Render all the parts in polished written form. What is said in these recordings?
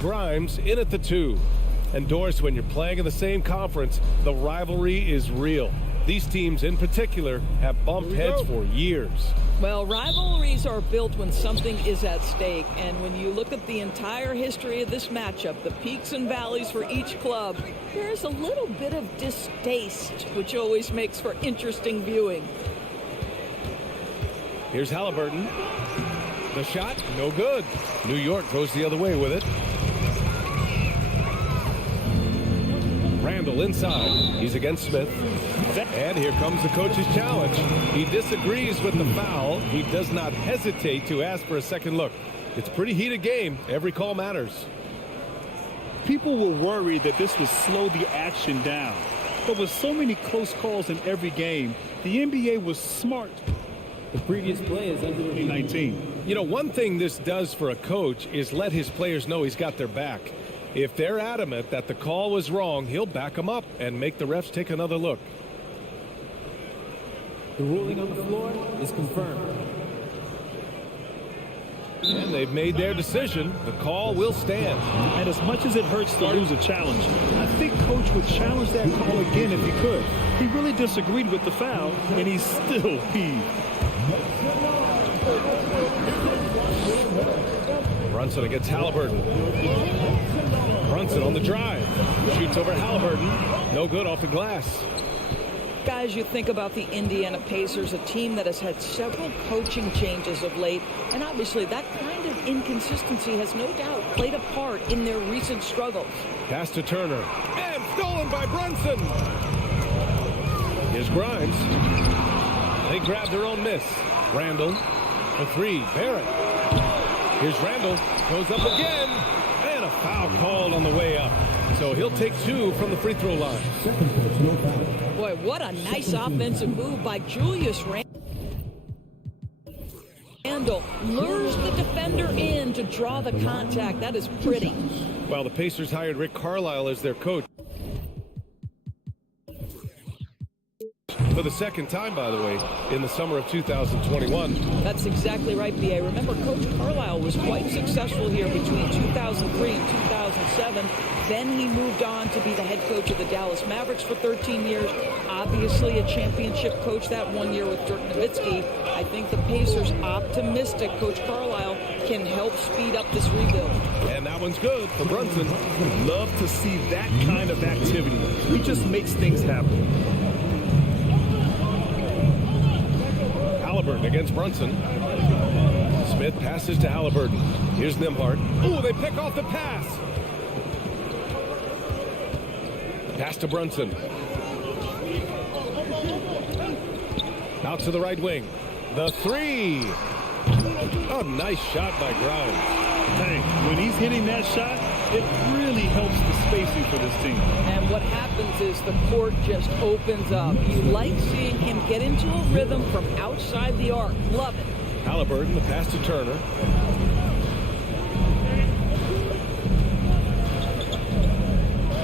Grimes in at the 2. And Doris, when you're playing in the same conference, the rivalry is real. These teams in particular have bumped heads for years. Well, rivalries are built when something is at stake. And when you look at the entire history of this matchup, the peaks and valleys for each club, there's a little bit of distaste, which always makes for interesting viewing. Here's Halliburton. The shot, no good. New York goes the other way with it. Randall inside. He's against Smith. And here comes the coach's challenge. He disagrees with the foul. He does not hesitate to ask for a second look. It's a pretty heated game. Every call matters. People were worried that this would slow the action down. But with so many close calls in every game, the NBA was smart. The previous play is under 2019. You know, one thing this does for a coach is let his players know he's got their back. If they're adamant that the call was wrong, he'll back them up and make the refs take another look. The ruling on the floor is confirmed. And they've made their decision. The call will stand. And as much as it hurts to lose a challenge, I think Coach would challenge that call again if he could. He really disagreed with the foul, and he's still peeved. Brunson against Halliburton. Brunson on the drive. Shoots over Halliburton. No good off the glass. Guys, you think about the Indiana Pacers, a team that has had several coaching changes of late, and obviously that kind of inconsistency has no doubt played a part in their recent struggles. Pass to Turner. And stolen by Brunson. Here's Grimes. They grab their own miss. Randall. The 3. Barrett. Here's Randall. Goes up again. And a foul called on the way up. So he'll take 2 from the free throw line. Boy, what a nice offensive move by Julius Randall. Lures the defender in to draw the contact. That is pretty. Well, the Pacers hired Rick Carlisle as their coach. For the second time, by the way, in the summer of 2021. That's exactly right, B.A. Remember, Coach Carlisle was quite successful here between 2003 and 2007. Then he moved on to be the head coach of the Dallas Mavericks for 13 years. Obviously a championship coach that 1 year with Dirk Nowitzki. I think the Pacers optimistic Coach Carlisle can help speed up this rebuild. And that one's good for Brunson. Love to see that kind of activity. He just makes things happen. Halliburton against Brunson. Smith passes to Halliburton. Here's Nembhard. Oh, they pick off the pass. Pass to Brunson. Out to the right wing. The 3. A nice shot by Grimes. Hey, when he's hitting that shot, it really helps the spacing for this team. And what happens is the court just opens up. You like seeing him get into a rhythm from outside the arc. Love it. Halliburton, the pass to Turner.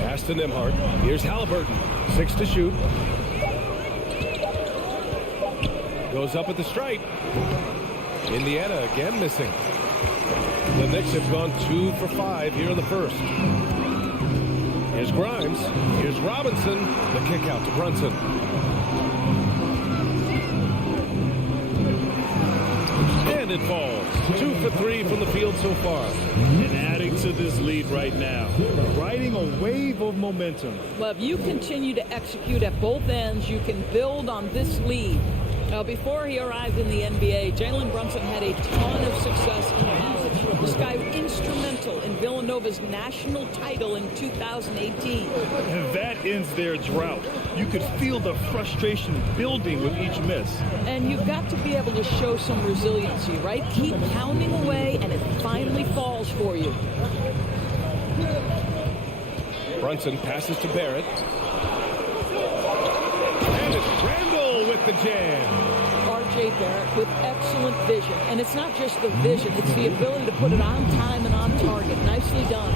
Pass to Nembhard. Here's Halliburton. 6 to shoot. Goes up at the stripe. Indiana again missing. The Knicks have gone 2 for 5 here in the first. Here's Grimes. Here's Robinson. The kick out to Brunson. And it falls. 2 for 3 from the field so far. And adding to this lead right now. Riding a wave of momentum. Well, if you continue to execute at both ends, you can build on this lead. Now, before he arrived in the NBA, Jalen Brunson had a ton of success in college. This guy instrumental in Villanova's national title in 2018. And that ends their drought. You could feel the frustration building with each miss. And you've got to be able to show some resiliency, right? Keep pounding away, and it finally falls for you. Brunson passes to Barrett. And it's Randall with the jam. R.J. Barrett with excellent vision. And it's not just the vision, it's the ability to put it on time and on target. Nicely done.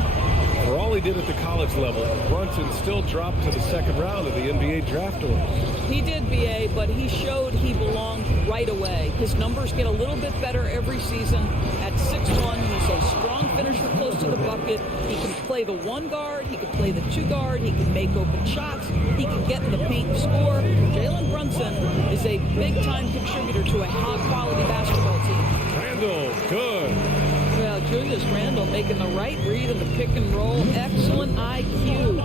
For all he did at the college level, Brunson still dropped to the second round of the NBA draft order. He did, B.A., but he showed he belonged right right away. His numbers get a little bit better every season. At 6'1", he's a strong finisher close to the bucket. He can play the one guard. He can play the two guard. He can make open shots. He can get in the paint and score. Jalen Brunson is a big-time contributor to a high-quality basketball team. Randall, good. Well, Julius Randle making the right read in the pick and roll. Excellent IQ.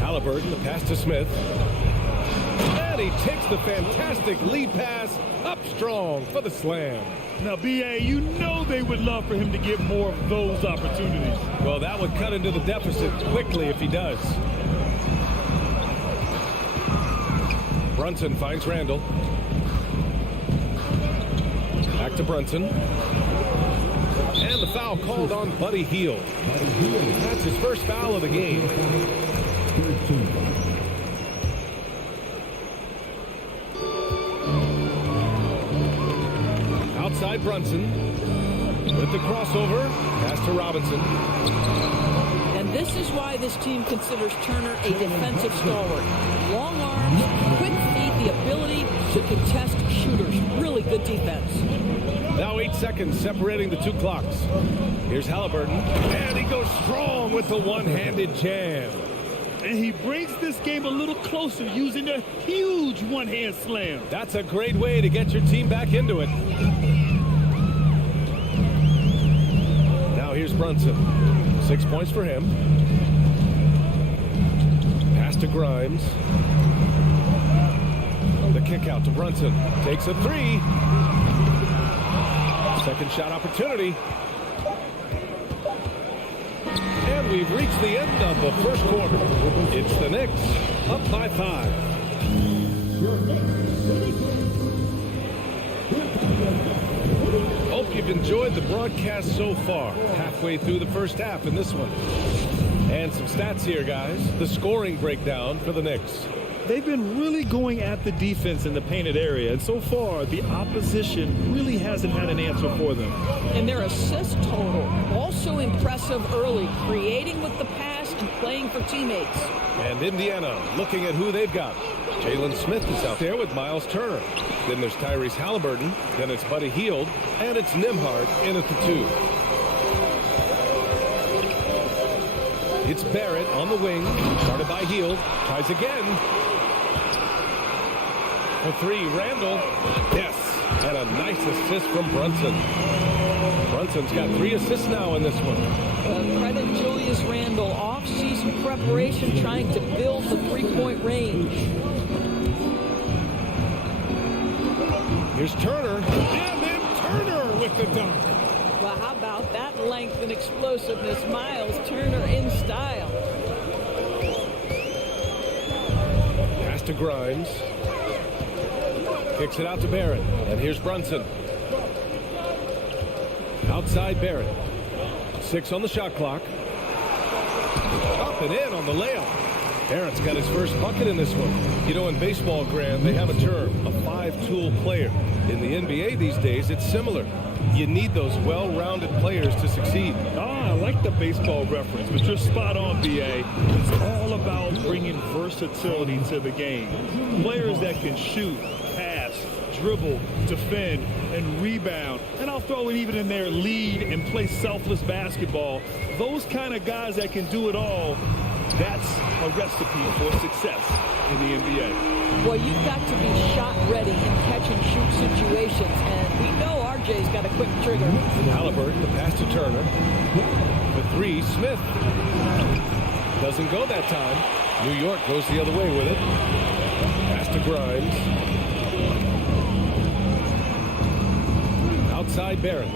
Halliburton, the pass to Smith. And he takes the fantastic lead pass up strong for the slam. Now, B.A., you know they would love for him to get more of those opportunities. Well, that would cut into the deficit quickly if he does. Brunson finds Randall. Back to Brunson. And the foul called on Buddy Hield. That's his first foul of the game. Outside Brunson with the crossover. Pass to Robinson. And this is why this team considers Turner a defensive stalwart. Long arms, quick feet, the ability to contest shooters. Really good defense. Now 8 seconds separating the two clocks. Here's Halliburton. And he goes strong with the one-handed jam. And he brings this game a little closer using a huge one-hand slam. That's a great way to get your team back into it. Now here's Brunson. 6 points for him. Pass to Grimes. The kick out to Brunson. Takes a three. Second shot opportunity. And we've reached the end of the first quarter. It's the Knicks up by 5. Hope you've enjoyed the broadcast so far. Halfway through the first half in this one. And some stats here, guys. The scoring breakdown for the Knicks. They've been really going at the defense in the painted area, and so far the opposition really hasn't had an answer for them. And their assist total, also impressive early, creating with the pass and playing for teammates. And Indiana looking at who they've got. Jalen Smith is out there with Miles Turner. Then there's Tyrese Halliburton. Then it's Buddy Hield. And it's Nembhard in at the 2. It's Barrett on the wing. Started by Hield. Tries again. For 3, Randall. Yes. And a nice assist from Brunson. Brunson's got 3 assists now in this one. Credit Julius Randle. Off-season preparation trying to build the three-point range. Here's Turner. And then Turner with the dunk. Well, how about that length and explosiveness? Miles Turner in style. Pass to Grimes. Kicks it out to Barrett. And here's Brunson. Outside Barrett. 6 on the shot clock. Up and in on the layup. Barrett's got his first bucket in this one. You know, in baseball, Graham, they have a term, a 5-tool player. In the NBA these days, it's similar. You need those well-rounded players to succeed. I like the baseball reference, but you're spot on, B.A. It's all about bringing versatility to the game. Players that can shoot, pass, dribble, defend, and rebound. And I'll throw it even in there, lead and play selfless basketball. Those kind of guys that can do it all, that's a recipe for success in the NBA. Well, you've got to be shot ready in catch-and-shoot situations, and we know RJ's got a quick trigger. Halliburton, the pass to Turner. The 3, Smith. Doesn't go that time. New York goes the other way with it. Pass to Grimes. Outside Barrett.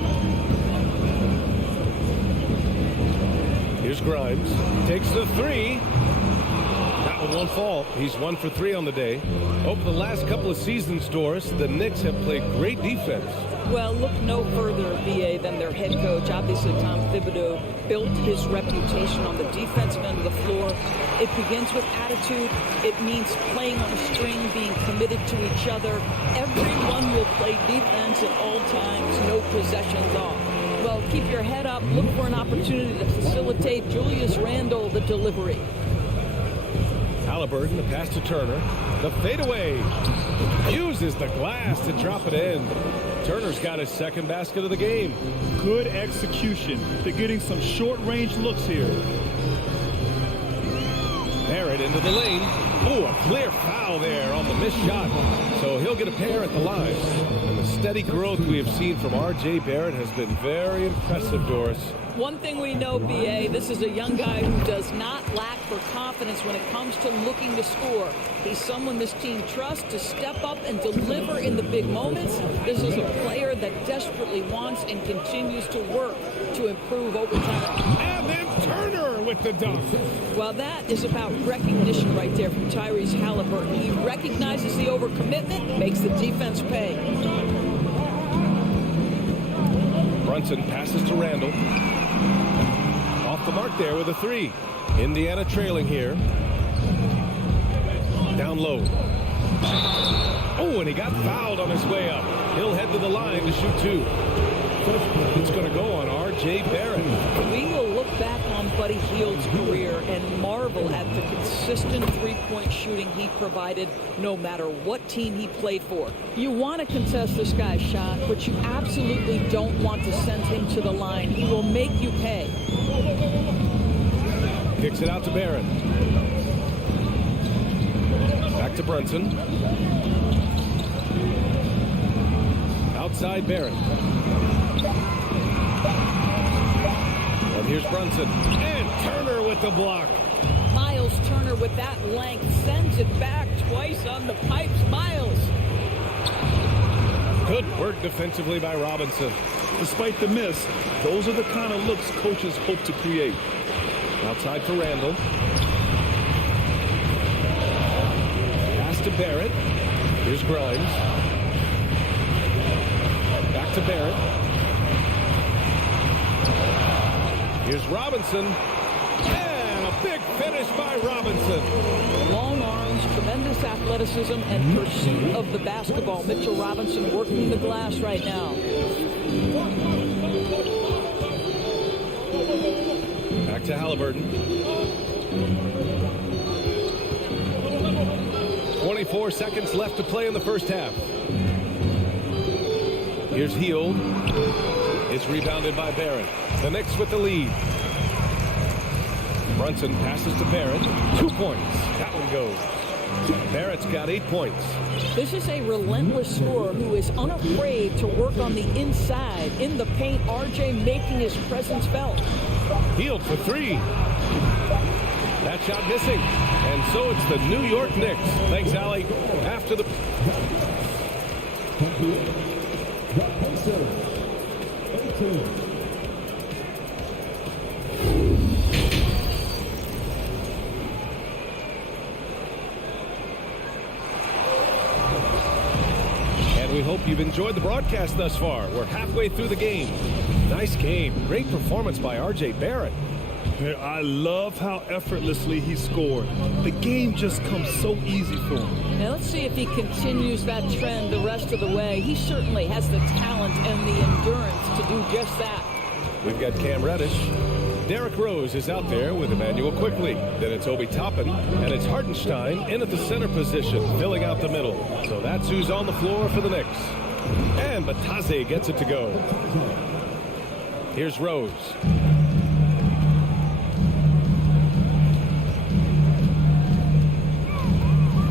Here's Grimes. Takes the 3. That one won't fall. He's 1 for 3 on the day. Over the last couple of seasons, Doris, the Knicks have played great defense. Well, look no further, BA, than their head coach. Obviously, Tom Thibodeau built his reputation on the defensive end of the floor. It begins with attitude. It means playing on a string, being committed to each other. Everyone will play defense at all times, no possessions off. Well, keep your head up. Look for an opportunity to facilitate Julius Randle the delivery. Halliburton, the pass to Turner. The fadeaway. Uses the glass to drop it in. Turner's got his second basket of the game. Good execution. They're getting some short-range looks here. Barrett into the lane. Oh, a clear foul there on the missed shot. So he'll get a pair at the line. And the steady growth we have seen from R.J. Barrett has been very impressive, Doris. One thing we know, B.A., this is a young guy who does not lack for confidence when it comes to looking to score. He's someone this team trusts to step up and deliver in the big moments. This is a player that desperately wants and continues to work to improve over time. And then Turner with the dunk. Well, that is about recognition right there from Tyrese Halliburton. He recognizes the overcommitment, makes the defense pay. Brunson passes to Randall. Off the mark there with a three. Indiana trailing here. Down low. Oh, and he got fouled on his way up. He'll head to the line to shoot two. It's going to go on R.J. Barrett. We will look back on Buddy Hield's career and marvel at the consistent three-point shooting he provided no matter what team he played for. You want to contest this guy's shot, but you absolutely don't want to send him to the line. He will make you pay. Kicks it out to Barrett. Back to Brunson. Outside Barrett. And here's Brunson. And Turner with the block. Miles Turner with that length sends it back twice on the pipes. Miles. Good work defensively by Robinson. Despite the miss, those are the kind of looks coaches hope to create. Outside for Randall. Pass to Barrett. Here's Grimes. Back to Barrett. Here's Robinson. And a big finish by Robinson. Long arms, tremendous athleticism, and pursuit of the basketball. Mitchell Robinson working the glass right now. Back to Halliburton. 24 seconds left to play in the first half. Here's Hield. It's rebounded by Barrett. The Knicks with the lead. Brunson passes to Barrett. 2 points. That one goes. Barrett's got 8 points. This is a relentless scorer who is unafraid to work on the inside. In the paint, RJ making his presence felt. Hield for three. That shot missing. And so it's the New York Knicks. Thanks, Allie. After the... And we hope you've enjoyed the broadcast thus far. We're halfway through the game. Nice game. Great performance by R.J. Barrett. I love how effortlessly he scored. The game just comes so easy for him. Now let's see if he continues that trend the rest of the way. He certainly has the talent and the endurance to do just that. We've got Cam Reddish. Derrick Rose is out there with Emmanuel Quickly. Then it's Obi Toppin, and it's Hartenstein in at the center position, filling out the middle. So that's who's on the floor for the Knicks. And Bataze gets it to go. Here's Rose.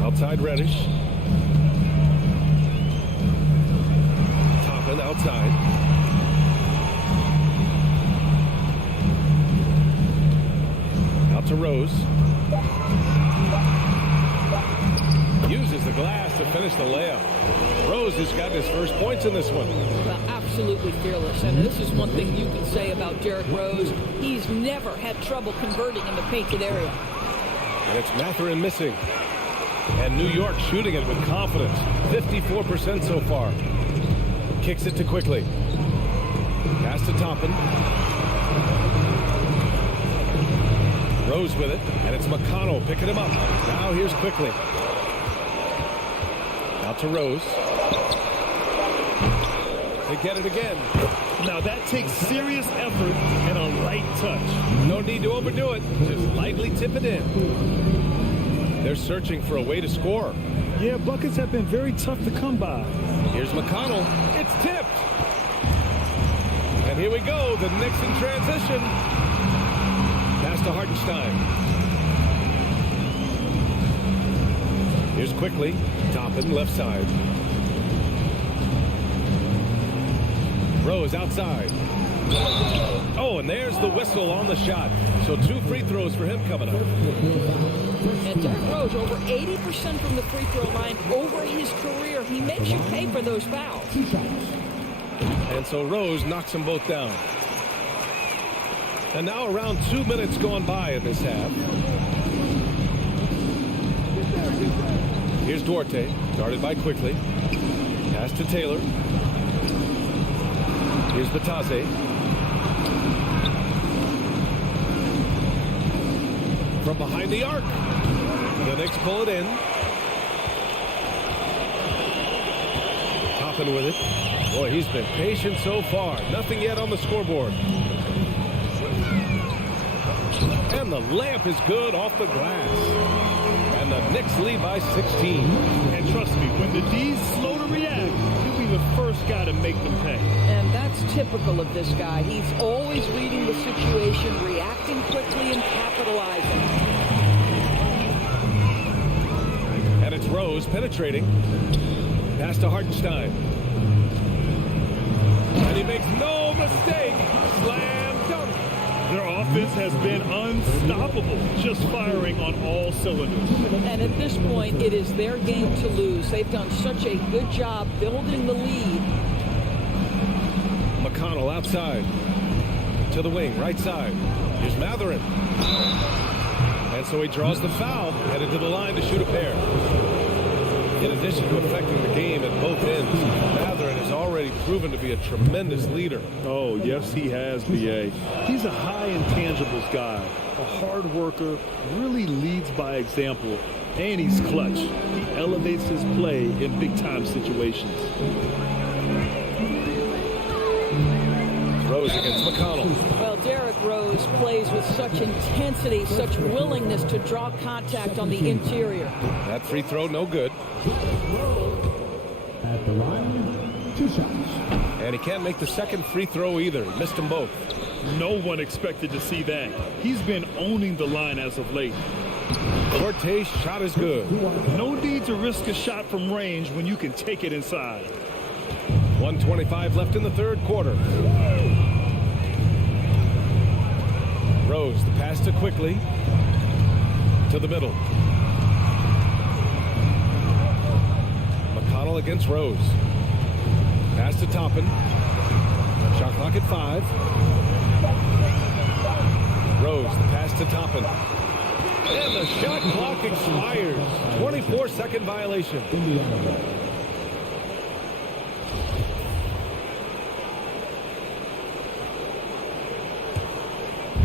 Outside Reddish. Toppin outside. Out to Rose. Uses the glass to finish the layup. Rose has got his first points in this one. Well, absolutely fearless. And this is one thing you can say about Derrick Rose. He's never had trouble converting in the painted area. And it's Mathurin missing. And New York shooting it with confidence. 54% so far. Kicks it to Quickly. Pass to Toppin. Rose with it. And it's McConnell picking him up. Now here's Quickly. Out to Rose. They get it again. Now that takes serious effort and a light touch. No need to overdo it. Just lightly tip it in. They're searching for a way to score. Yeah, buckets have been very tough to come by. Here's McConnell. It's tipped. And here we go. The Knicks in transition. Pass to Hartenstein. Here's quickly. Toppin, left side. Rose outside. Oh, and there's the whistle on the shot. So 2 free throws for him coming up. And Derrick Rose, over 80% from the free throw line over his career. He makes you pay for those fouls. And so Rose knocks them both down. And now around 2 minutes gone by in this half. Here's Duarte, guarded by Quickly. Pass to Taylor. Here's Batase. From behind the arc. The Knicks pull it in. Toppin with it. Boy, he's been patient so far. Nothing yet on the scoreboard. And the layup is good off the glass. And the Knicks lead by 16. And trust me, when the D's slow to react, he'll be the first guy to make them pay. And that's typical of this guy. He's always reading the situation, reacting quickly, and capitalizing. And it's Rose penetrating. Pass to Hartenstein. And he makes no mistake. Slam dunk. Their offense has been unstoppable, just firing on all cylinders. And at this point, it is their game to lose. They've done such a good job building the lead. McConnell outside. To the wing, right side. Here's Matherin. And so he draws the foul, headed to the line to shoot a pair. In addition to affecting the game at both ends, Matherin has already proven to be a tremendous leader. Oh, yes, he has, B.A. He's a high intangibles guy, a hard worker, really leads by example, and he's clutch. He elevates his play in big-time situations. Rose against McConnell. Well, Derrick Rose plays with such intensity, such willingness to draw contact on the interior. That free throw, no good. At the line, 2 shots. And he can't make the second free throw either. He missed them both. No one expected to see that. He's been owning the line as of late. Cortez' shot is good. No need to risk a shot from range when you can take it inside. 1:25 left in the third quarter. Rose, the pass to Quickly. To the middle. McConnell against Rose. Pass to Toppin. Shot clock at 5. Rose, the pass to Toppin. And the shot clock expires. 24-second violation.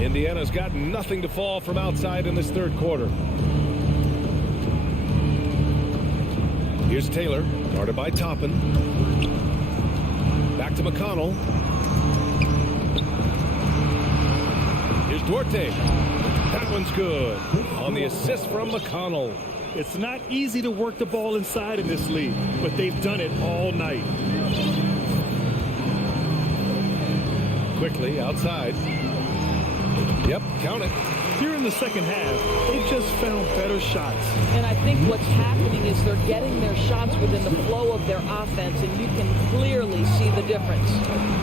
Indiana's got nothing to fall from outside in this third quarter. Here's Taylor, guarded by Toppin. Back to McConnell. Here's Duarte. That one's good. On the assist from McConnell. It's not easy to work the ball inside in this league, but they've done it all night. Quickly outside. Yep, count it. Here in the second half, they've just found better shots. And I think what's happening is they're getting their shots within the flow of their offense, and you can clearly see the difference.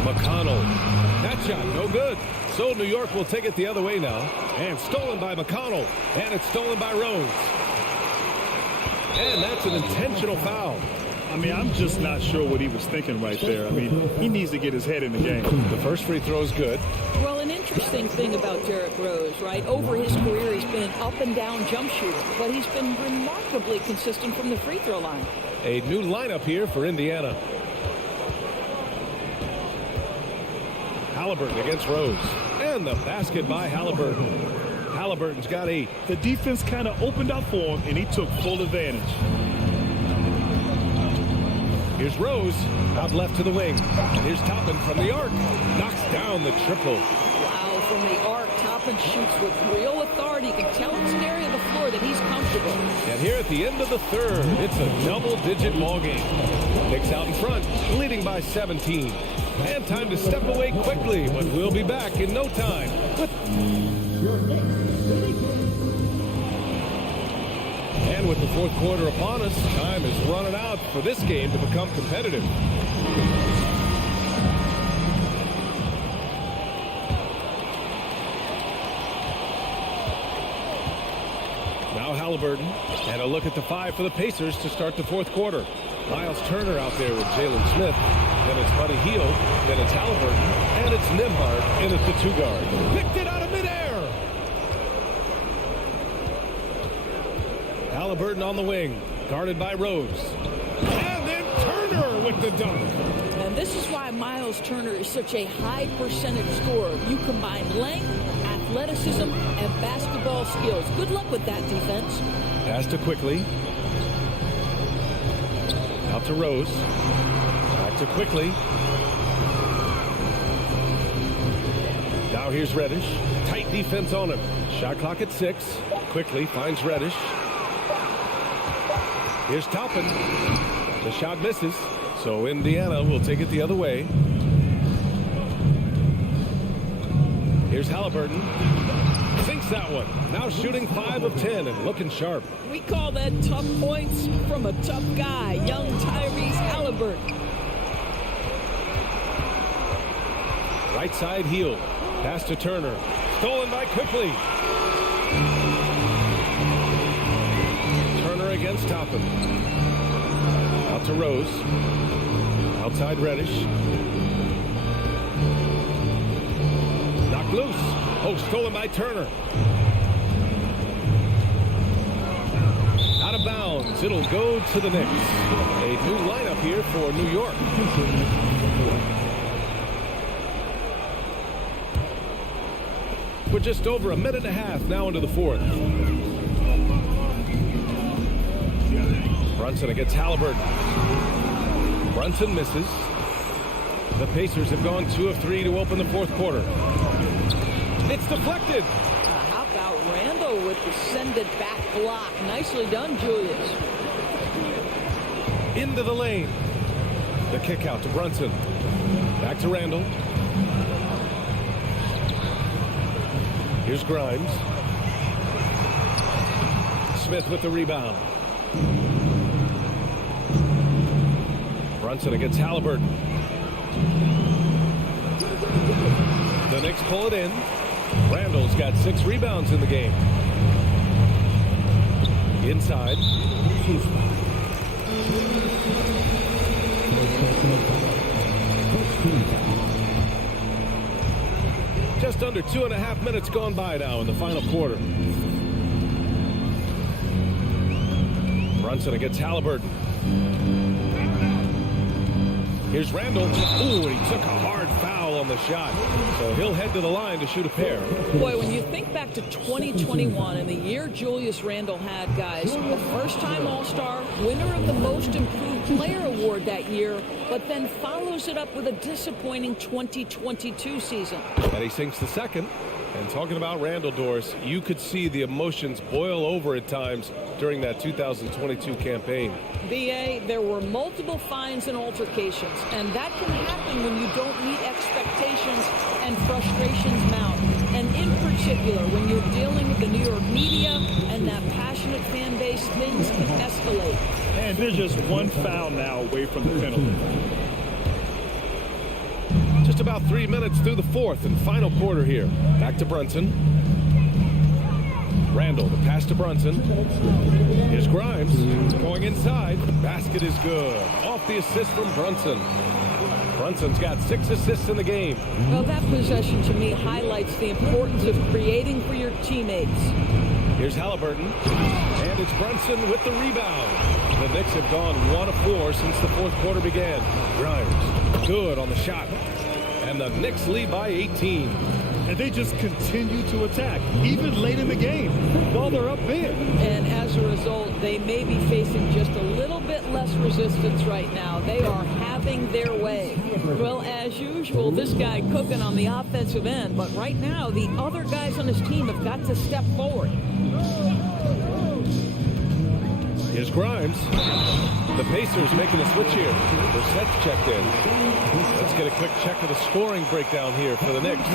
McConnell. That shot, no good. So New York will take it the other way now. And stolen by McConnell. And it's stolen by Rose. And that's an intentional foul. I mean, I'm just not sure what he was thinking right there. I mean, he needs to get his head in the game. The first free throw is good. Well, an interesting thing about Derrick Rose, right? Over his career, he's been an up-and-down jump shooter, but he's been remarkably consistent from the free throw line. A new lineup here for Indiana. Halliburton against Rose. And the basket by Halliburton. Halliburton's got 8. The defense kind of opened up for him, and he took full advantage. Here's Rose, out left to the wing. And here's Toppin from the arc. Knocks down the triple. Wow, from the arc, Toppin offense shoots with real authority. You can tell it's an area of the floor that he's comfortable. And here at the end of the third, it's a double-digit ball game. Knicks out in front, leading by 17. And time to step away quickly, but we'll be back in no time. And with the fourth quarter upon us, time is running out for this game to become competitive. Now Halliburton, and a look at the five for the Pacers to start the fourth quarter. Miles Turner out there with Jalen Smith. Then it's Buddy Hield. Then it's Halliburton. And it's Nembhard in at the two guard. Picked it out of midair. Halliburton on the wing, guarded by Rose. And then Turner with the dunk. And this is why Miles Turner is such a high percentage scorer. You combine length, athleticism, and basketball skills. Good luck with that defense. Pass to Quickly. Out to Rose. Back to Quickly. Now here's Reddish. Tight defense on him. Shot clock at 6. Quickly finds Reddish. Here's Toppin. The shot misses. So Indiana will take it the other way. Here's Halliburton. Sinks that one. Now shooting 5 of 10 and looking sharp. We call that tough points from a tough guy, young Tyrese Halliburton. Right side Hield. Pass to Turner. Stolen by Quickly. Turner against Toppin. Out to Rose. Outside Reddish. Knocked loose. Oh, stolen by Turner. Out of bounds. It'll go to the Knicks. A new lineup here for New York. We're just over a minute and a half now into the fourth. Brunson against Halliburton. Brunson misses. The Pacers have gone 2 of 3 to open the fourth quarter. It's deflected. How about Randall with the send-it back block? Nicely done, Julius. Into the lane. The kick out to Brunson. Back to Randall. Here's Grimes. Smith with the rebound. Brunson against Halliburton. The Knicks pull it in. Randall's got 6 rebounds in the game. Inside. Just under 2.5 minutes gone by now in the final quarter. Brunson against Halliburton. Here's Randall. Ooh, and he took a hard foul on the shot. So he'll head to the line to shoot a pair. Boy, when you think back to 2021 and the year Julius Randall had, guys, a first-time All-Star, winner of the Most Improved Player Award that year, but then follows it up with a disappointing 2022 season. And he sinks the second. And talking about Randall, Doris, you could see the emotions boil over at times during that 2022 campaign. B.A., there were multiple fines and altercations, and that can happen when you don't meet expectations and frustrations mount. And in particular, when you're dealing with the New York media and that passionate fan base, things can escalate. And there's just one foul now away from the penalty. Just about 3 minutes through the fourth and final quarter here. Back to Brunson. Randall, the pass to Brunson. Here's Grimes. Going inside. Basket is good. Off the assist from Brunson. Brunson's got 6 assists in the game. Well, that possession to me highlights the importance of creating for your teammates. Here's Halliburton. And it's Brunson with the rebound. The Knicks have gone 1 of 4 since the fourth quarter began. Grimes, good on the shot. And the Knicks lead by 18. and they just continue to attack, even late in the game, while they're up big. And as a result, they may be facing just a little bit less resistance right now. They are having their way. Well, as usual, this guy cooking on the offensive end, but right now, the other guys on his team have got to step forward. Here's Grimes. The Pacers making a switch here. Brissett's checked in. Let's get a quick check of the scoring breakdown here for the Knicks.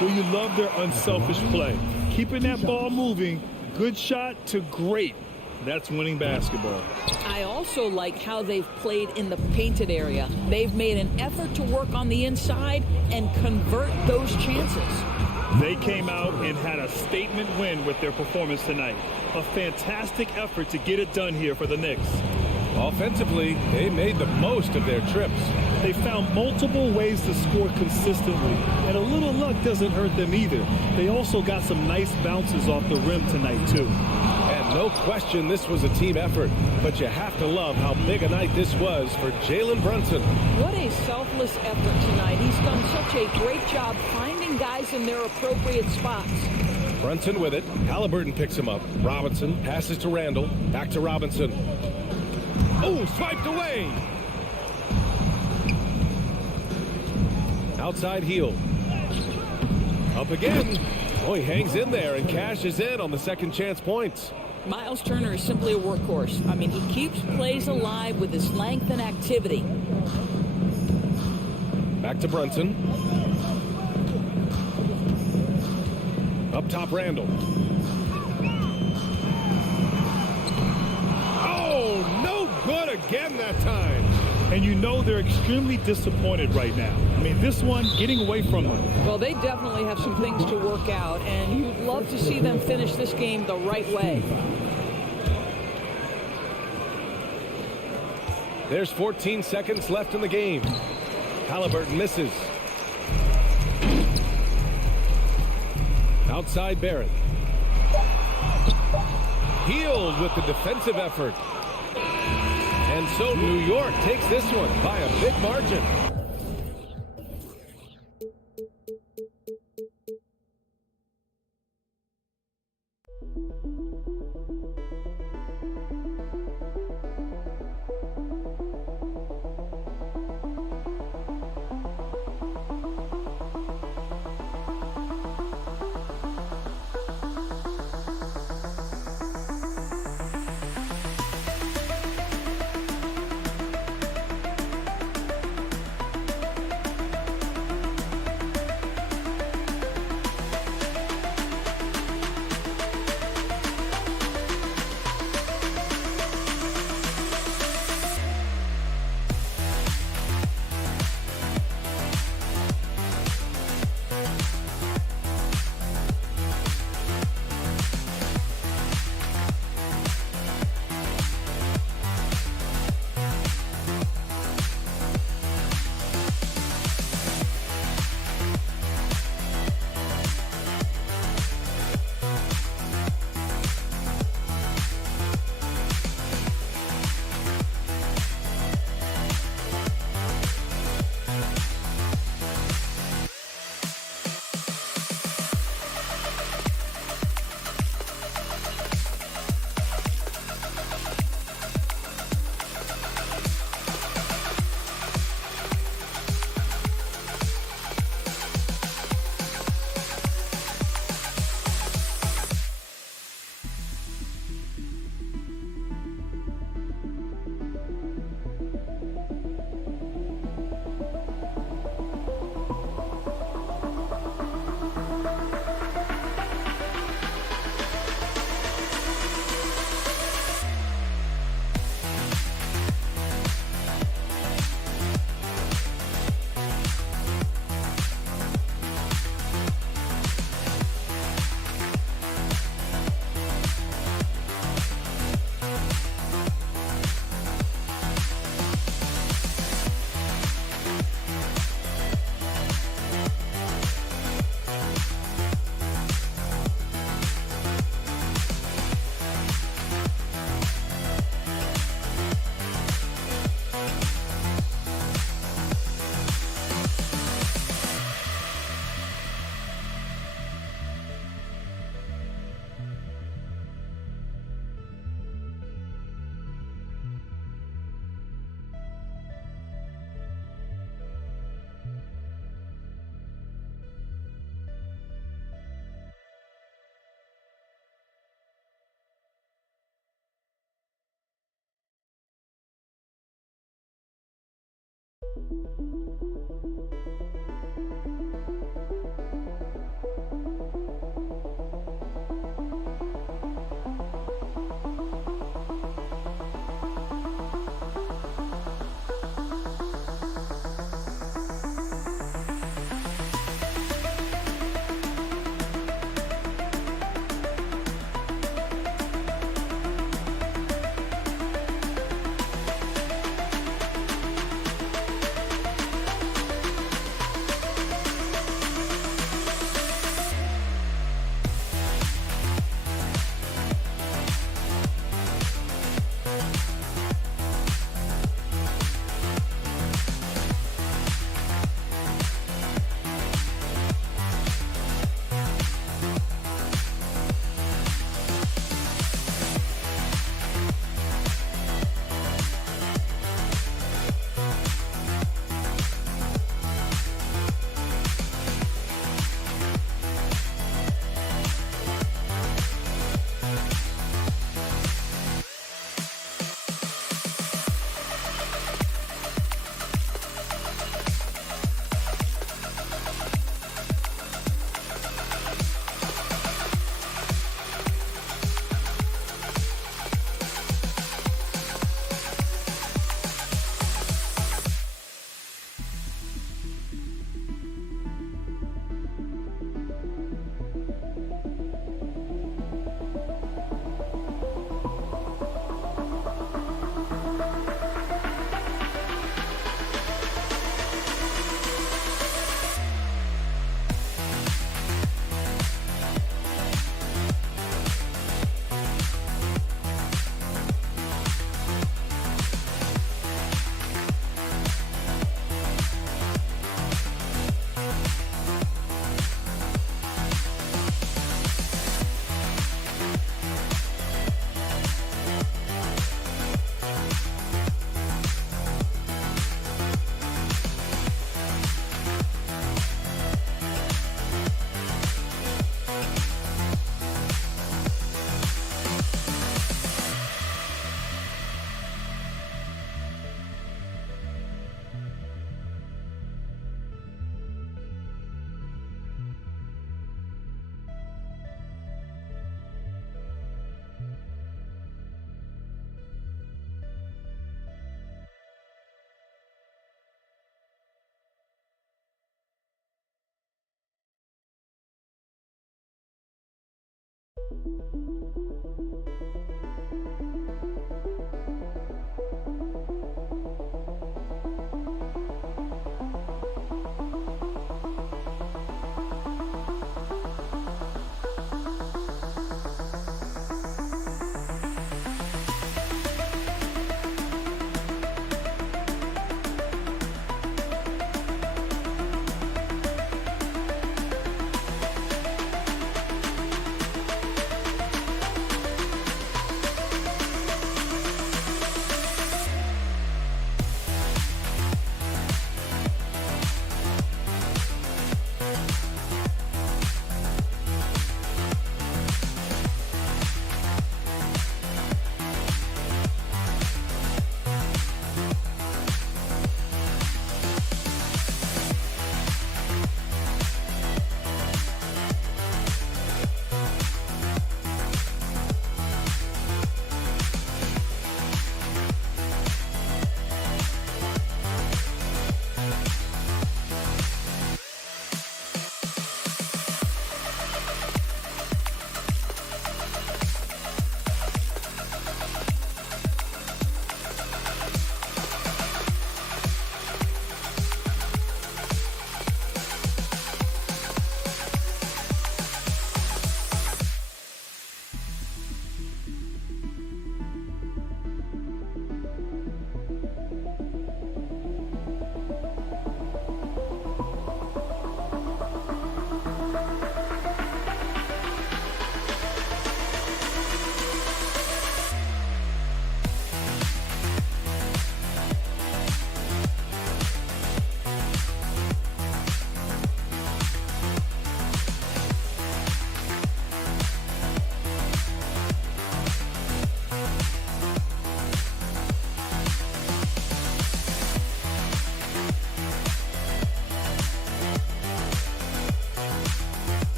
Well, you love their unselfish play. Keeping that ball moving, good shot to great. That's winning basketball. I also like how they've played in the painted area. They've made an effort to work on the inside and convert those chances. They came out and had a statement win with their performance tonight. A fantastic effort to get it done here for the Knicks. Offensively, they made the most of their trips. They found multiple ways to score consistently, and a little luck doesn't hurt them either. They also got some nice bounces off the rim tonight, too. And no question this was a team effort, but you have to love how big a night this was for Jalen Brunson. What a selfless effort tonight. He's done such a great job finding guys in their appropriate spots. Brunson with it. Halliburton picks him up. Robinson passes to Randall. Back to Robinson. Oh, swiped away. Outside heel. Up again. Oh, he hangs in there and cashes in on the second chance points. Miles Turner is simply a workhorse. I mean, he keeps plays alive with his length and activity. Back to Brunson. Up top, Randall. Oh, no good again that time. And you know they're extremely disappointed right now. I mean, this one getting away from them. Well, they definitely have some things to work out, and you'd love to see them finish this game the right way. There's 14 seconds left in the game. Halliburton misses. Outside Barrett. Healed with the defensive effort. And so New York takes this one by a big margin.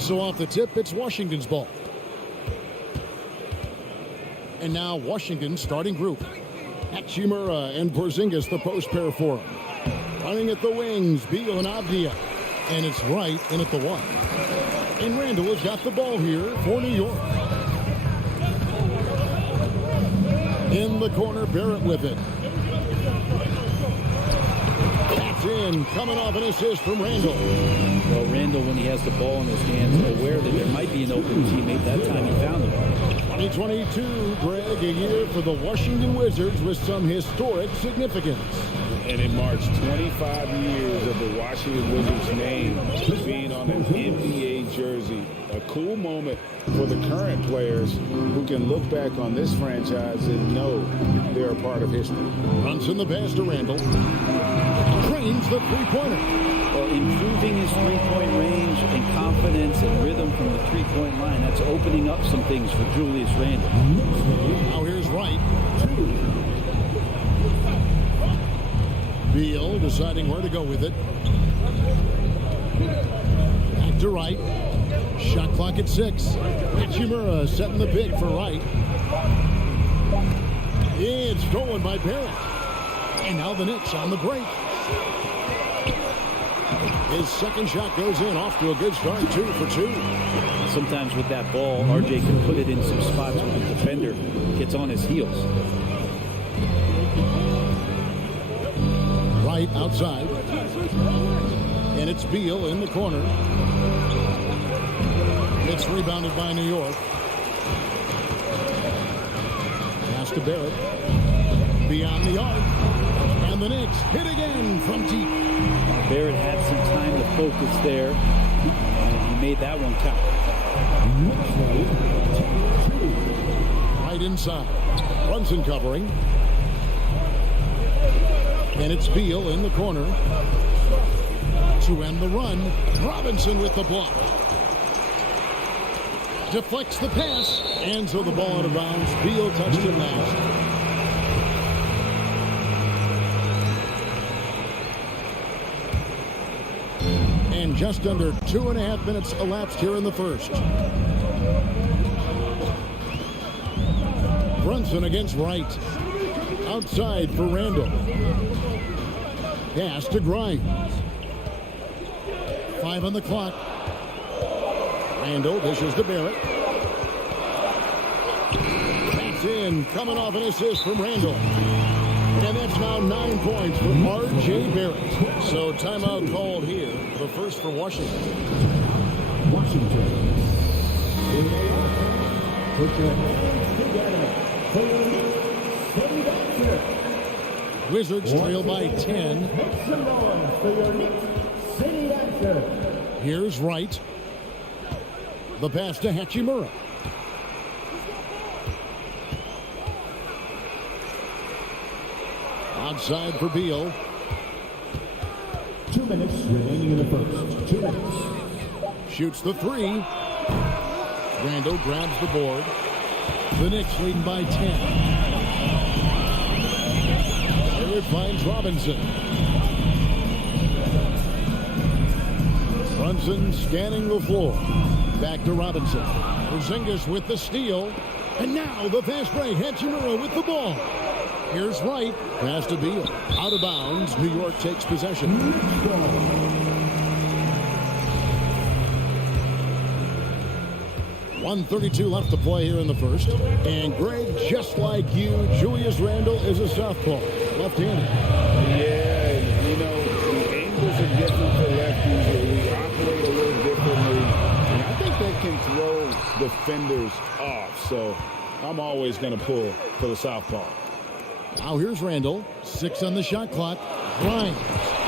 So off the tip, it's Washington's ball. And now Washington starting group. Hachimura and Porzingis, the post pair for him. Running at the wings, Beal and Avdia. And it's right in at the one. And Randall has got the ball here for New York. In the corner, Barrett with it. That's in, coming off an assist from Randall. Well, Randall, when he has the ball in his hands, aware that there might be an open teammate. That time he found him. 2022, Greg, a year for the Washington Wizards with some historic significance. And it marks 25 years of the Washington Wizards name being on an NBA jersey. A cool moment for the current players who can look back on this franchise and know they're a part of history. Runs in the pass to Randall. Drains the three-pointer. Well, improving his three-point range and confidence and rhythm from the three-point line, that's opening up some things for Julius Randle. Now here's Wright. Beal deciding where to go with it. Back to Wright. Shot clock at 6. Hachimura setting the pick for Wright. It's stolen by Barrett. And now the Knicks on the break. His second shot goes in, off to a good start, 2 for 2. Sometimes with that ball, RJ can put it in some spots where the defender gets on his heels. Right outside. And it's Beal in the corner. It's rebounded by New York. Pass to Barrett. Beyond the arc. And the Knicks hit again from deep. Barrett had some time to focus there, and he made that one count. Right inside. Brunson covering. And it's Beal in the corner. To end the run, Robinson with the block. Deflects the pass, and so the ball out of bounds. Beal touched it last. And just under 2.5 minutes elapsed here in the first. Brunson against Wright. Outside for Randall. Pass to Grimes. 5 on the clock. Randall dishes to Barrett. That's in, coming off an assist from Randall. And that's now 9 points for R.J. Barrett. So timeout called here. The first for Washington. Washington. Put your hands together. Wizards trail by 10. Here's Wright. The pass to Hachimura. Outside for Beal. 2 minutes remaining in the first. 2 minutes. Shoots the three. Randall grabs the board. The Knicks leading by 10. Barrett finds Robinson. Brunson scanning the floor. Back to Robinson. Porzingis with the steal. And now the fast break. Hachimura with the ball. Here's Wright. Pass to Beal. Out of bounds. New York takes possession. 1:32 left to play here in the first. And Greg, just like you, Julius Randle is a southpaw. Left-handed. Yeah, you know, the angles are different for lefties. We operate a little differently. And I think that can throw defenders off. So I'm always going to pull for the southpaw. Now here's Randall. 6 on the shot clock. Grimes.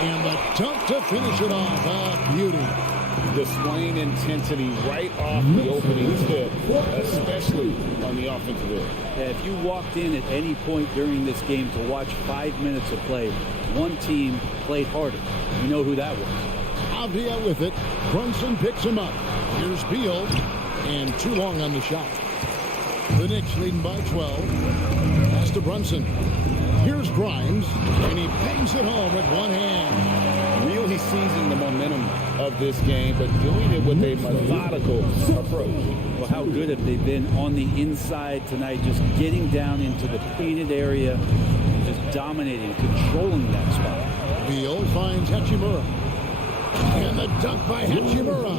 And the dunk to finish it off. Beauty. displaying intensity right off the opening tip, especially on the offensive end. Yeah, if you walked in at any point during this game to watch 5 minutes of play, one team played harder. You know who that was. Avdia with it. Brunson picks him up. Here's Beal, and too long on the shot. The Knicks leading by 12. Pass to Brunson. Here's Grimes, and he bangs it home with one hand. Really seizing the momentum of this game, but doing it with a methodical approach. Well, how good have they been on the inside tonight, just getting down into the painted area, just dominating, controlling that spot. Beal finds Hachimura. And the dunk by Hachimura.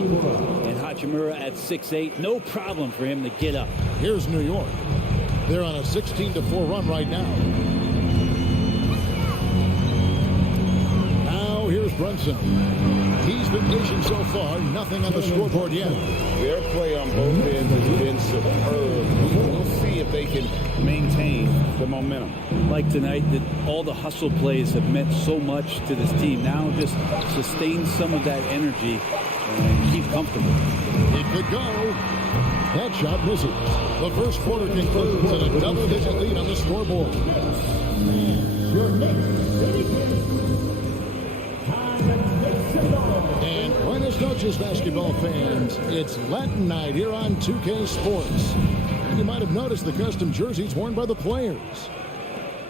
And Hachimura at 6'8", no problem for him to get up. Here's New York. They're on a 16-4 run right now. Now here's Brunson. He's been patient so far. Nothing on the scoreboard yet. Their play on both ends has been superb. We'll see if they can maintain the momentum. Like tonight, that all the hustle plays have meant so much to this team. Now just sustain some of that energy and keep comfortable. It could go. That shot misses. The first quarter concludes at a double-digit lead on the scoreboard. Your next city. And buenas noches, basketball fans. It's Latin night here on 2K Sports. And you might have noticed the custom jerseys worn by the players.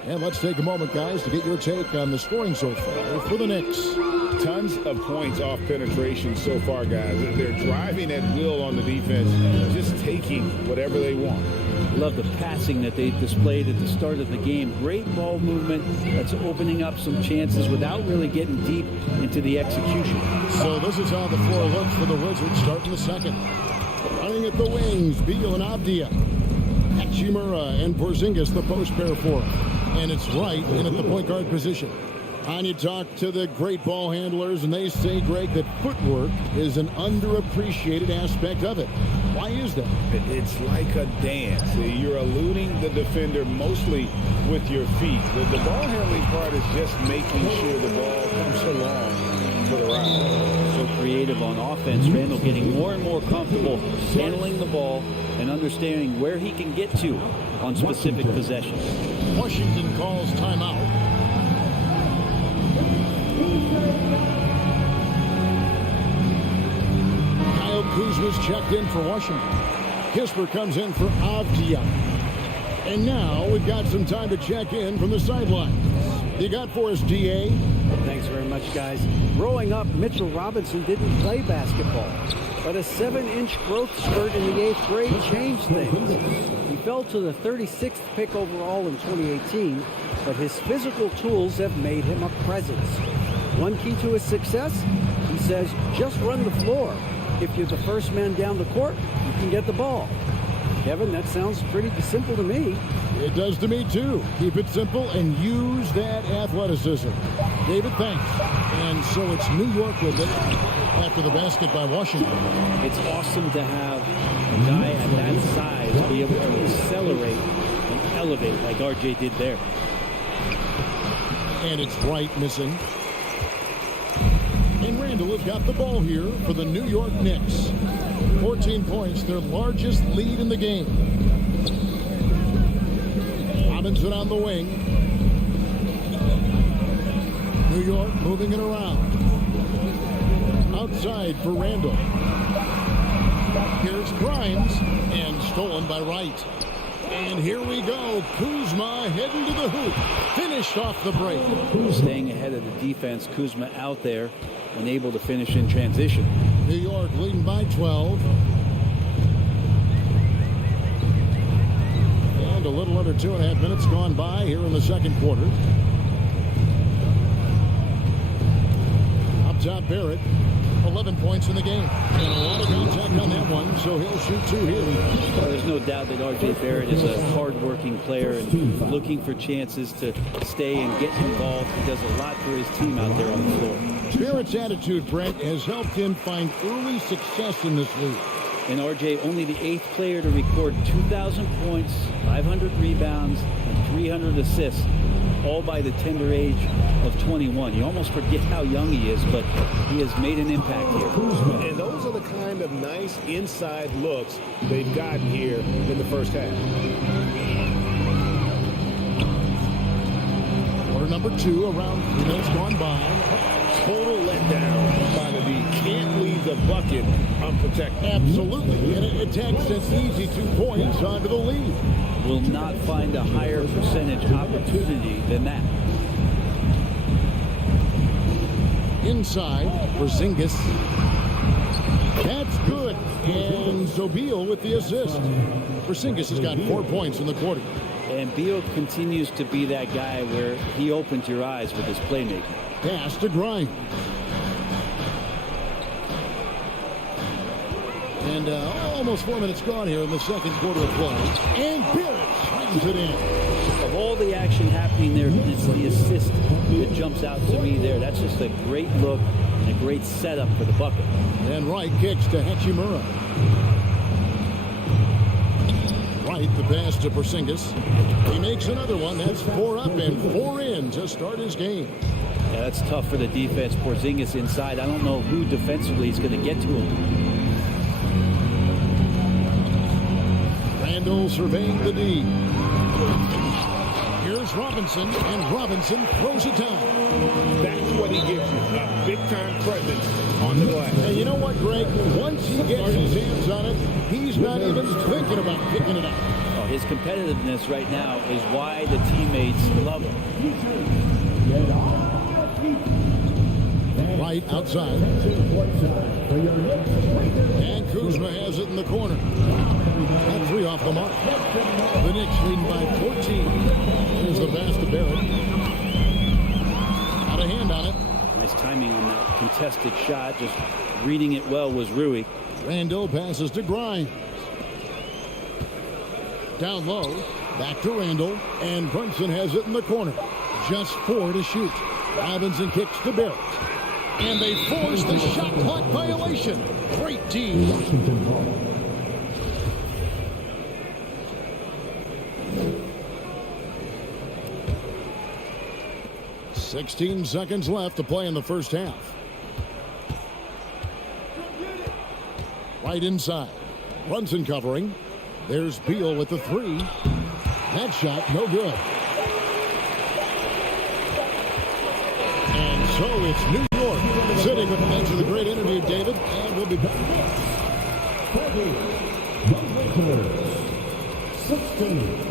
And let's take a moment, guys, to get your take on the scoring so far for the Knicks. Tons of points off penetration so far, guys. They're driving at will on the defense, just taking whatever they want. Love the passing that they displayed at the start of the game. Great ball movement that's opening up some chances without really getting deep into the execution. So this is how the floor looks for the Wizards starting the second. Running at the wings, Beal and Avdia. Hachimura and Porzingis, the post pair for him. And it's right in at the point guard position. And you talk to the great ball handlers, and they say, Greg, that footwork is an underappreciated aspect of it. Why is that? It's like a dance. You're eluding the defender mostly with your feet. The ball handling part is just making sure the ball comes along for the round. So creative on offense. Randall getting more and more comfortable handling the ball and understanding where he can get to on specific possessions. Washington calls timeout. Kyle Kuzma's checked in for Washington. Kisper comes in for Avdia. And now we've got some time to check in from the sidelines. You got for us, DA? Thanks very much, guys. Growing up, Mitchell Robinson didn't play basketball, but a 7-inch growth spurt in the 8th grade changed things. He fell to the 36th pick overall in 2018, but his physical tools have made him a presence. One key to his success, he says, just run the floor. If you're the first man down the court, you can get the ball. Kevin, that sounds pretty simple to me. It does to me, too. Keep it simple and use that athleticism. David, thanks. And so it's New York with it after the basket by Washington. It's awesome to have a guy at that size be able to accelerate and elevate like RJ did there. And it's Wright missing. And Randall has got the ball here for the New York Knicks. 14 points, their largest lead in the game. Robinson on the wing. New York moving it around. Outside for Randall. Here's Grimes, and stolen by Wright. And here we go. Kuzma heading to the hoop. Finished off the break. Staying ahead of the defense. Kuzma out there and able to finish in transition. New York leading by 12. And a little under 2.5 minutes gone by here in the second quarter. Up top, Barrett. 11 points in the game. And a lot of contact on that one, so he'll shoot 2 here. Well, there's no doubt that R.J. Barrett is a hard-working player and looking for chances to stay and get involved. He does a lot for his team out there on the floor. Barrett's attitude, Brent, has helped him find early success in this league. And R.J. only the 8th player to record 2,000 points, 500 rebounds, and 300 assists all by the tender age of 21. You almost forget how young he is, but he has made an impact here. And those are the kind of nice inside looks they've gotten here in the first half. Quarter number 2, around 3 minutes gone by. Total letdown by the D. Can't leave the bucket unprotected. Absolutely. And it takes an easy 2 points onto the lead. Will not find a higher percentage opportunity than that. Inside for Skijesss. That's good. And Zobeel with the assist. Skijesss has got 4 points in the quarter. And Beal continues to be that guy where he opens your eyes with his playmaking. Pass to Grimes. And almost 4 minutes gone here in the second quarter of play. And Barrett swings it in. Of all the action happening there, it's the assist that jumps out to me there. That's just a great look and a great setup for the bucket. And Wright kicks to Hachimura. Wright, the pass to Skijesss. He makes another one. That's 4 up and 4 in to start his game. Yeah, that's tough for the defense. Skijesss inside. I don't know who defensively is going to get to him. Randall surveying the D. Here's Robinson, and Robinson throws it down. That's what he gives you, a big-time presence on the glass. And you know what, Greg? Once he gets his hands on it, he's not even thinking about picking it up. Oh, his competitiveness right now is why the teammates love him. Right outside. And Kuzma has it in the corner. And 3 off the mark. The Knicks leading by 14. Here's the pass to Barrett. Got a hand on it. Nice timing on that contested shot. Just reading it well was Rui. Randall passes to Grimes. Down low. Back to Randall. And Brunson has it in the corner. Just 4 to shoot. Robinson kicks to Barrett. And they force the shot clock violation. Great team. 16 seconds left to play in the first half. Right inside. Brunson covering. There's Beal with the 3. That shot, no good. And so it's New York sitting with the bench of the great interview, David. And we'll be back. 16.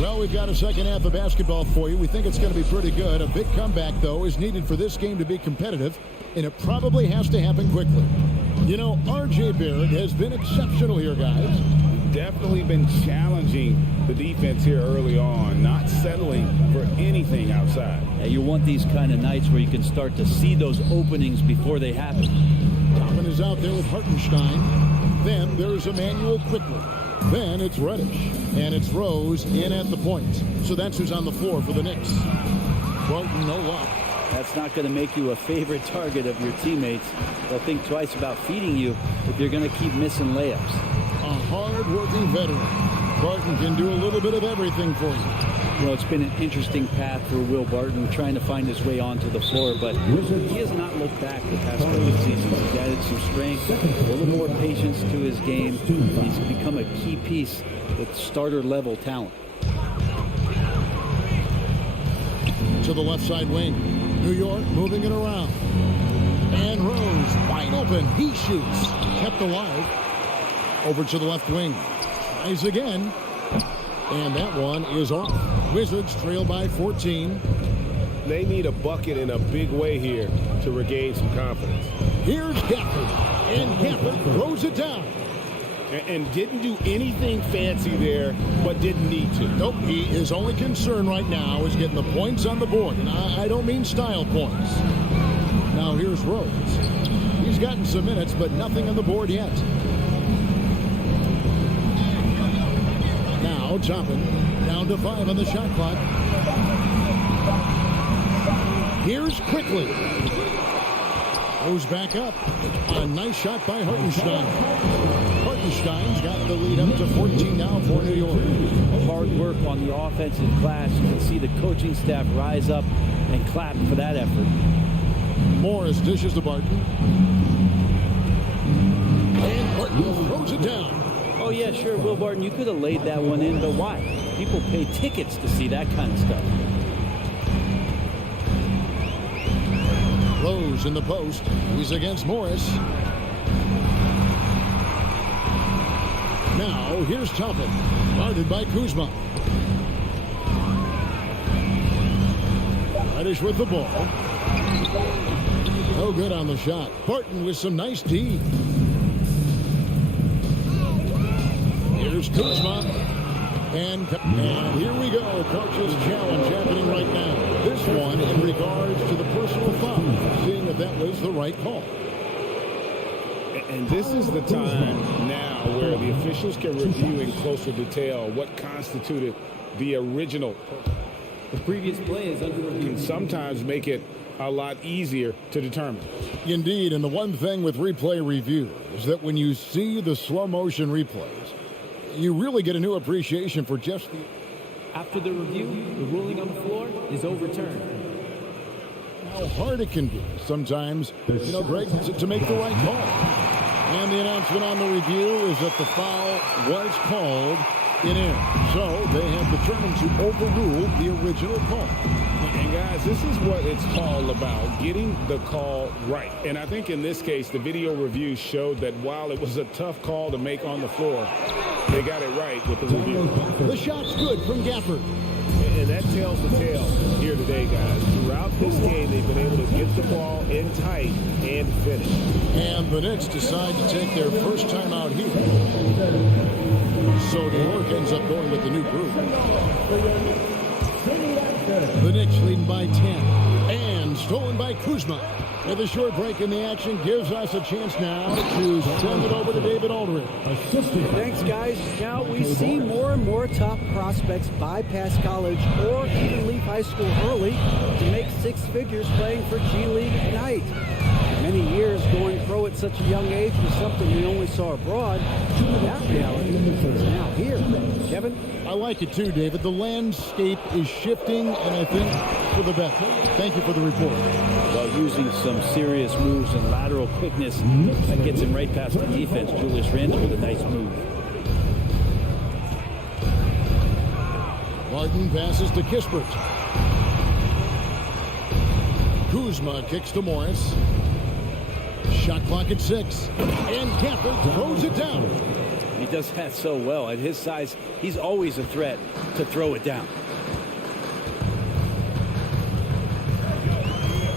Well, we've got a second half of basketball for you. We think it's going to be pretty good. A big comeback, though, is needed for this game to be competitive, and it probably has to happen quickly. You know, R.J. Barrett has been exceptional here, guys. Definitely been challenging the defense here early on, not settling for anything outside. Yeah, you want these kind of nights where you can start to see those openings before they happen. Toppin is out there with Hartenstein. Then there's Emmanuel Quickly. Then it's Reddish. And it's Rose in at the point. So that's who's on the floor for the Knicks. Barton, no luck. That's not going to make you a favorite target of your teammates. They'll think twice about feeding you if you're going to keep missing layups. A hard-working veteran. Barton can do a little bit of everything for you. Well, it's been an interesting path for Will Barton trying to find his way onto the floor, but he has not looked back the past couple of seasons. He's added some strength, a little more patience to his game. He's become a key piece with starter-level talent. To the left side wing. New York moving it around. And Rose wide open. He shoots. Kept alive. Over to the left wing. Tries again. And that one is off. Wizards trail by 14. They need a bucket in a big way here to regain some confidence. Here's Gafford. And Gafford throws it down. And didn't do anything fancy there, but didn't need to. Nope, his only concern right now is getting the points on the board. And I don't mean style points. Now here's Rose. He's gotten some minutes, but nothing on the board yet. Now Toppin down to 5 on the shot clock. Here's Quickly. Goes back up. A nice shot by Hartenstein. Hartenstein's got the lead up to 14 now for New York. Hard work on the offensive glass. You can see the coaching staff rise up and clap for that effort. Morris dishes to Barton. And Barton throws it down. Oh, yeah, sure, Will Barton, you could have laid that one in, but why? People pay tickets to see that kind of stuff. Rose in the post. He's against Morris. Now, here's Toppin. Guarded by Kuzma. Reddish with the ball. No good on the shot. Barton with some nice D. Here's Kuzma. And here we go. Coach's challenge happening right now. This one in regards to the personal foul. Seeing if that was the right call. And this is the time now where the officials can review in closer detail what constituted the original. The previous play is under review. Can sometimes make it a lot easier to determine. Indeed, and the one thing with replay review is that when you see the slow motion replays, you really get a new appreciation for just the... After the review, the ruling on the floor is overturned. How hard it can be sometimes, Greg, to make the right call. And the announcement on the review is that the foul was called in air. So they have determined to overrule the original call. And guys, this is what it's all about, getting the call right. And I think in this case, the video review showed that while it was a tough call to make on the floor, they got it right with the review. The shot's good from Gafford. And that tells the tale here today, guys. Throughout this game, they've been able to get the ball in tight and finish. And the Knicks decide to take their first time out here. So New York ends up going with the new group. The Knicks leading by 10. And stolen by Kuzma. With a short break in the action gives us a chance now to send it over to David Aldridge. Thanks, guys. Now we see more and more top prospects bypass college or even leave high school early to make six figures playing for G League Ignite. Many years going pro at such a young age was something we only saw abroad. That reality is now here. Kevin? I like it too, David. The landscape is shifting, and I think for the better. Thank you for the report. While using some serious moves and lateral quickness, that gets him right past the defense. Julius Randle with a nice move. Martin passes to Kispert. Kuzma kicks to Morris. Shot clock at 6. And Gafford throws it down. He does that so well. At his size, he's always a threat to throw it down.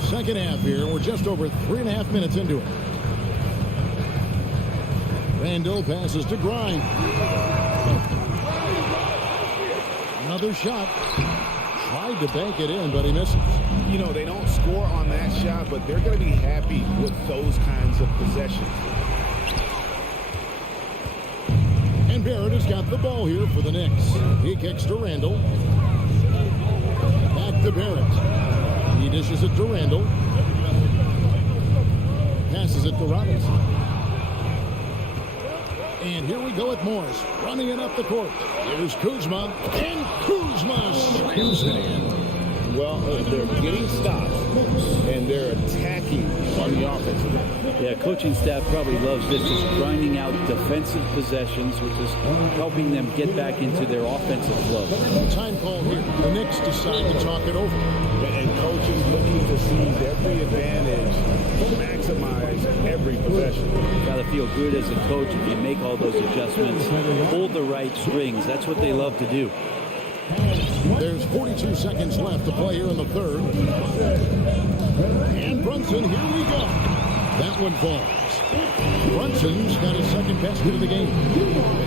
Second half here. We're just over 3.5 minutes into it. Randall passes to Grimes. Another shot. Tried to bank it in, but he misses. You know, they don't score on that shot, but they're going to be happy with those kinds of possessions. And Barrett has got the ball here for the Knicks. He kicks to Randall. Back to Barrett. He dishes it to Randall. Passes it to Robinson. And here we go with Morris. Running it up the court. Here's Kuzma. And Kuzma slams it in. Well, they're getting stops, and they're attacking on the offensive end. Yeah, coaching staff probably loves this, just grinding out defensive possessions, which is helping them get back into their offensive flow. Time call here. The Knicks decide to talk it over. And coaches looking to seize every advantage, maximize every possession. You got to feel good as a coach if you make all those adjustments, pull the right strings. That's what they love to do. There's 42 seconds left to play here in the third. And Brunson, here we go. That one falls. Brunson's got his second best hit of the game.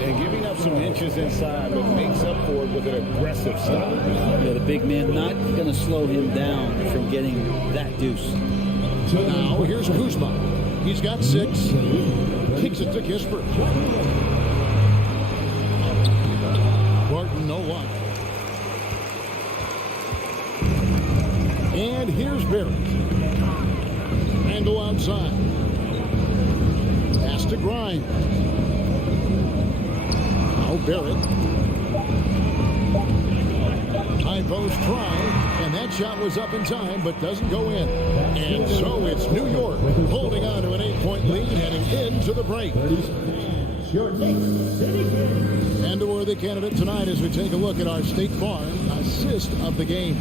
And giving up some inches inside, but makes up for it with an aggressive stop. Yeah, the big man not going to slow him down from getting that deuce. Now here's Kuzma. He's got 6. Kicks it to Kispert. Barton, no luck. And here's Barrett. Randall outside. Pass to Grimes. Now Barrett. High post try, and that shot was up in time, but doesn't go in. And so it's New York holding on to an 8-point lead, heading into the break. Your Knicks City Kings. And a worthy candidate tonight as we take a look at our State Farm assist of the game.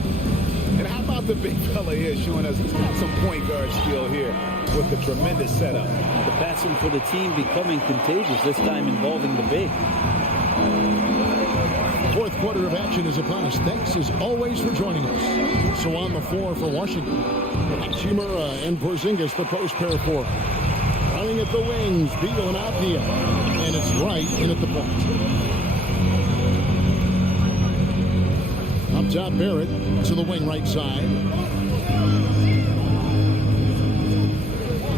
And how about the big fella here showing us he's got some point guard skill here with the tremendous setup. The passing for the team becoming contagious, this time involving the big. Fourth quarter of action is upon us. Thanks as always for joining us. So on the floor for Washington, Hachimura and Porzingis, the post pair for. Running at the wings, Beal and Avdia. And it's right in at the point. Up top, Barrett to the wing right side.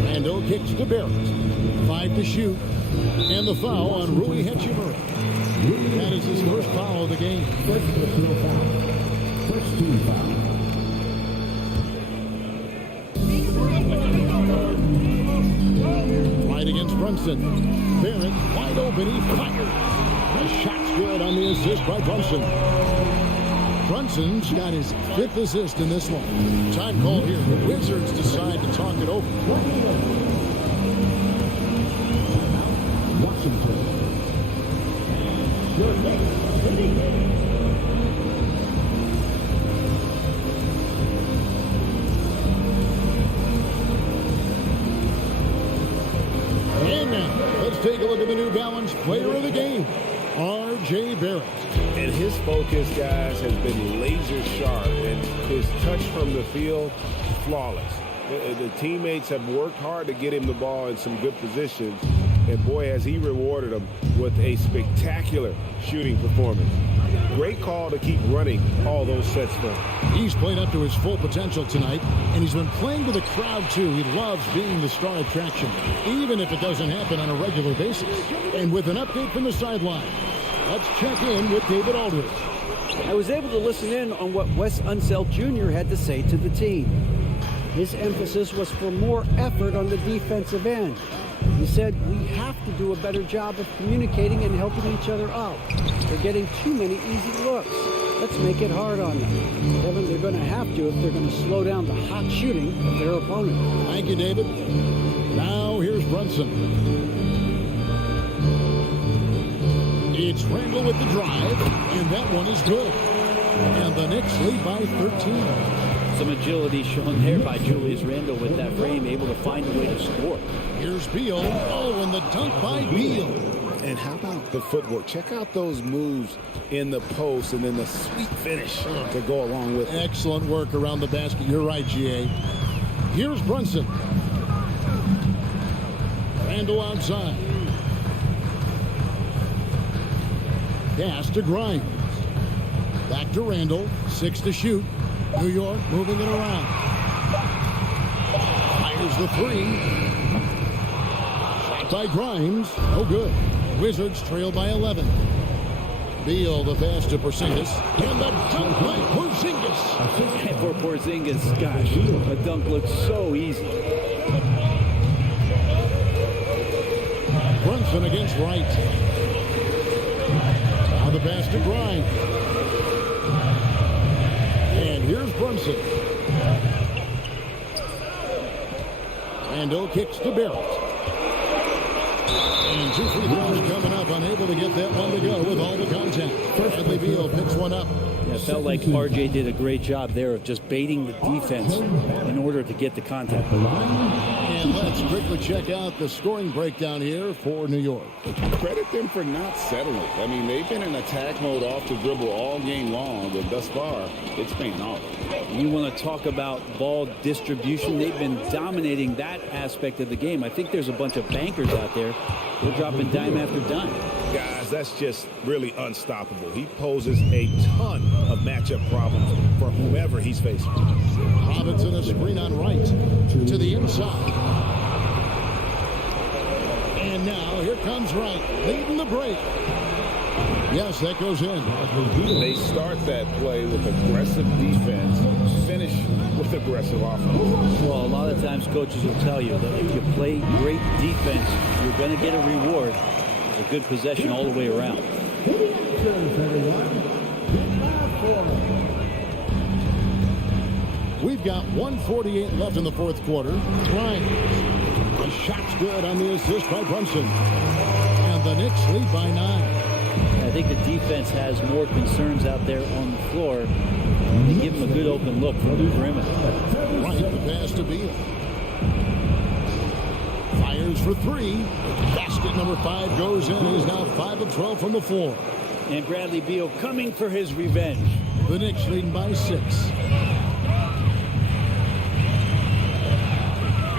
Randall kicks to Barrett. 5 to shoot. And the foul on Rui Hachimura. That is his first foul of the game. First personal foul. First team foul. Right against Brunson. Barrett wide open. He fires. The shot's good on the assist by Brunson. Brunson's got his 5th assist in this one. Time called here. The Wizards decide to talk it over. Washington. Your Knicks City Kings. And now, let's take a look at the New Balance player of the game, R.J. Barrett. And his focus, guys, has been laser sharp, and his touch from the field, flawless. The teammates have worked hard to get him the ball in some good positions, and boy, has he rewarded them with a spectacular shooting performance. Great call to keep running all those sets for him. He's played up to his full potential tonight, and he's been playing to the crowd, too. He loves being the star attraction, even if it doesn't happen on a regular basis. And with an update from the sideline, let's check in with David Aldridge. I was able to listen in on what Wes Unseld Jr. had to say to the team. His emphasis was for more effort on the defensive end. He said, we have to do a better job of communicating and helping each other out. They're getting too many easy looks. Let's make it hard on them. Kevin, they're going to have to if they're going to slow down the hot shooting of their opponent. Thank you, David. Now here's Brunson. It's Randall with the drive, and that one is good. And the Knicks lead by 13. Some agility shown there by Julius Randle with that frame, able to find a way to score. Here's Beal. Oh, and the dunk by Beal. And how about the footwork? Check out those moves in the post and then the sweet finish to go along with it. Excellent work around the basket. You're right, G.A. Here's Brunson. Randall outside. Pass to Grimes. Back to Randall. 6 to shoot. New York moving it around. Fires the 3. Shot by Grimes. No good. Wizards trail by 11. Beal the pass to Porzingis. And the dunk by Porzingis. And for Porzingis, gosh, a dunk looks so easy. Brunson against Wright. Now the pass to Grimes. And here's Brunson. Randall kicks to Barrett. And 2 free throws coming up. Unable to get that one to go with all the contact. Bradley Beal picks one up. Yeah, it felt like RJ did a great job there of just baiting the defense in order to get the contact. And let's quickly check out the scoring breakdown here for New York. Credit them for not settling. I mean, they've been in attack mode off the dribble all game long, and thus far, it's paying off. You want to talk about ball distribution? They've been dominating that aspect of the game. I think there's a bunch of bankers out there. They're dropping dime after dime. Guys, that's just really unstoppable. He poses a ton of matchup problems for whomever he's facing. Robinson a screen on Wright to the inside. And now here comes Wright leading the break. Yes, that goes in. They start that play with aggressive defense, finish with aggressive offense. Well, a lot of times coaches will tell you that if you play great defense, you're going to get a reward. A good possession all the way around. We've got 1:48 left in the fourth quarter. Grimes. The shot's good on the assist by Brunson. And the Knicks lead by 9. I think the defense has more concerns out there on the floor. They give him a good open look from the perimeter. Right, the pass to Beal. Fires for 3. Basket number 5 goes in. He's now 5 of 12 from the floor. And Bradley Beal coming for his revenge. The Knicks leading by 6.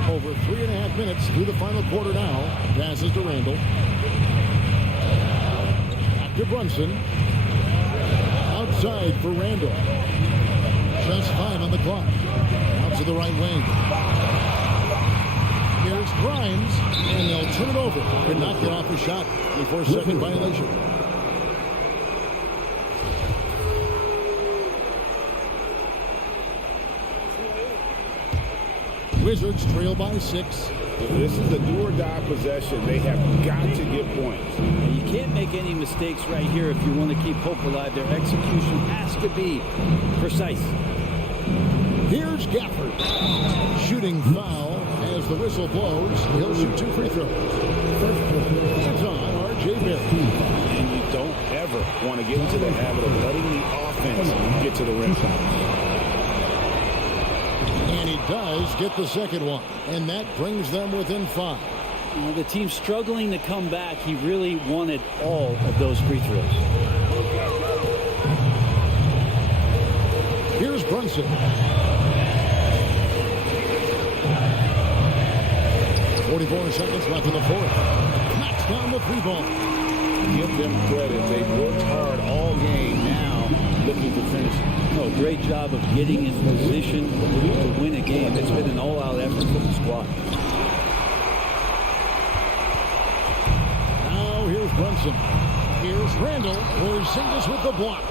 Over 3.5 minutes through the final quarter now. Passes to Randall. Back to Brunson. Outside for Randall. Just 5 on the clock. Out to the right wing. Here's Grimes, and they'll turn it over. Could not get off the shot before second violation. Wizards trail by 6. This is a do-or-die possession. They have got to get points. You can't make any mistakes right here if you want to keep hope alive. Their execution has to be precise. Here's Gafford. Shooting foul as the whistle blows. He'll shoot 2 free throws. Hands on R.J. Barrett. And you don't ever want to get into the habit of letting the offense get to the rim. And he does get the second one. And that brings them within 5. The team's struggling to come back. He really wanted all of those free throws. Here's Brunson. 44 seconds left in the fourth. Knocks down the 3 ball. Give them credit. They've worked hard all game. Now looking to finish. No, great job of getting in position to win a game. It's been an all-out effort for the squad. Now here's Brunson. Here's Randall. Porzingis with the block.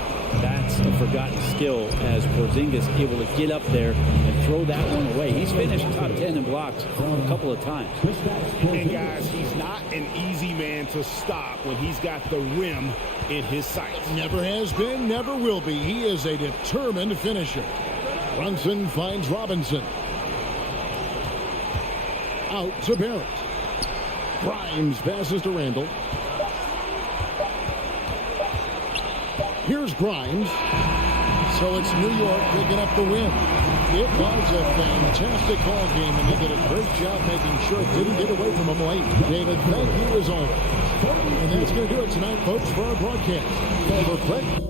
That's a forgotten skill as Porzingis able to get up there and throw that one away. He's finished top 10 in blocks a couple of times. And guys, he's not an easy man to stop when he's got the rim in his sights. Never has been, never will be. He is a determined finisher. Brunson finds Robinson. Out to Barrett. Grimes passes to Randall. Here's Grimes. So it's New York picking up the win. It was a fantastic ball game, and they did a great job making sure it didn't get away from them late. David, thank you as always. And that's going to do it tonight, folks, for our broadcast. For Craig.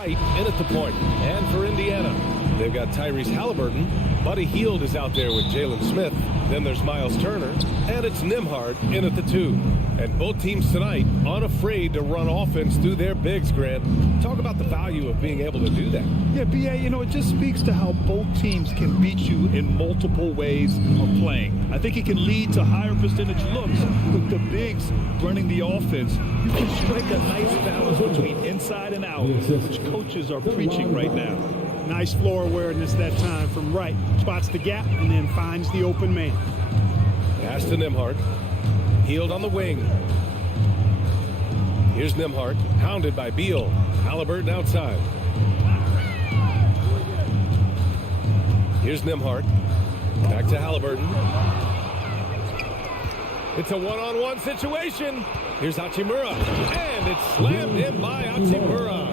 right in at the point. And for Indiana, they've got Tyrese Halliburton. Buddy Hield is out there with Jalen Smith. Then there's Miles Turner. And it's Nembhard in at the 2. And both teams tonight unafraid to run offense through their bigs, Grant. Talk about the value of being able to do that. Yeah, B.A., it just speaks to how both teams can beat you in multiple ways of playing. I think it can lead to higher percentage looks with the bigs running the offense. You can strike a nice balance between inside and out, which coaches are preaching right now. Nice floor awareness that time from right. Spots the gap and then finds the open man. Pass to Nembhard. Hield on the wing. Here's Nembhard, hounded by Beal. Halliburton outside. Here's Nembhard. Back to Halliburton. It's a one-on-one situation. Here's Hachimura. And it's slammed in by Hachimura.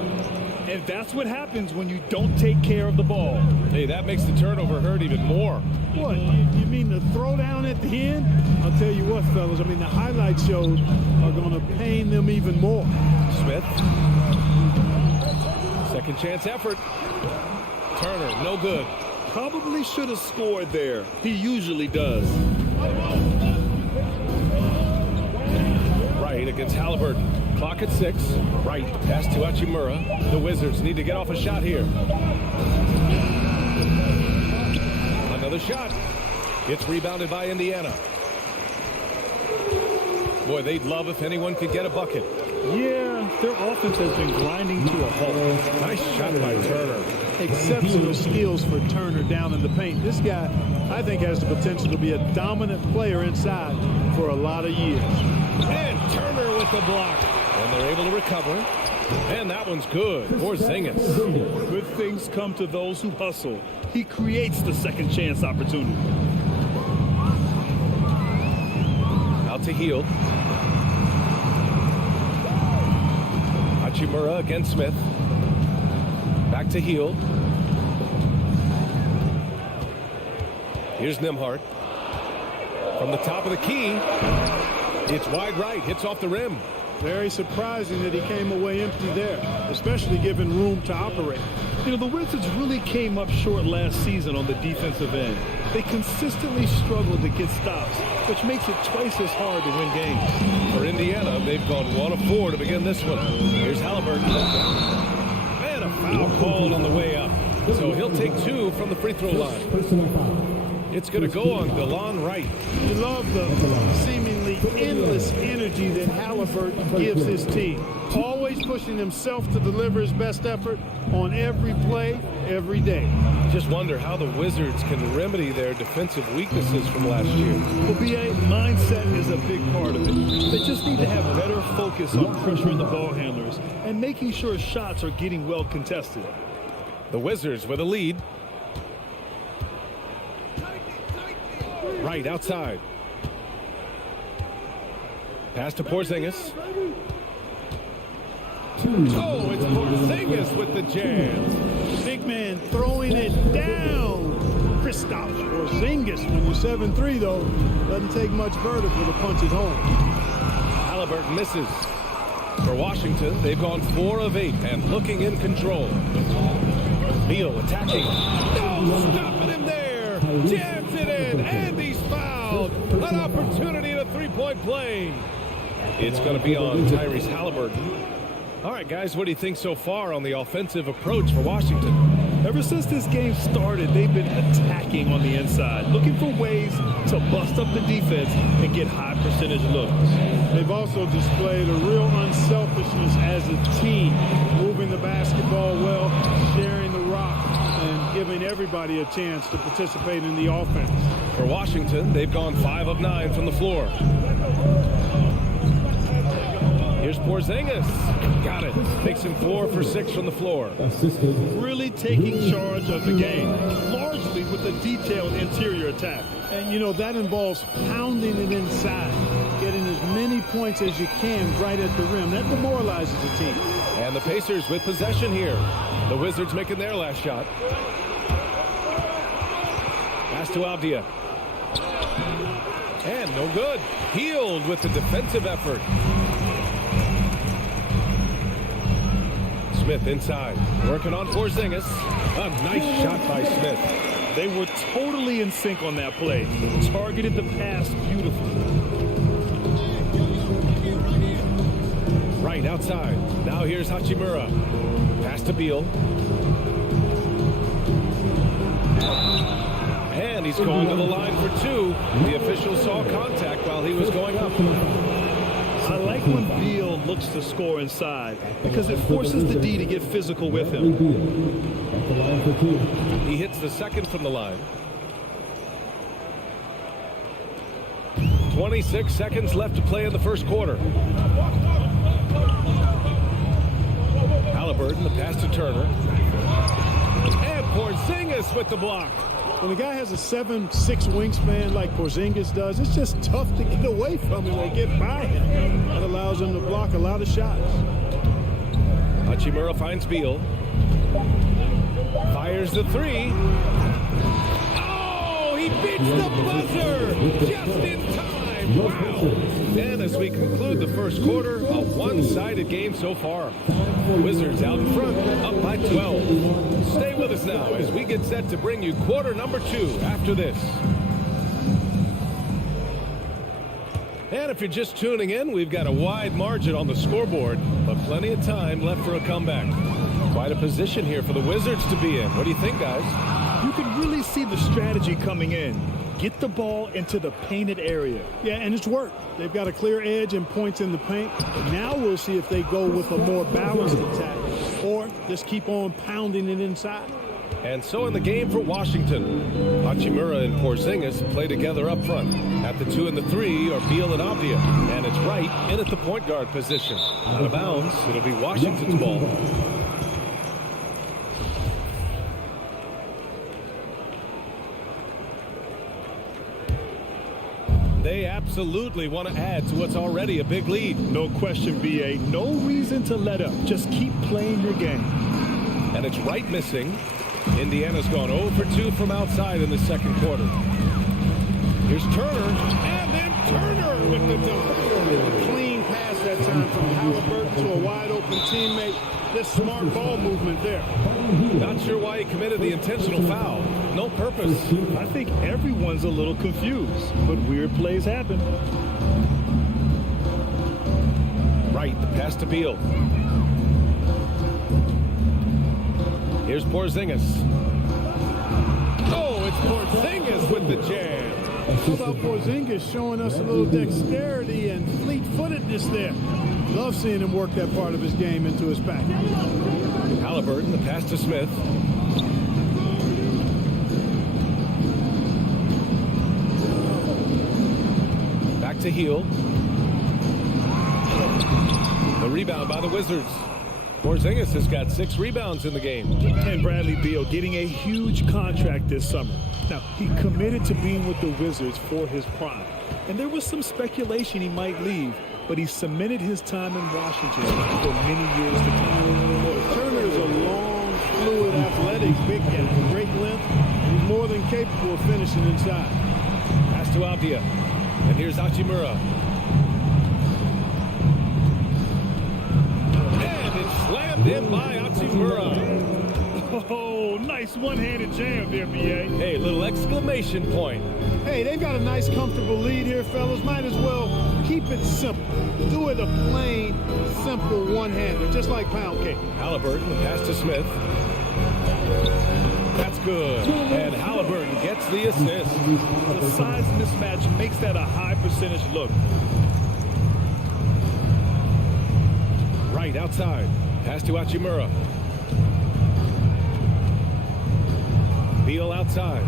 And that's what happens when you don't take care of the ball. Hey, that makes the turnover hurt even more. What, you mean the throwdown at the end? I'll tell you what, fellas, the highlight shows are going to pain them even more. Smith. Second chance effort. Turner, no good. Probably should have scored there. He usually does. Right against Halliburton. Clock at 6. Right. Pass to Hachimura. The Wizards need to get off a shot here. Another shot. It's rebounded by Indiana. Boy, they'd love if anyone could get a bucket. Yeah, their offense has been grinding to a halt. Nice shot by Turner. Exceptional skills for Turner down in the paint. This guy, I think, has the potential to be a dominant player inside for a lot of years. And Turner with the block. And they're able to recover. And that one's good for Skijesss. Good things come to those who hustle. He creates the second chance opportunity. Out to Hield. Hachimura against Smith. Back to Hield. Here's Nembhard. From the top of the key. It's wide right. Hits off the rim. Very surprising that he came away empty there, especially given room to operate. You know, the Wizards really came up short last season on the defensive end. They consistently struggled to get stops, which makes it twice as hard to win games. For Indiana, they've gone 1 of 4 to begin this one. Here's Halliburton. And a foul called on the way up. So he'll take 2 from the free throw line. Personal foul. It's going to go on DeLon Wright. You love the seemingly endless energy that Halliburton gives his team. Always pushing himself to deliver his best effort on every play, every day. Just wonder how the Wizards can remedy their defensive weaknesses from last year. Well, BA, mindset is a big part of it. They just need to have better focus on pressuring the ball handlers and making sure shots are getting well contested. The Wizards with a lead. Right outside. Pass to Porzingis. Oh, it's Porzingis with the jam. Big man throwing it down. Kristaps Porzingis. When you're 7'3", though, doesn't take much vertical to punch it home. Halliburton misses. For Washington, they've gone 4 of 8 and looking in control. Beal attacking. No, stopping him there. Jams it in, and he's fouled. An opportunity at a three-point play. It's going to be on Tyrese Halliburton. All right, guys, what do you think so far on the offensive approach for Washington? Ever since this game started, they've been attacking on the inside, looking for ways to bust up the defense and get high percentage looks. They've also displayed a real unselfishness as a team, moving the basketball well, sharing the rock, and giving everybody a chance to participate in the offense. For Washington, they've gone 5 of 9 from the floor. Here's Porzingis. Got it. Makes him 4 for 6 from the floor. Really taking charge of the game, largely with a detailed interior attack. And, you know, that involves pounding it inside, getting as many points as you can right at the rim. That demoralizes the team. And the Pacers with possession here. The Wizards making their last shot. Pass to Avdia. And no good. Healed with the defensive effort. Smith inside. Working on Porzingis. A nice shot by Smith. They were totally in sync on that play. Targeted the pass beautifully. Right outside. Now here's Hachimura. Pass to Beal. And he's going to the line for 2. The official saw contact while he was going up. I like when Beal looks to score inside because it forces the D to get physical with him. He hits the second from the line. 26 seconds left to play in the first quarter. Halliburton, the pass to Turner. And Porzingis with the block. When a guy has a 7'6" wingspan like Porzingis does, it's just tough to get away from him or get by him. That allows him to block a lot of shots. Hachimura finds Beal. Fires the 3. Oh, he beats the buzzer just in time. Wow. And as we conclude the first quarter, a one-sided game so far. Wizards out in front, up by 12. Stay with us now as we get set to bring you quarter number 2 after this. And if you're just tuning in, we've got a wide margin on the scoreboard, but plenty of time left for a comeback. Quite a position here for the Wizards to be in. What do you think, guys? You can really see the strategy coming in. Get the ball into the painted area. Yeah, and it's worked. They've got a clear edge and points in the paint. Now we'll see if they go with a more balanced attack or just keep on pounding it inside. And so in the game for Washington, Hachimura and Porzingis play together up front. At the 2 and the 3 are Beal and Avdia. And it's Wright in at the point guard position. Out of bounds, it'll be Washington's ball. They absolutely want to add to what's already a big lead. No question, BA. No reason to let up. Just keep playing your game. And it's Wright missing. Indiana's gone 0 for 2 from outside in the second quarter. Here's Turner, and then Turner with the dunk. Clean pass that time from Halliburton to a wide open teammate. This smart ball movement there. Not sure why he committed the intentional foul. No purpose. I think everyone's a little confused, but weird plays happen. Right, the pass to Beal. Here's Porzingis. Oh, it's Porzingis with the jam. How about Porzingis showing us a little dexterity and fleet-footedness there? Love seeing him work that part of his game into his package. Halliburton, the pass to Smith. Back to Heel. The rebound by the Wizards. Porzingis has got 6 rebounds in the game. And Bradley Beal getting a huge contract this summer. Now, he committed to being with the Wizards for his prime. And there was some speculation he might leave, but he cemented his time in Washington for many years to come. Well, Turner is a long, fluid, athletic big guy, great length, and he's more than capable of finishing inside. Pass to Avdia. And here's Hachimura. And it's slammed in by Hachimura. Oh, nice one-handed jam there, B.A. Hey, little exclamation point. Hey, they've got a nice, comfortable lead here, fellas. Might as well keep it simple. Do it a plain, simple one-hander, just like pound cake. Halliburton, the pass to Smith. That's good. And Halliburton gets the assist. The size mismatch makes that a high percentage look. Right outside. Pass to Hachimura. Beal outside.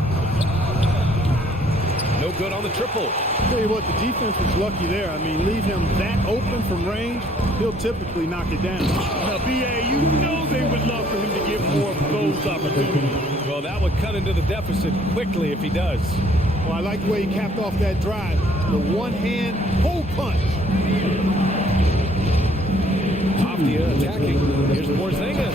No good on the triple. Tell you what, the defense was lucky there. I mean, leave him that open from range, he'll typically knock it down. Now, B.A., you know they would love for him to get more of those opportunities. Well, that would cut into the deficit quickly if he does. Well, I like the way he capped off that drive. The one-hand hole punch. Avdia attacking. Here's Porzingis.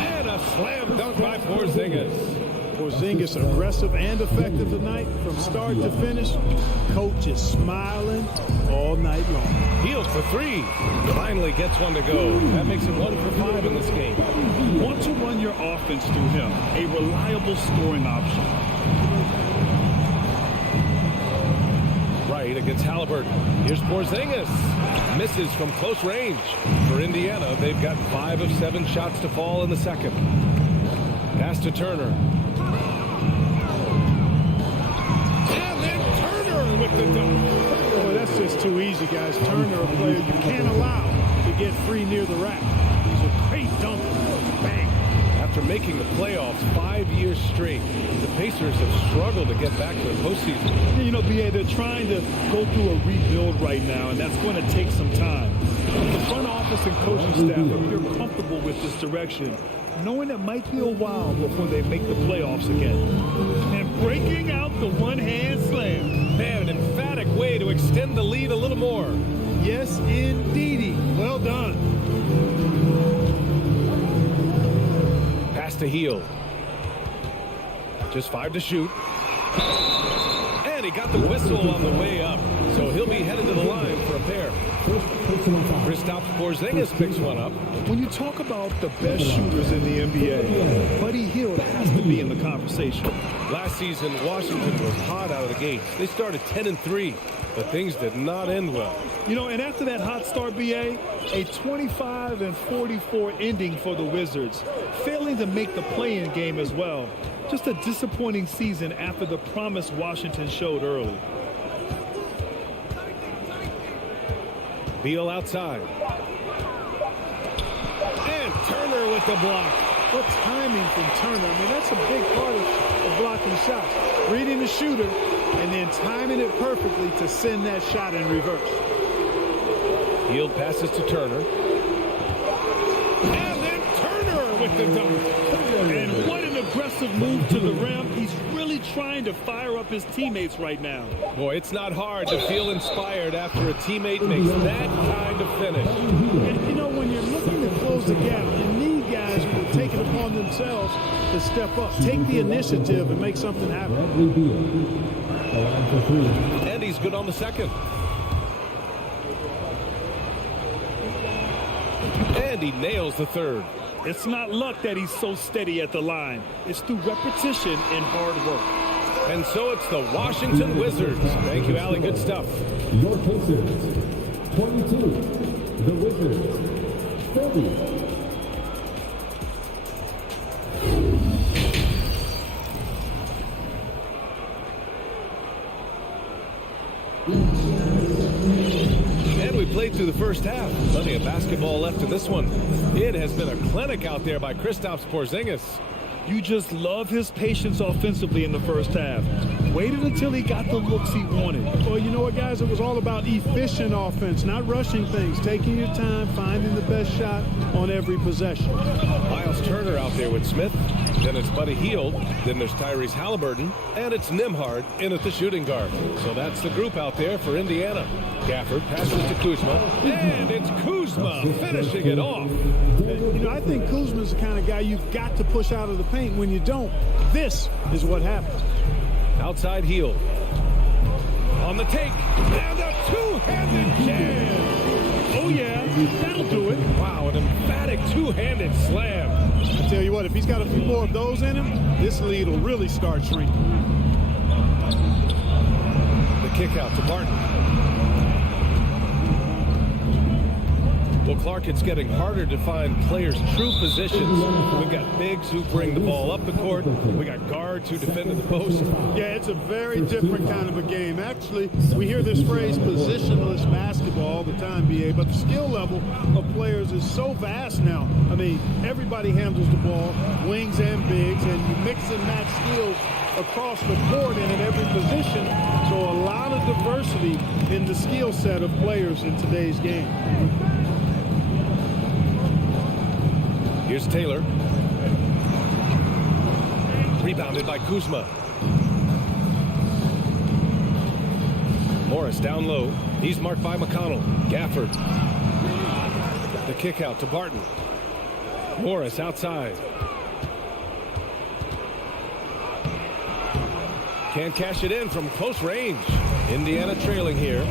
And a slam dunk by Porzingis. Porzingis aggressive and effective tonight from start to finish. Coach is smiling all night long. Heel for 3. Finally gets one to go. That makes it 1 for 5 in this game. You want to run your offense through him, a reliable scoring option. Right against Halliburton. Here's Porzingis. Misses from close range. For Indiana, they've got 5 of 7 shots to fall in the second. Pass to Turner. With the dunk. Boy, that's just too easy, guys. Turner, a player you can't allow to get free near the rack. He's a great dunker. Bang. After making the playoffs 5 years straight, the Pacers have struggled to get back to the postseason. You know, B.A., they're trying to go through a rebuild right now, and that's going to take some time. The front office and coaching staff are comfortable with this direction, knowing it might be a while before they make the playoffs again. And breaking out the one-hand slam. Man, an emphatic way to extend the lead a little more. Yes, indeedy. Well done. Pass to Heel. Just 5 to shoot. And he got the whistle on the way up. So he'll be headed to the line for a pair. Kristaps Porzingis picks one up. When you talk about the best shooters in the NBA, Buddy Hield has to be in the conversation. Last season, Washington was hot out of the gates. They started 10-3, but things did not end well. You know, and after that hot start, B.A., a 25-44 ending for the Wizards, failing to make the play-in game as well. Just a disappointing season after the promise Washington showed early. Beal outside. And Turner with the block. What timing from Turner. I mean, that's a big part of blocking shots. Reading the shooter and then timing it perfectly to send that shot in reverse. Hield passes to Turner. And then Turner with the dunk. And what an aggressive move to the rim. He's really trying to fire up his teammates right now. Boy, it's not hard to feel inspired after a teammate makes that kind of finish. And, you know, when you're looking to close the gap, you need guys who will take it upon themselves to step up, take the initiative, and make something happen. And he's good on the second. And he nails the third. It's not luck that he's so steady at the line. It's through repetition and hard work. And so it's the Washington Wizards. Thank you, Allie. Good stuff. Your Pacers, 22. The Wizards, 30. And we played through the first half. Plenty of basketball left in this one. It has been a clinic out there by Kristaps Porzingis. You just love his patience offensively in the first half. Waited until he got the looks he wanted. Well, you know what, guys? It was all about efficient offense, not rushing things, taking your time, finding the best shot on every possession. Miles Turner out there with Smith. Then it's Buddy Hield. Then there's Tyrese Halliburton. And it's Nembhard in at the shooting guard. So that's the group out there for Indiana. Gafford passes to Kuzma. And it's Kuzma finishing it off. You know, I think Kuzma's the kind of guy you've got to push out of the paint. When you don't, this is what happens. Outside Hield. On the take. And a two-handed jam. Oh, yeah, that'll do it. Wow, an emphatic two-handed slam. I tell you what, if he's got a few more of those in him, this lead will really start shrinking. The kick out to Barton. Well, Clark, it's getting harder to find players' true positions. We've got bigs who bring the ball up the court. We got guards who defend at the post. Yeah, it's a very different kind of a game. Actually, we hear this phrase positionless basketball all the time, BA, but the skill level of players is so vast now. I mean, everybody handles the ball, wings and bigs, and you mix and match skills across the court and at every position. So a lot of diversity in the skill set of players in today's game. Here's Taylor. Rebounded by Kuzma. Morris down low. He's marked by McConnell. Gafford. The kick out to Barton. Morris outside. Can't cash it in from close range. Indiana trailing here.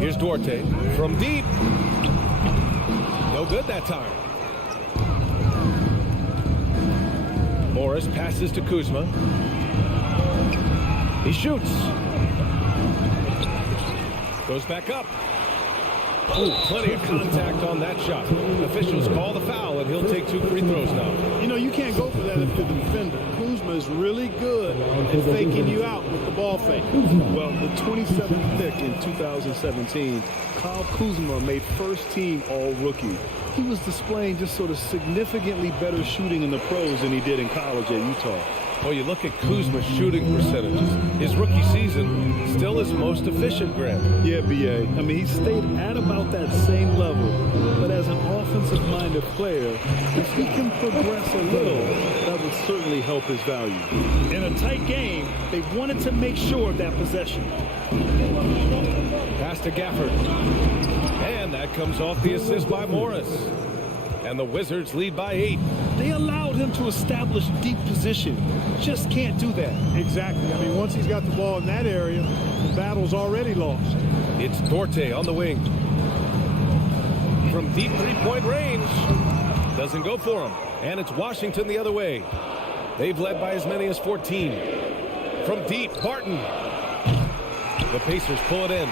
Here's Duarte from deep. No good that time. Morris passes to Kuzma. He shoots. Goes back up. Ooh, plenty of contact on that shot. Officials call the foul, and he'll take 2 free throws now. You know, you can't go for that if you're the defender. Kuzma is really good at faking you out with the ball fake. Well, the 27th pick in 2017, Kyle Kuzma made first-team All-Rookie. He was displaying just sort of significantly better shooting in the pros than he did in college at Utah. Well, you look at Kuzma's shooting percentages. His rookie season, still his most efficient, Grant. Yeah, B.A. I mean, he stayed at about that same level. But as an offensive-minded player, if he can progress a little, that would certainly help his value. In a tight game, they wanted to make sure of that possession. Pass to Gafford. And that comes off the assist by Morris. And the Wizards lead by 8. They allowed him to establish deep position. Just can't do that. Exactly. I mean, once he's got the ball in that area, the battle's already lost. It's Duarte on the wing. From deep three-point range. Doesn't go for him. And it's Washington the other way. They've led by as many as 14. From deep, Barton. The Pacers pull it in.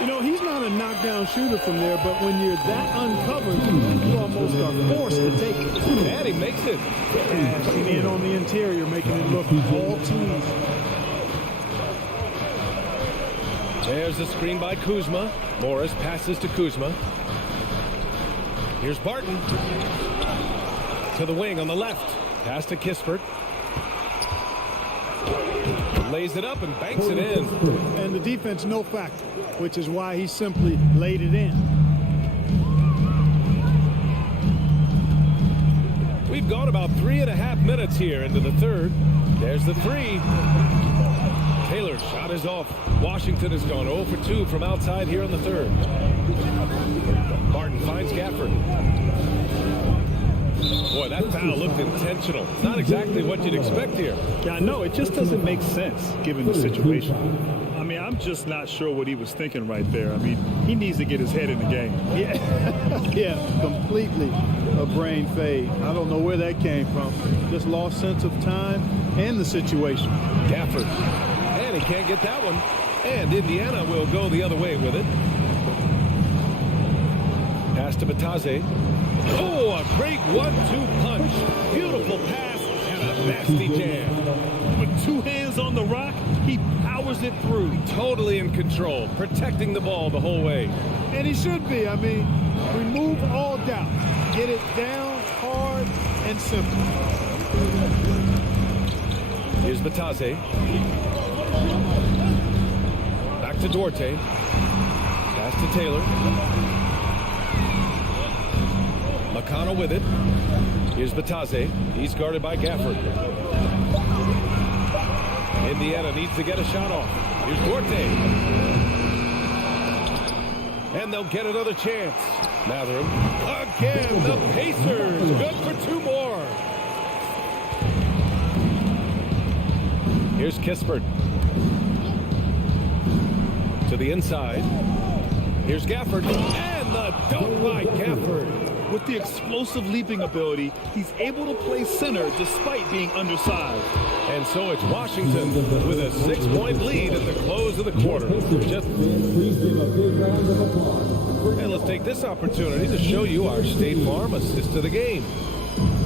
You know, he's not a knockdown shooter from there, but when you're that uncovered, you almost are forced to take it. And he makes it. Passing in on the interior, making it look all too easy. There's a screen by Kuzma. Morris passes to Kuzma. Here's Barton. To the wing on the left. Pass to Kispert. Lays it up and banks it in. And the defense no factor, which is why he simply laid it in. We've gone about 3.5 minutes here into the third. There's the three. Taylor's shot is off. Washington has gone 0 for 2 from outside here in the third. Martin finds Gafford. Boy, that foul looked intentional. It's not exactly what you'd expect here. Yeah, no, it just doesn't make sense given the situation. I mean, I'm just not sure what he was thinking right there. I mean, he needs to get his head in the game. Yeah, completely a brain fade. I don't know where that came from. Just lost sense of time and the situation. Gafford. And he can't get that one. And Indiana will go the other way with it. Pass to Batase. Oh, a great 1-2 punch. Beautiful pass and a nasty jam. With 2 hands on the rock, he powers it through. Totally in control, protecting the ball the whole way. And he should be. I mean, remove all doubt. Get it down hard and simple. Here's Batase. Back to Duarte. Pass to Taylor. McConnell with it. Here's Batase. He's guarded by Gafford. Indiana needs to get a shot off. Here's Duarte. And they'll get another chance. Mathurin. Again, the Pacers. Good for 2 more. Here's Kispert. To the inside. Here's Gafford. And the dunk by Gafford. With the explosive leaping ability, he's able to play center despite being undersized. And so it's Washington with a 6-point lead at the close of the quarter. And let's take this opportunity to show you our State Farm assist of the game.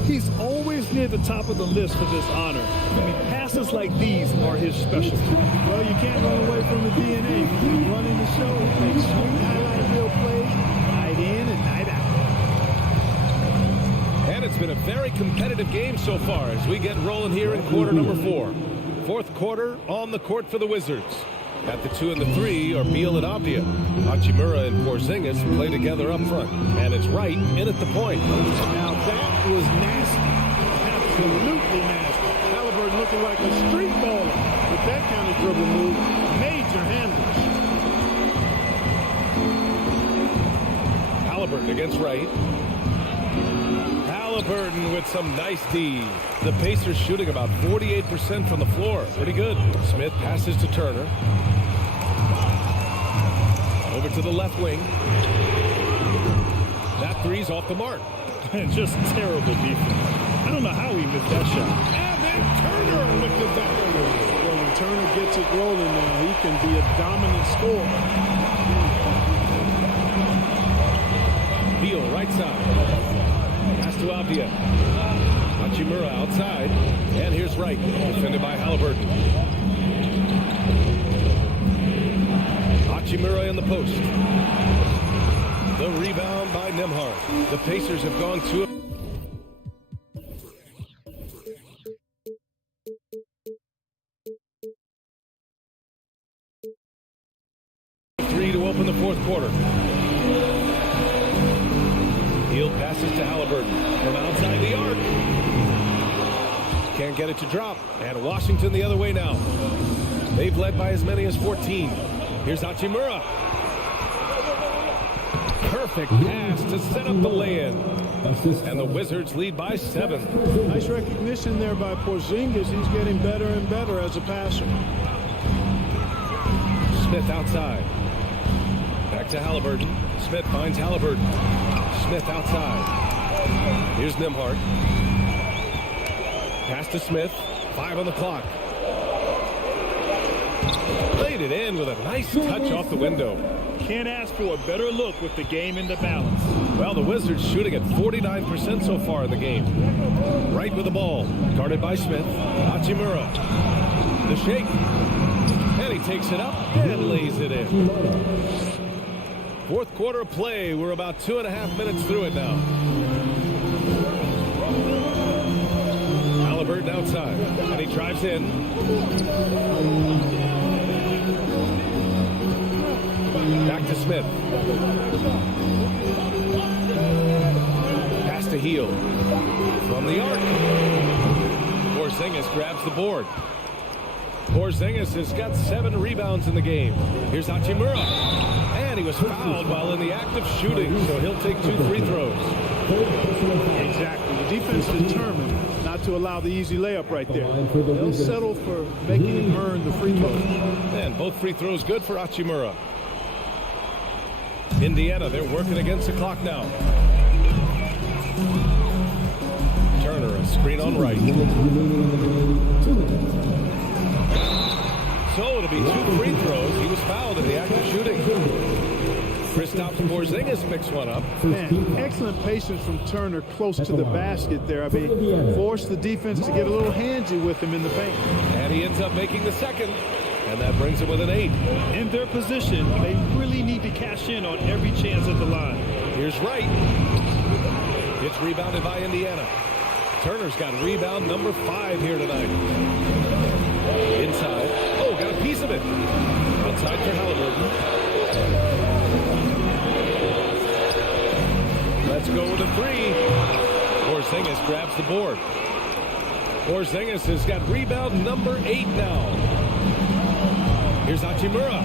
He's always near the top of the list for this honor. I mean, passes like these are his specialty. Well, you can't run away from the DNA. He's running the show. He makes sweet highlight reel plays night in and night out. And it's been a very competitive game so far as we get rolling here in quarter number 4. Fourth quarter on the court for the Wizards. At the 2 and the 3 are Beal and Avdia. Hachimura and Porzingis play together up front. And it's Wright in at the point. Now that was nasty. Absolutely nasty. Halliburton looking like a street baller with that kind of dribble move. Major handles. Halliburton against Wright. Halliburton with some nice D. The Pacers shooting about 48% from the floor. Pretty good. Smith passes to Turner. Over to the left wing. That three's off the mark. Just terrible defense. I don't know how he missed that shot. And then Turner with the back. Well, when Turner gets it rolling now, he can be a dominant scorer. Beal right side. Pass to Avdia. Hachimura outside. And here's Wright. Defended by Halliburton. Hachimura in the post. The rebound by Nembhard. The Pacers have gone 2. To open the fourth quarter. Hield passes to Halliburton from outside the arc. Can't get it to drop. And Washington the other way now. They've led by as many as 14. Here's Hachimura. Perfect pass to set up the lay-in. And the Wizards lead by 7. Nice recognition there by Porzingis. He's getting better and better as a passer. Smith outside. Back to Halliburton. Smith finds Halliburton. Smith outside. Here's Nembhard. Pass to Smith. 5 on the clock. Laid it in with a nice touch off the window. Can't ask for a better look with the game in the balance. Well, the Wizards shooting at 49% so far in the game. Right with the ball. Guarded by Smith. Hachimura. The shake. And he takes it up and lays it in. Fourth quarter of play. We're about 2.5 minutes through it now. Halliburton outside, and he drives in. Back to Smith. Pass to Heel. From the arc. Porzingis grabs the board. Porzingis has got 7 rebounds in the game. Here's Hachimura. And he was fouled while in the act of shooting, so he'll take 2 free throws. Exactly. The defense determined not to allow the easy layup right there. They'll settle for making him earn the free throws. And both free throws good for Hachimura. Indiana, they're working against the clock now. Turner, a screen on right. So it'll be 2 free throws. He was fouled in the act of shooting. Kristaps Porzingis picks one up. Man, excellent patience from Turner close to the basket there. I mean, forced the defense to get a little handsy with him in the paint. And he ends up making the second. And that brings him with an 8. In their position, they really need to cash in on every chance at the line. Here's Wright. It's rebounded by Indiana. Turner's got rebound number 5 here tonight. Inside. Oh, got a piece of it. Outside for Halliburton. Let's go with a 3. Porzingis grabs the board. Porzingis has got rebound number 8 now. Here's Hachimura.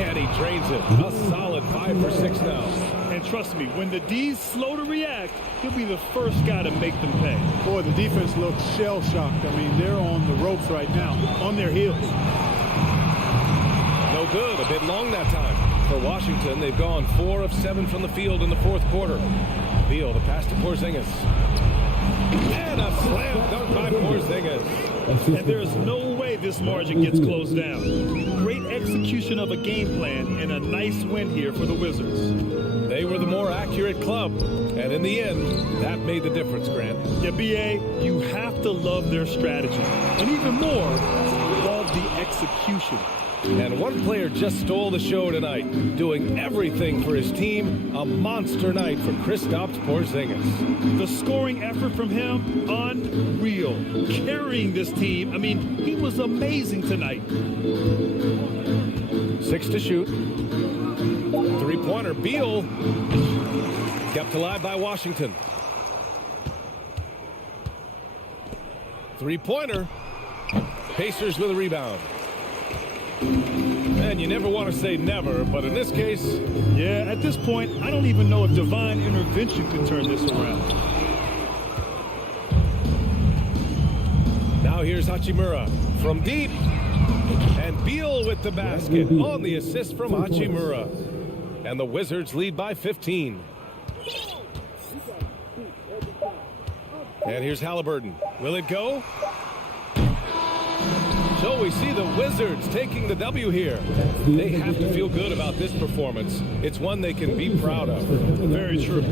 And he drains it. A solid 5 for 6 now. And trust me, when the D's slow to react, he'll be the first guy to make them pay. Boy, the defense looks shell-shocked. I mean, they're on the ropes right now, on their heels. No good. A bit long that time. For Washington, they've gone 4 of 7 from the field in the fourth quarter. Beal, the pass to Porzingis. And a slam dunk by Porzingis. And there's no way this margin gets closed down. Great execution of a game plan and a nice win here for the Wizards. They were the more accurate club. And in the end, that made the difference, Grant. Yeah, B.A., you have to love their strategy. And even more, love the execution. And one player just stole the show tonight, doing everything for his team. A monster night for Kristaps Porzingis. The scoring effort from him, unreal. Carrying this team, I mean, he was amazing tonight. 6 to shoot. 3-pointer, Beal. Kept alive by Washington. 3-pointer. Pacers with a rebound. And you never want to say never, but in this case... Yeah, at this point, I don't even know if divine intervention could turn this around. Now here's Hachimura from deep. And Beal with the basket on the assist from Hachimura. And the Wizards lead by 15. And here's Halliburton. Will it go? So we see the Wizards taking the W here. They have to feel good about this performance. It's one they can be proud of. Very true.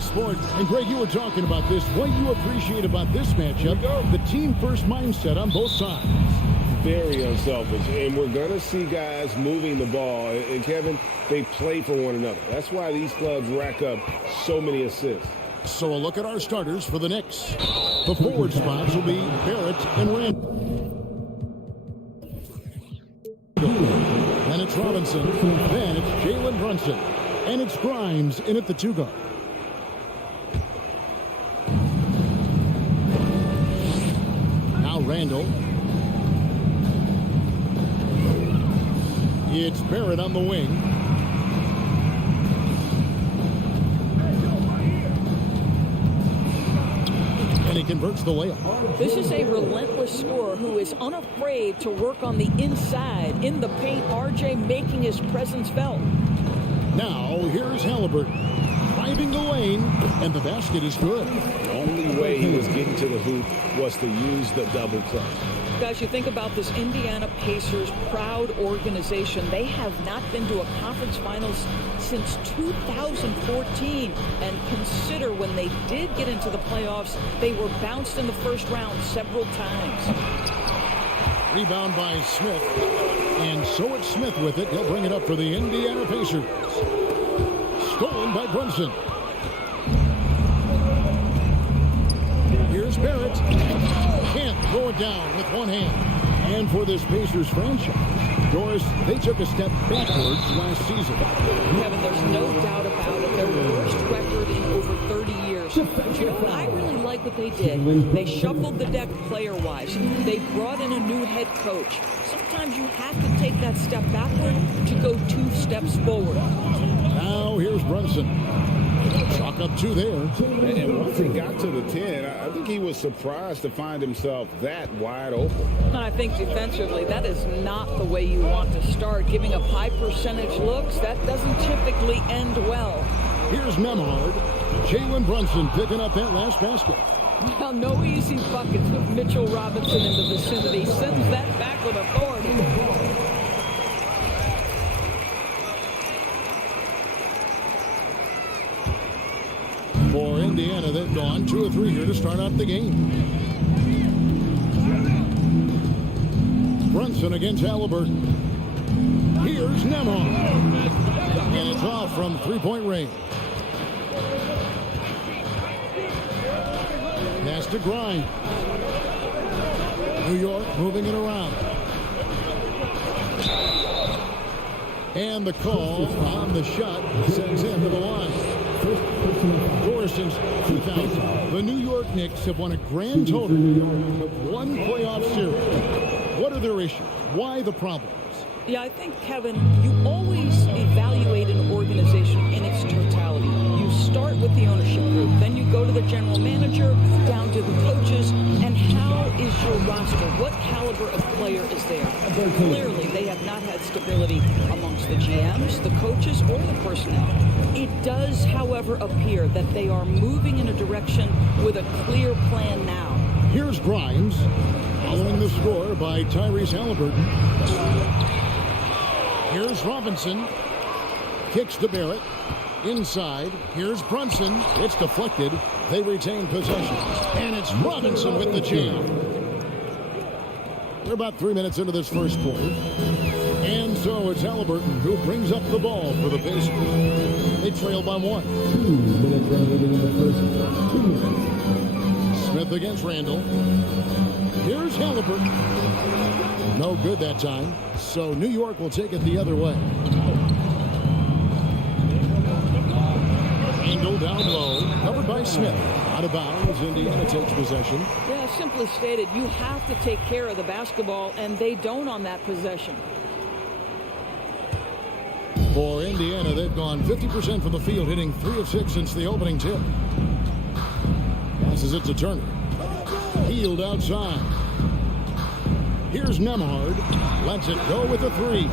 Sports. And Greg, you were talking about this. What you appreciate about this matchup, the team first mindset on both sides. Very unselfish. And we're going to see guys moving the ball. And Kevin, they play for one another. That's why these clubs rack up so many assists. So a look at our starters for the Knicks. The forward spots will be Barrett and Randall. Then it's Robinson. Then it's Jalen Brunson. And it's Grimes in at the 2 guard. Randall. It's Barrett on the wing. And he converts the layup. This is a relentless scorer who is unafraid to work on the inside in the paint. RJ making his presence felt. Now here's Halliburton driving the lane, and the basket is good. The only way he was getting to the hoop was to use the double clutch. Guys, you think about this Indiana Pacers proud organization. They have not been to a conference finals since 2014. And consider when they did get into the playoffs, they were bounced in the first round several times. Rebound by Smith. And so it's Smith with it. He'll bring it up for the Indiana Pacers. Stolen by Brunson. Here's Barrett. Can't throw it down with one hand. And for this Pacers franchise, Doris, they took a step backwards last season. Kevin, there's no doubt about it. Their worst record in over 30 years. But you know what? I really like what they did. They shuffled the deck player-wise. They brought in a new head coach. Sometimes you have to take that step backward to go 2 steps forward. Now here's Brunson. Chalk up 2 there. And once he got to the 10, I think he was surprised to find himself that wide open. And I think defensively, that is not the way you want to start. Giving up high percentage looks, that doesn't typically end well. Here's Nemhard. Jalen Brunson picking up that last basket. Well, no easy buckets with Mitchell Robinson in the vicinity. Sends that back with authority. For Indiana, they've gone 2 of 3 here to start out the game. Brunson against Halliburton. Here's Nemhard. And it's off from 3-point range. Pass to Grimes. New York moving it around. And the call on the shot sends him to the line. Since 2000, the New York Knicks have won a grand total of 1 playoff series. What are their issues? Why the problems? Yeah, I think, Kevin, you always evaluate an organization in its totality. You start with the ownership group, then you go to the general manager, down to the coaches, and how is your roster? What caliber of player is there? Clearly, they have not had stability amongst the GMs, the coaches, or the personnel. It does, however, appear that they are moving in a direction with a clear plan now. Here's Grimes, following the score by Tyrese Halliburton. Here's Robinson. Kicks to Barrett. Inside, here's Brunson. It's deflected. They retain possession. And it's Robinson with the jam. We're about 3 minutes into this first quarter. And so it's Halliburton who brings up the ball for the Pacers. They trail by 1. 2 minutes remaining in the first. 2 minutes. Smith against Randall. Here's Halliburton. No good that time. So New York will take it the other way. Randall down low. Covered by Smith. Out of bounds. Indiana takes possession. Yeah, simply stated, you have to take care of the basketball, and they don't on that possession. For Indiana, they've gone 50% from the field, hitting 3 of 6 since the opening tip. Passes it to Turner. Healed outside. Here's Nemhard. Lets it go with a 3.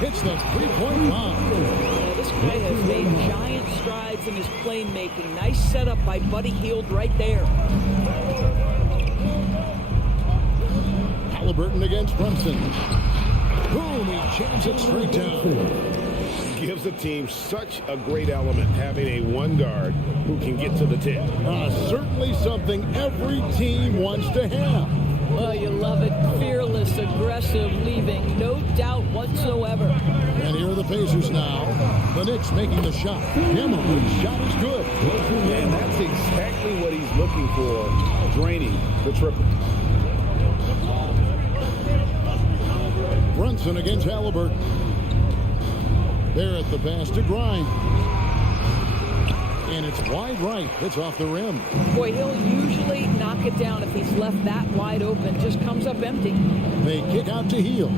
Hits the three-point bomb. Yeah, this guy has made giant strides in his playmaking. Nice setup by Buddy Hield right there. Halliburton against Brunson. Boom, he jams it straight down. Gives the team such a great element, having a one guard who can get to the tip. Certainly something every team wants to have. Well, you love it. Fearless, aggressive, leaving. No doubt whatsoever. And here are the Pacers now. The Knicks making the shot. Nemhard's shot is good. And that's exactly what he's looking for, draining the triple. Brunson against Halliburton. Barrett the pass to Grimes. And it's wide right. It's off the rim. Boy, he'll usually knock it down if he's left that wide open. Just comes up empty. They kick out to Hield.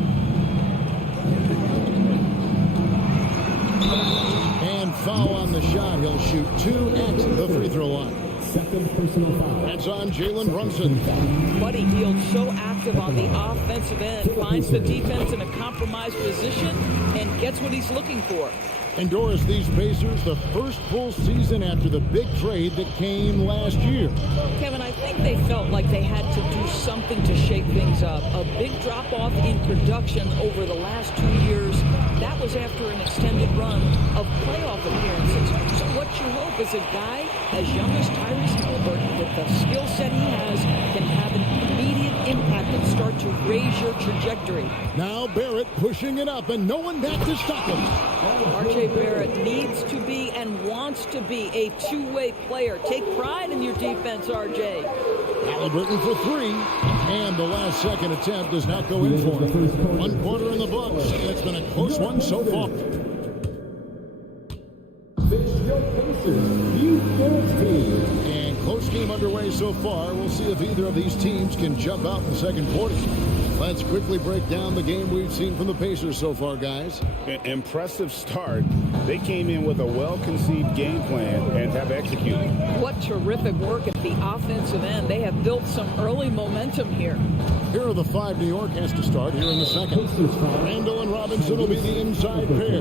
And foul on the shot. He'll shoot 2 at the free throw line. Second personal foul. That's on Jalen Brunson. Buddy Hield so active on the offensive end. Finds the defense in a compromised position and gets what he's looking for. And Doris, these Pacers, the first full season after the big trade that came last year. Kevin, I think they felt like they had to do something to shake things up. A big drop-off in production over the last 2 years. That was after an extended run of playoff appearances. So what you hope is a guy as young as Tyrese Halliburton, with the skill set he has, can have an immediate impact and start to raise your trajectory. Now Barrett pushing it up, and no one back to stop him. R.J. Barrett needs to be and wants to be a two-way player. Take pride in your defense, R.J. Halliburton for 3, and the last second attempt does not go in for him. 1 quarter in the books, and it's been a close one so far. And close game underway so far. We'll see if either of these teams can jump out in the second quarter. Let's quickly break down the game we've seen from the Pacers so far, guys. Impressive start. They came in with a well-conceived game plan and have executed. What terrific work at the offensive end. They have built some early momentum here. Here are the 5 New York has to start here in the second. Randall and Robinson will be the inside pair.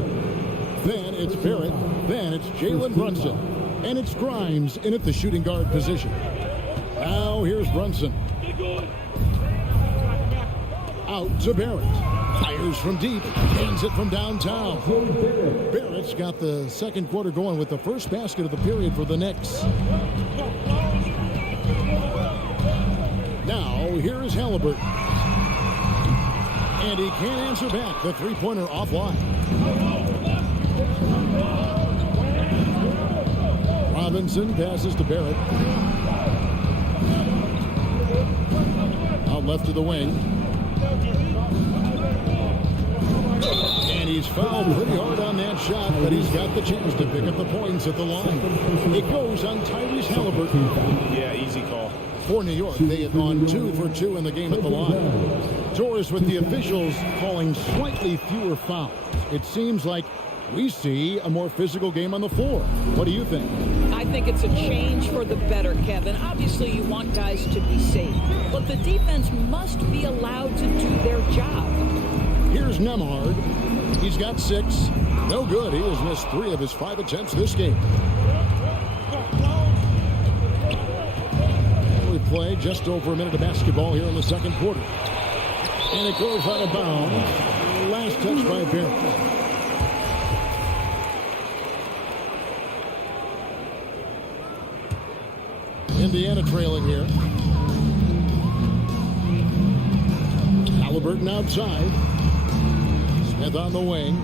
Then it's Barrett. Then it's Jalen Brunson. And it's Grimes in at the shooting guard position. Now here's Brunson. Out to Barrett. Fires from deep. Hands it from downtown. Barrett's got the second quarter going with the first basket of the period for the Knicks. Now here is Halliburton. And he can't answer back. The three-pointer offline. Robinson passes to Barrett. Out left to the wing. And he's fouled pretty hard on that shot, but he's got the chance to pick up the points at the line. It goes on Tyrese Halliburton. Yeah, easy call. For New York, they have gone 2 for 2 in the game at the line. Torres with the officials calling slightly fewer fouls. It seems like we see a more physical game on the floor. What do you think? I think it's a change for the better, Kevin. Obviously, you want guys to be safe, but the defense must be allowed to do their job. Here's Nemhard. He's got 6. No good. He has missed 3 of his 5 attempts this game. We play just over a minute of basketball here in the second quarter. And it goes out of bounds. Last touch by Barrett. Indiana trailing here. Halliburton outside. Smith on the wing.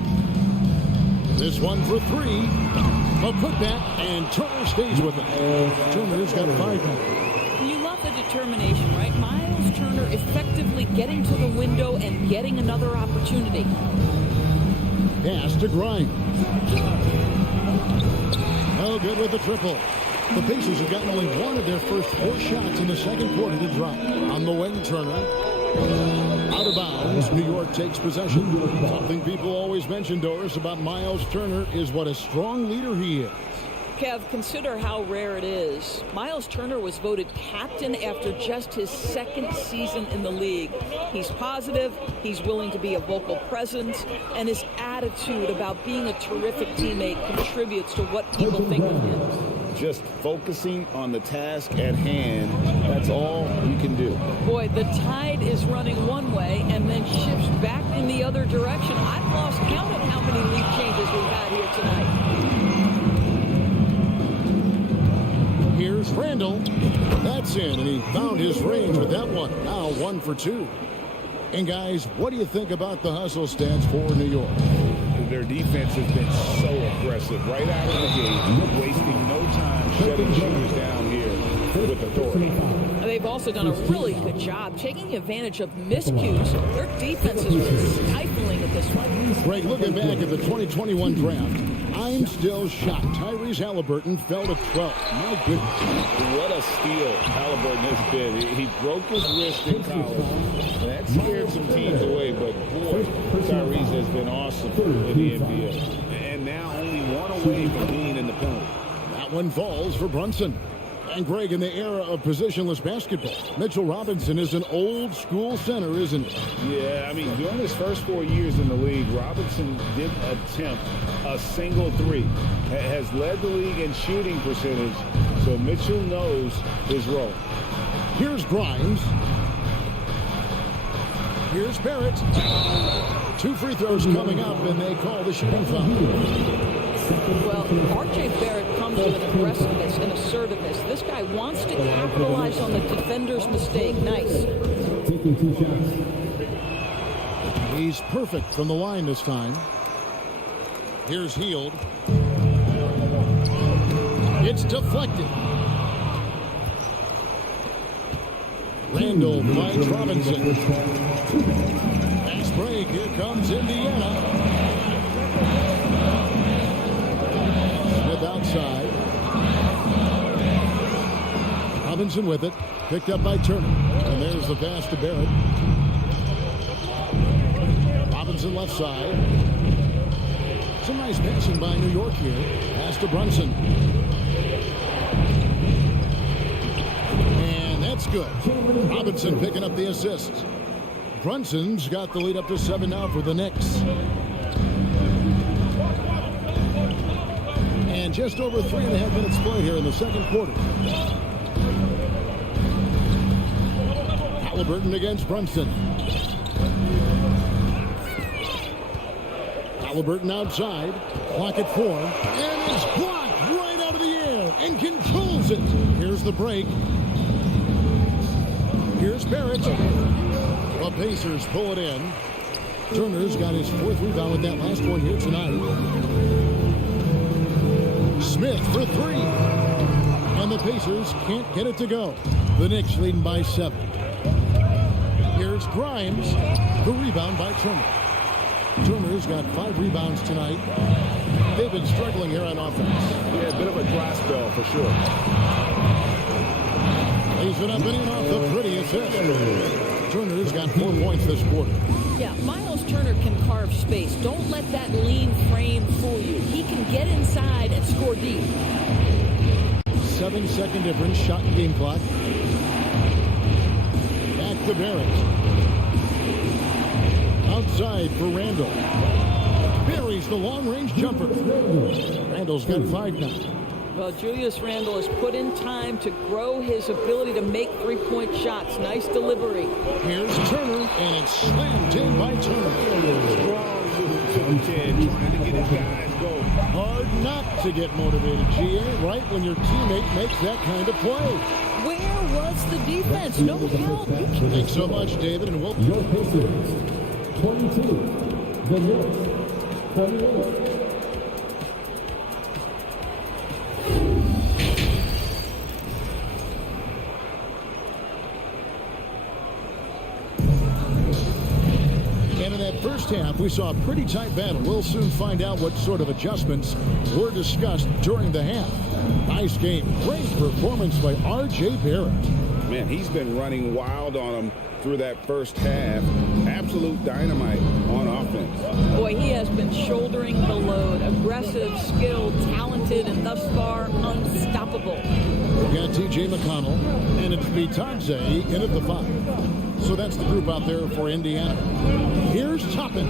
This one for three. A putback, and Turner stays with it. Turner's got 5 now. You love the determination, right? Miles Turner effectively getting to the window and getting another opportunity. Pass to Grimes. No good with the triple. The Pacers have gotten only one of their first 4 shots in the second quarter to drop. On the wing, Turner. Out of bounds, New York takes possession. Something people always mention, Doris, about Miles Turner is what a strong leader he is. Kev, consider how rare it is. Miles Turner was voted captain after just his 2nd season in the league. He's positive, he's willing to be a vocal presence, and his attitude about being a terrific teammate contributes to what people think of him. Just focusing on the task at hand, that's all you can do. Boy, the tide is running one way and then shifts back in the other direction. I've lost count of how many lead changes we've had here tonight. Here's Randall. That's in, and he found his range with that one. Now 1 for 2. And guys, what do you think about the hustle stats for New York? Their defense has been so aggressive right out of the gate, wasting no time shutting shooters down here with authority. They've also done a really good job taking advantage of miscues. Their defense has been stifling at this one. Greg, looking back at the 2021 draft, I'm still shocked. Tyrese Halliburton fell to 12th. My goodness. What a steal Halliburton has been. He broke his wrist in college. That scared some teams away, but boy, Tyrese has been awesome in the NBA. And now only 1 away from being in the penalty. That one falls for Brunson. And Greg, in the era of positionless basketball, Mitchell Robinson is an old school center, isn't he? Yeah, I mean, during his first 4 years in the league, Robinson didn't attempt a single 3. Has led the league in shooting percentage, so Mitchell knows his role. Here's Grimes. Here's Barrett. 2 free throws coming up, and they call the shooting foul. Well, R.J. Barrett comes with aggressiveness and assertiveness. This guy wants to capitalize on the defender's mistake. Nice. Taking 2 shots. He's perfect from the line this time. Here's Hield. It's deflected. Randall finds Robinson. Fast break. Here comes Indiana. Smith outside. Robinson with it. Picked up by Turner. And there's the pass to Barrett. Robinson left side. Some nice passing by New York here. Pass to Brunson. And that's good. Robinson picking up the assist. Brunson's got the lead up to 7 now for the Knicks. And just over 3.5 minutes play here in the second quarter. Halliburton against Brunson. Halliburton outside. Clock at 4. And it's blocked right out of the air and controls it. Here's the break. Here's Barrett. The Pacers pull it in. Turner's got his 4th rebound with that last one here tonight. Smith for 3. And the Pacers can't get it to go. The Knicks leading by 7. Here's Grimes. The rebound by Turner. Turner's got 5 rebounds tonight. They've been struggling here on offense. Yeah, a bit of a dry spell for sure. Lays it up and in off the pretty assist. Turner's got 4 points this quarter. Yeah, Miles Turner can carve space. Don't let that lean frame fool you. He can get inside and score deep. 7-second difference, shot and game clock. Back to Barrett. Outside for Randall. Buries the long-range jumper. Randall's got 5 now. Well, Julius Randle has put in time to grow his ability to make three-point shots. Nice delivery. Here's Turner, and it's slammed in by Turner. Strong move to the 10, trying to get his guys going. Hard not to get motivated, GA, right when your teammate makes that kind of play. was the defense. No help. Thanks so much, David, and we'll... Your Pacers, 22. The Knicks, 28. And in that first half, we saw a pretty tight battle. We'll soon find out what sort of adjustments were discussed during the half. Nice game. Great performance by R.J. Barrett. Man, he's been running wild on him through that first half. Absolute dynamite on offense. Boy, he has been shouldering the load. Aggressive, skilled, talented, and thus far unstoppable. We got T.J. McConnell, and it's Bitadze in at the 5. So that's the group out there for Indiana. Here's Toppin.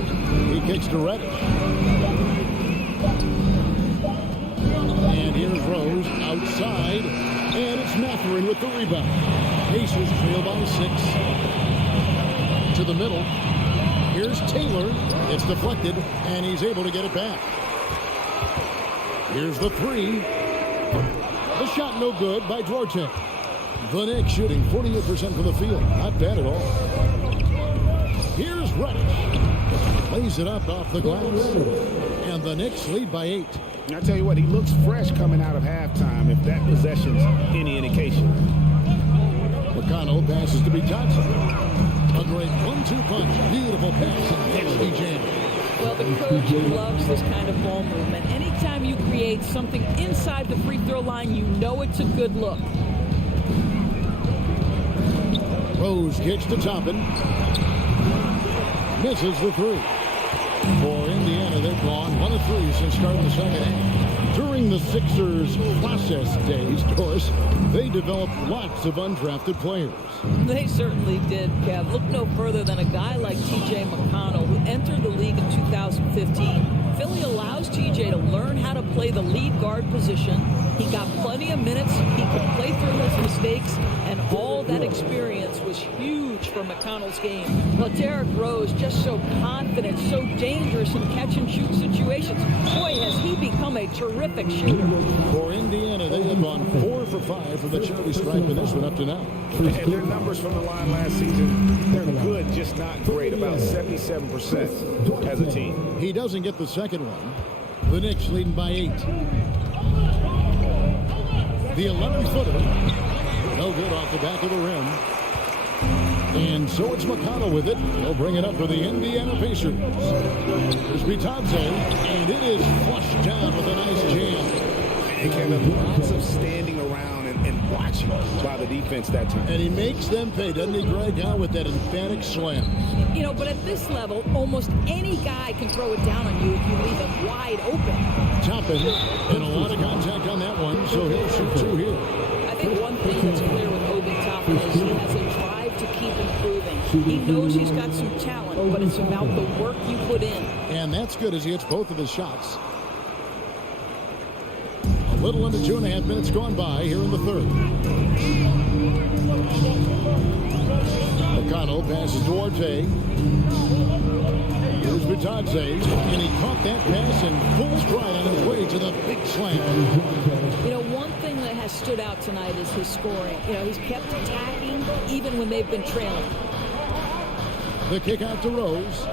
He kicks to Reddish. And here's Rose outside. And it's Mathurin with the rebound. Pacers trail by 6. To the middle. Here's Taylor. It's deflected, and he's able to get it back. Here's the 3. The shot no good by Duarte. The Knicks shooting 48% from the field. Not bad at all. Here's Reddish. Plays it up off the glass. And the Knicks lead by 8. I tell you what, he looks fresh coming out of halftime, if that possession's any indication. McConnell passes to Bitadze. A great 1-2 punch. Beautiful pass and heavy jam. Well, the coach loves this kind of ball movement. Anytime you create something inside the free throw line, you know it's a good look. Rose kicks to Toppin. Misses the 3. For Indiana, they've gone 1 of 3 since starting the second half. During the Sixers' process days, Doris, they developed lots of undrafted players. They certainly did, Kev. Look no further than a guy like T.J. McConnell, who entered the league in 2015. Philly allows T.J. to learn how to play the lead guard position. He got plenty of minutes. He could play through his mistakes, and all that experience was huge for McConnell's game. Well, Derrick Rose just so confident, so dangerous in catch-and-shoot situations. Boy, has he become a terrific shooter. For Indiana, they have gone 4 for 5 from the charity stripe in this one up to now. And their numbers from the line last season, they're good, just not great, about 77% as a team. He doesn't get the second one. The Knicks leading by 8. The 11-footer, no good off the back of the rim. And so it's McConnell with it. He'll bring it up for the Indiana Pacers. There's Bitadze, and it is flushed down with a nice jam. And Kevin, lots of standing around and watching by the defense that time. And he makes them pay, doesn't he, Greg, out with that emphatic slam. You know, but at this level, almost any guy can throw it down on you if you leave it wide open. Toppin, and a lot of contact on that one, so he'll shoot 2 here. I think one thing that's clear with Obi Toppin is he has a drive to keep improving. He knows he's got some talent, but it's about the work you put in. And that's good as he hits both of his shots. A little under 2.5 minutes gone by here in the third. McConnell passes to Duarte. Here's Bitadze, and he caught that pass and full stride on his way to the big slam. You know, one thing that has stood out tonight is his scoring. You know, he's kept attacking even when they've been trailing. The kick out to Rose.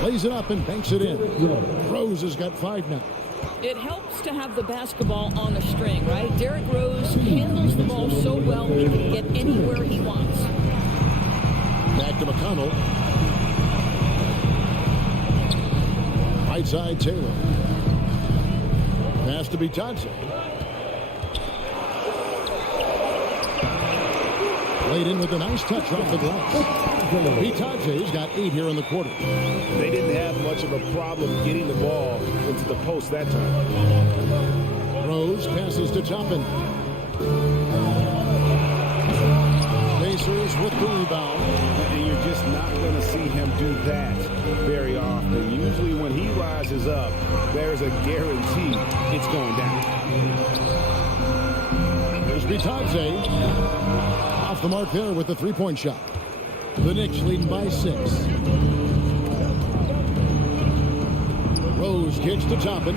Plays it up and banks it in. Rose has got 5 now. It helps to have the basketball on a string, right? Derrick Rose handles the ball so well he can get anywhere he wants. Back to McConnell. Right side, Taylor. Pass to Bitadze. Laid in with a nice touch off the glass. Bitadze's got 8 here in the quarter. They didn't have much of a problem getting the ball into the post that time. Rose passes to Toppin. Pacers with the rebound. And you're just not going to see him do that very often. Usually when he rises up, there's a guarantee it's going down. There's Bitadze. Off the mark there with the 3-point shot. The Knicks leading by 6. Rose kicks to Toppin.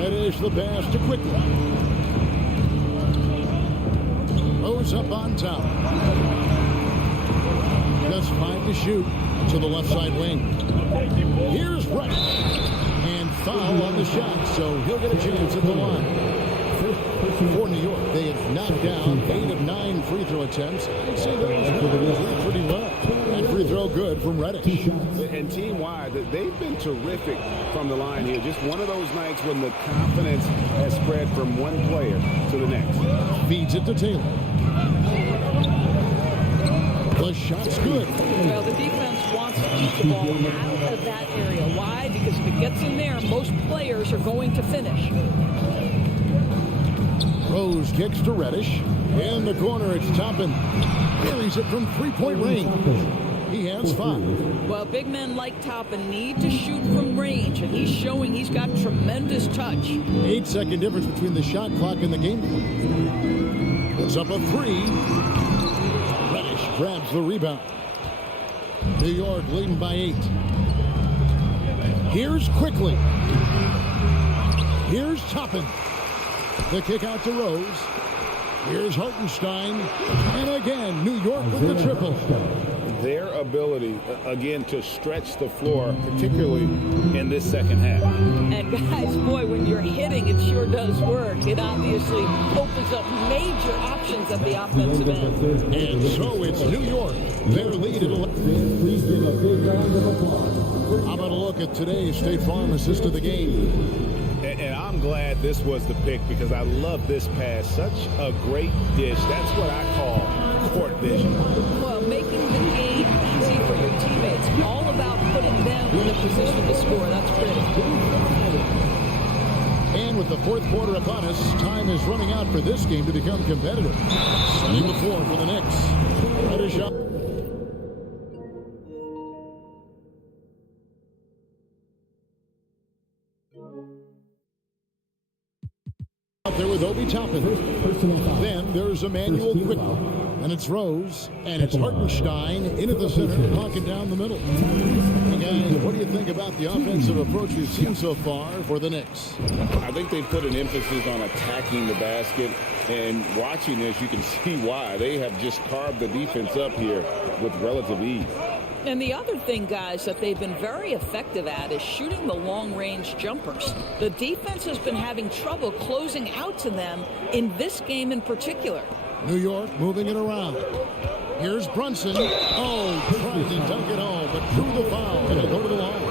That Dish the pass to Quickly. Rose up on top. Just 5 to shoot to the left side wing. Here's Reddish. And foul on the shot, so he'll get a chance at the line. For New York, they have knocked down 8 of 9 free throw attempts. I'd say those pretty well. That free throw good from Reddish. And team-wide, they've been terrific from the line here. Just one of those nights when the confidence has spread from one player to the next. Feeds it to Taylor. The shot's good. Well, the defense wants to keep the ball out of that area. Why? Because if it gets in there, most players are going to finish. Rose kicks to Reddish. In the corner, it's Toppin. Carries it from three-point range. He has 5. Well, big men like Toppin need to shoot from range, and he's showing he's got tremendous touch. 8-second difference between the shot clock and the game. It's up a 3. Reddish grabs the rebound. New York leading by 8. Here's Quickly. Here's Toppin. The kick out to Rose. Here's Hartenstein. And again, New York with the triple. Their ability, again, to stretch the floor, particularly in this second half. And guys, boy, when you're hitting, it sure does work. It obviously opens up major options at the offensive end. And so it's New York. Their lead at 11. Please give a big round of applause. How about a look at today's State Farm assist of the game? And I'm glad this was the pick because I love this pass. Such a great dish. That's what I call court vision. Well, making the game easy for your teammates. All about putting them in a position to score. That's critical. And with the fourth quarter upon us, time is running out for this game to become competitive. Setting the floor for the Knicks. Reddish up. Out there with Obi Toppin. Then there's Emmanuel Quickly. And it's Rose. And it's Hartenstein in at the center, knocking down the middle. Hey guys, what do you think about the offensive approach we've seen so far for the Knicks? I think they put an emphasis on attacking the basket. And watching this, you can see why. They have just carved the defense up here with relative ease. And the other thing, guys, that they've been very effective at is shooting the long-range jumpers. The defense has been having trouble closing out to them in this game in particular. New York moving it around. Here's Brunson. Oh, tried to dunk it home, but threw the foul. Going to go to the line.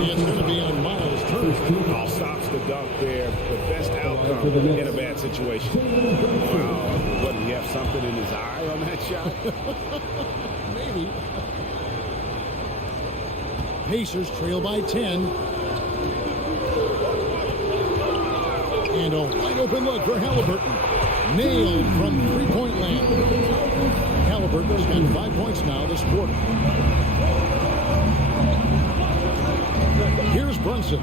It's going to be on Miles Turner. All stops the dunk there. The best outcome in a bad situation. Wow. What, did he have something in his eye on that shot? Maybe. Pacers trail by 10. And a wide open look for Halliburton. Nailed from three-point land. Halliburton's got 5 points now this quarter. Here's Brunson.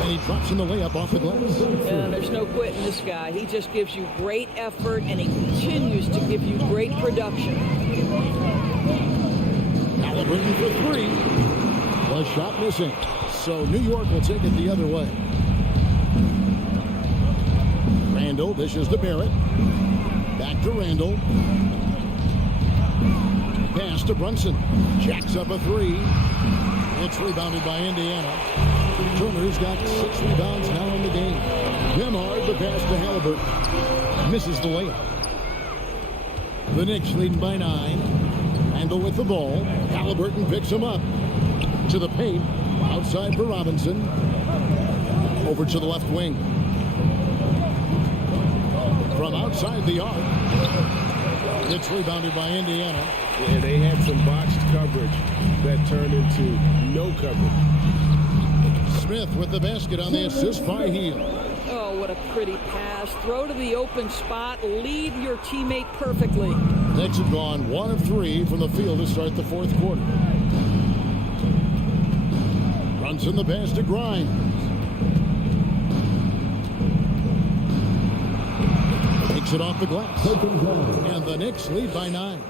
And he drops in the layup off the glass. Yeah, there's no quitting this guy. He just gives you great effort, and he continues to give you great production. Halliburton for 3. The shot missing. So New York will take it the other way. Randall dishes to Barrett. Back to Randall. Pass to Brunson. Jacks up a 3. It's rebounded by Indiana. Turner's got 6 rebounds now in the game. Demard, the pass to Halliburton. Misses the layup. The Knicks leading by 9. Randall with the ball. Halliburton picks him up. To the paint. Outside for Robinson. Over to the left wing. From outside the arc. It's rebounded by Indiana. Yeah, they had some botched coverage that turned into no coverage. Smith with the basket on the assist by Hield. Oh, what a pretty pass. Throw to the open spot. Lead your teammate perfectly. Knicks have gone 1 of 3 from the field to start the fourth quarter. Runs in the pass to Grimes. Takes it off the glass. And the Knicks lead by 9.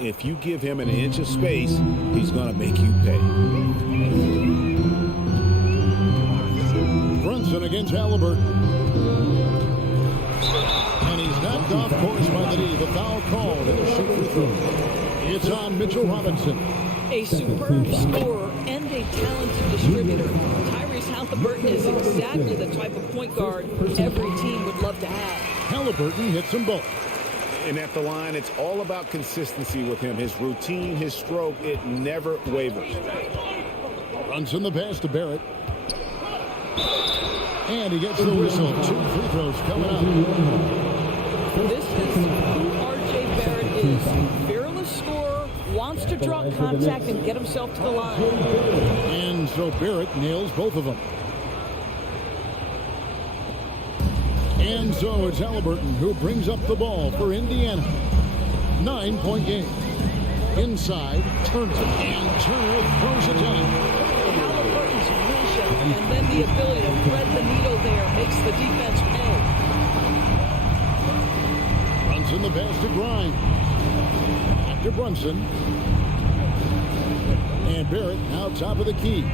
If you give him an inch of space, he's going to make you pay. Brunson against Halliburton. And he's knocked off course by the knee. The foul called. He'll shoot free throw. It's on Mitchell Robinson. A superb scorer and a talented distributor. Tyrese Halliburton is exactly the type of point guard every team would love to have. Halliburton hits them both. And at the line, it's all about consistency with him. His routine, his stroke, it never wavers. Brunson the pass to Barrett. And he gets the whistle. 2 free throws coming up. This is who R.J. Barrett is. Fearless scorer, wants to draw contact and get himself to the line. And so Barrett nails both of them. And so it's Halliburton who brings up the ball for Indiana. 9-point game. Inside, Turner. And Turner throws it down. Halliburton's vision and then the ability to thread the needle there makes the defense pay. Brunson the pass to Grimes. Back to Brunson. And Barrett now top of the key.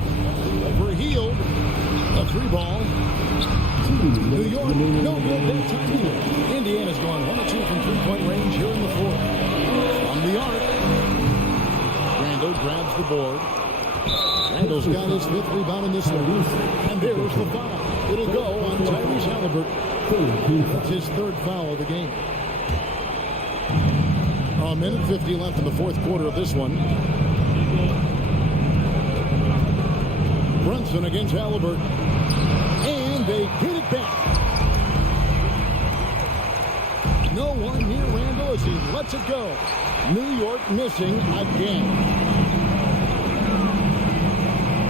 Over Hield. A 3-ball. New York, no good that time either. Indiana's gone 1 or 2 from 3-point range here in the fourth. On the arc. Randall grabs the board. Randall's got his 5th rebound in this one. And there's the foul. It'll go on Tyrese Halliburton. That's his 3rd foul of the game. A minute 50 left in the 4th quarter of this one. Brunson against Halliburton. And they get it back. No one near Randall as he lets it go. New York missing again.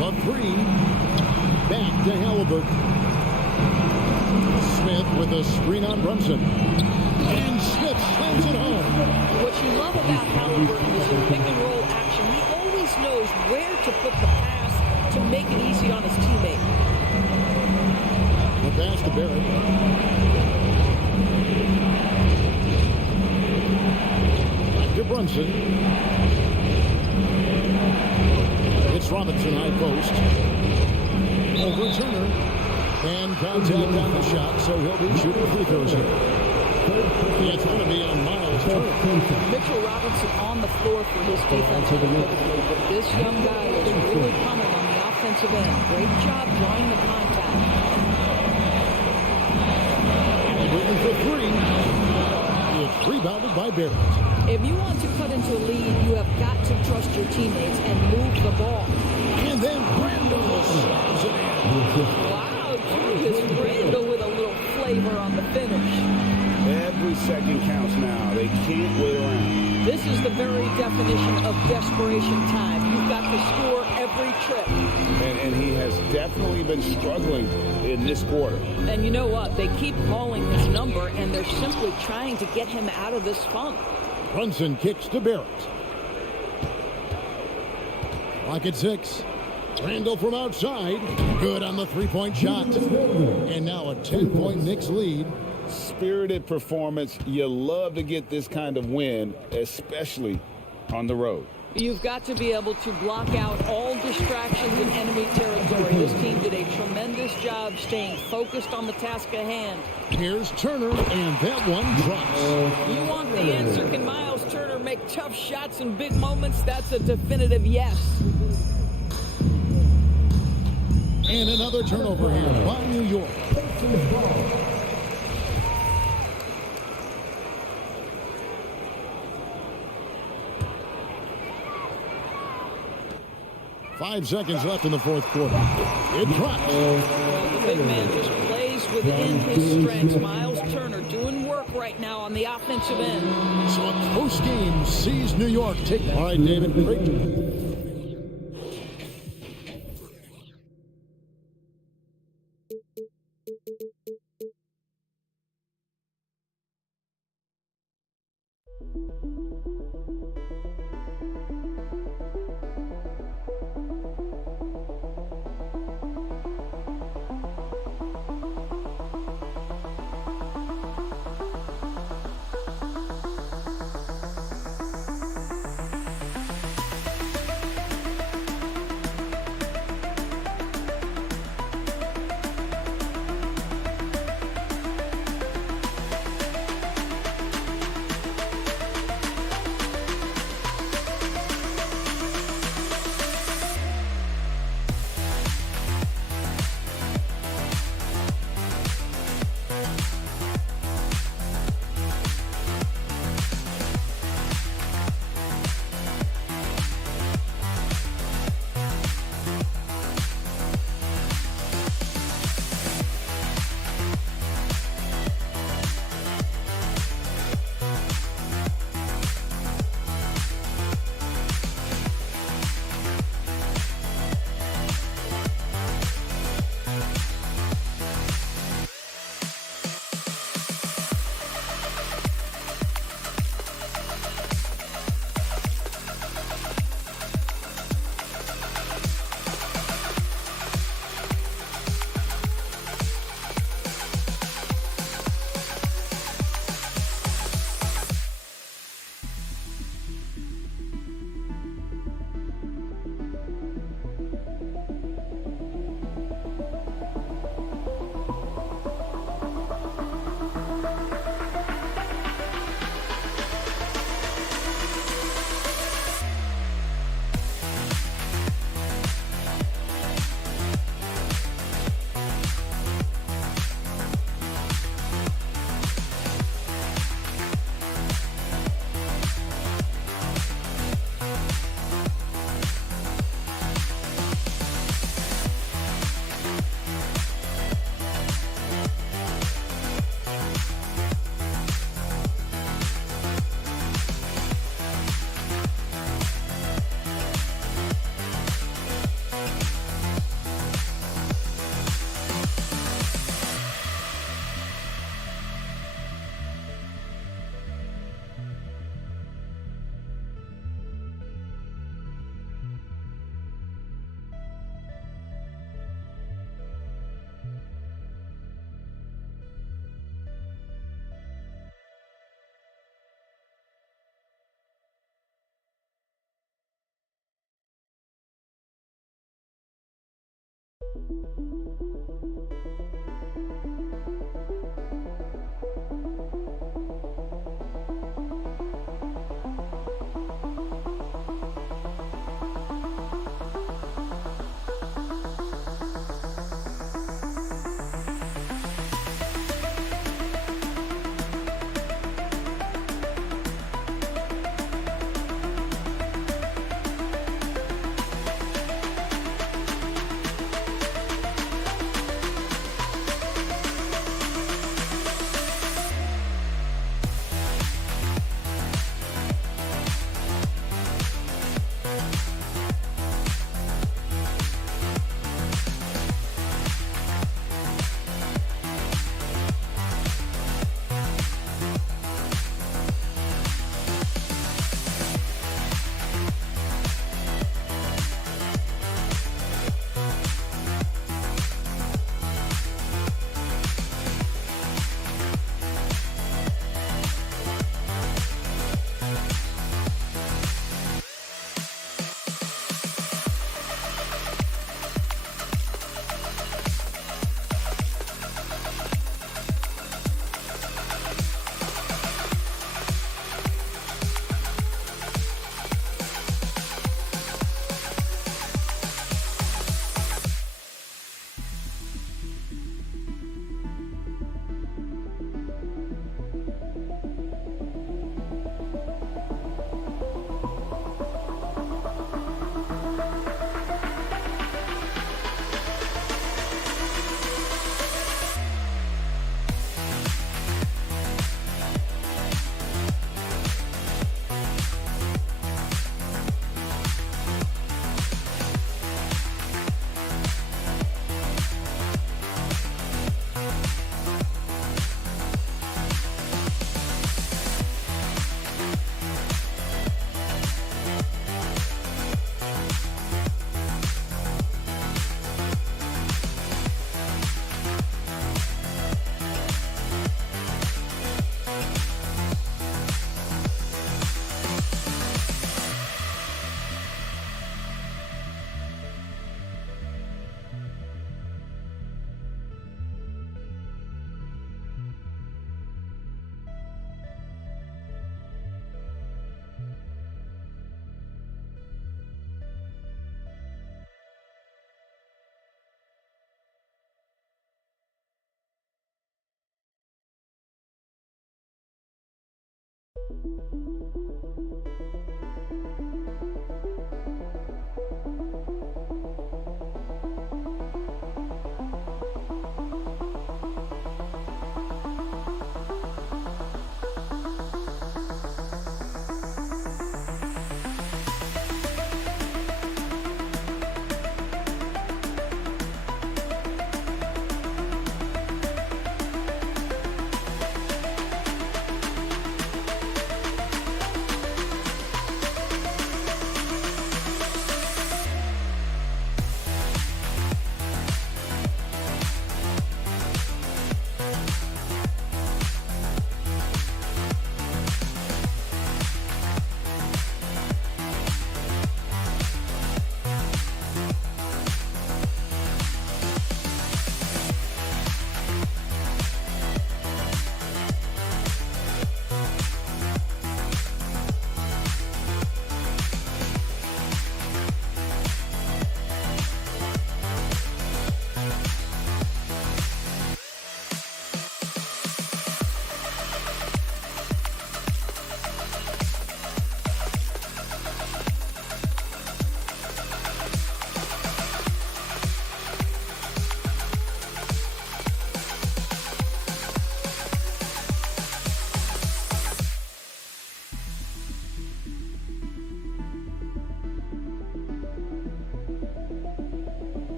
The 3. Back to Halliburton. Smith with a screen on Brunson. And Smith slams it home. What you love about Halliburton is in pick and roll action. He always knows where to put the pass to make it easy on his teammate. The pass to Barrett. Back to Brunson. It's Robinson high post. Over Turner. And contact on the shot, so he'll be shooting free throws here. It's going to be on Miles Turner. Mitchell Robinson on the floor for his defensive ability, but this young guy is really coming on the offensive end. Great job drawing the contact. Looking for 3. It's rebounded by Barrett. If you want to cut into a lead, you have got to trust your teammates and move the ball. And then Randall slams it in. Wow, Julius Randall with a little flavor on the finish. Every second counts now. They can't wait around. This is the very definition of desperation time. You've got to score every trip. And he has definitely been struggling in this quarter. And you know what? They keep calling his number, and they're simply trying to get him out of this funk. Brunson kicks to Barrett. Clock at 6. Randall from outside. Good on the 3-point shot. And now a 10-point Knicks lead. Spirited performance. You love to get this kind of win, especially on the road. You've got to be able to block out all distractions in enemy territory. This team did a tremendous job staying focused on the task at hand. Here's Turner, and that one drops. You want the answer? Can Miles Turner make tough shots in big moments? That's a definitive yes. And another turnover here by New York. 5 seconds left in the 4th quarter. It drops. Well, the big man just plays within his strengths. Miles Turner doing work right now on the offensive end. So a close game sees New York take. All right, David. Great.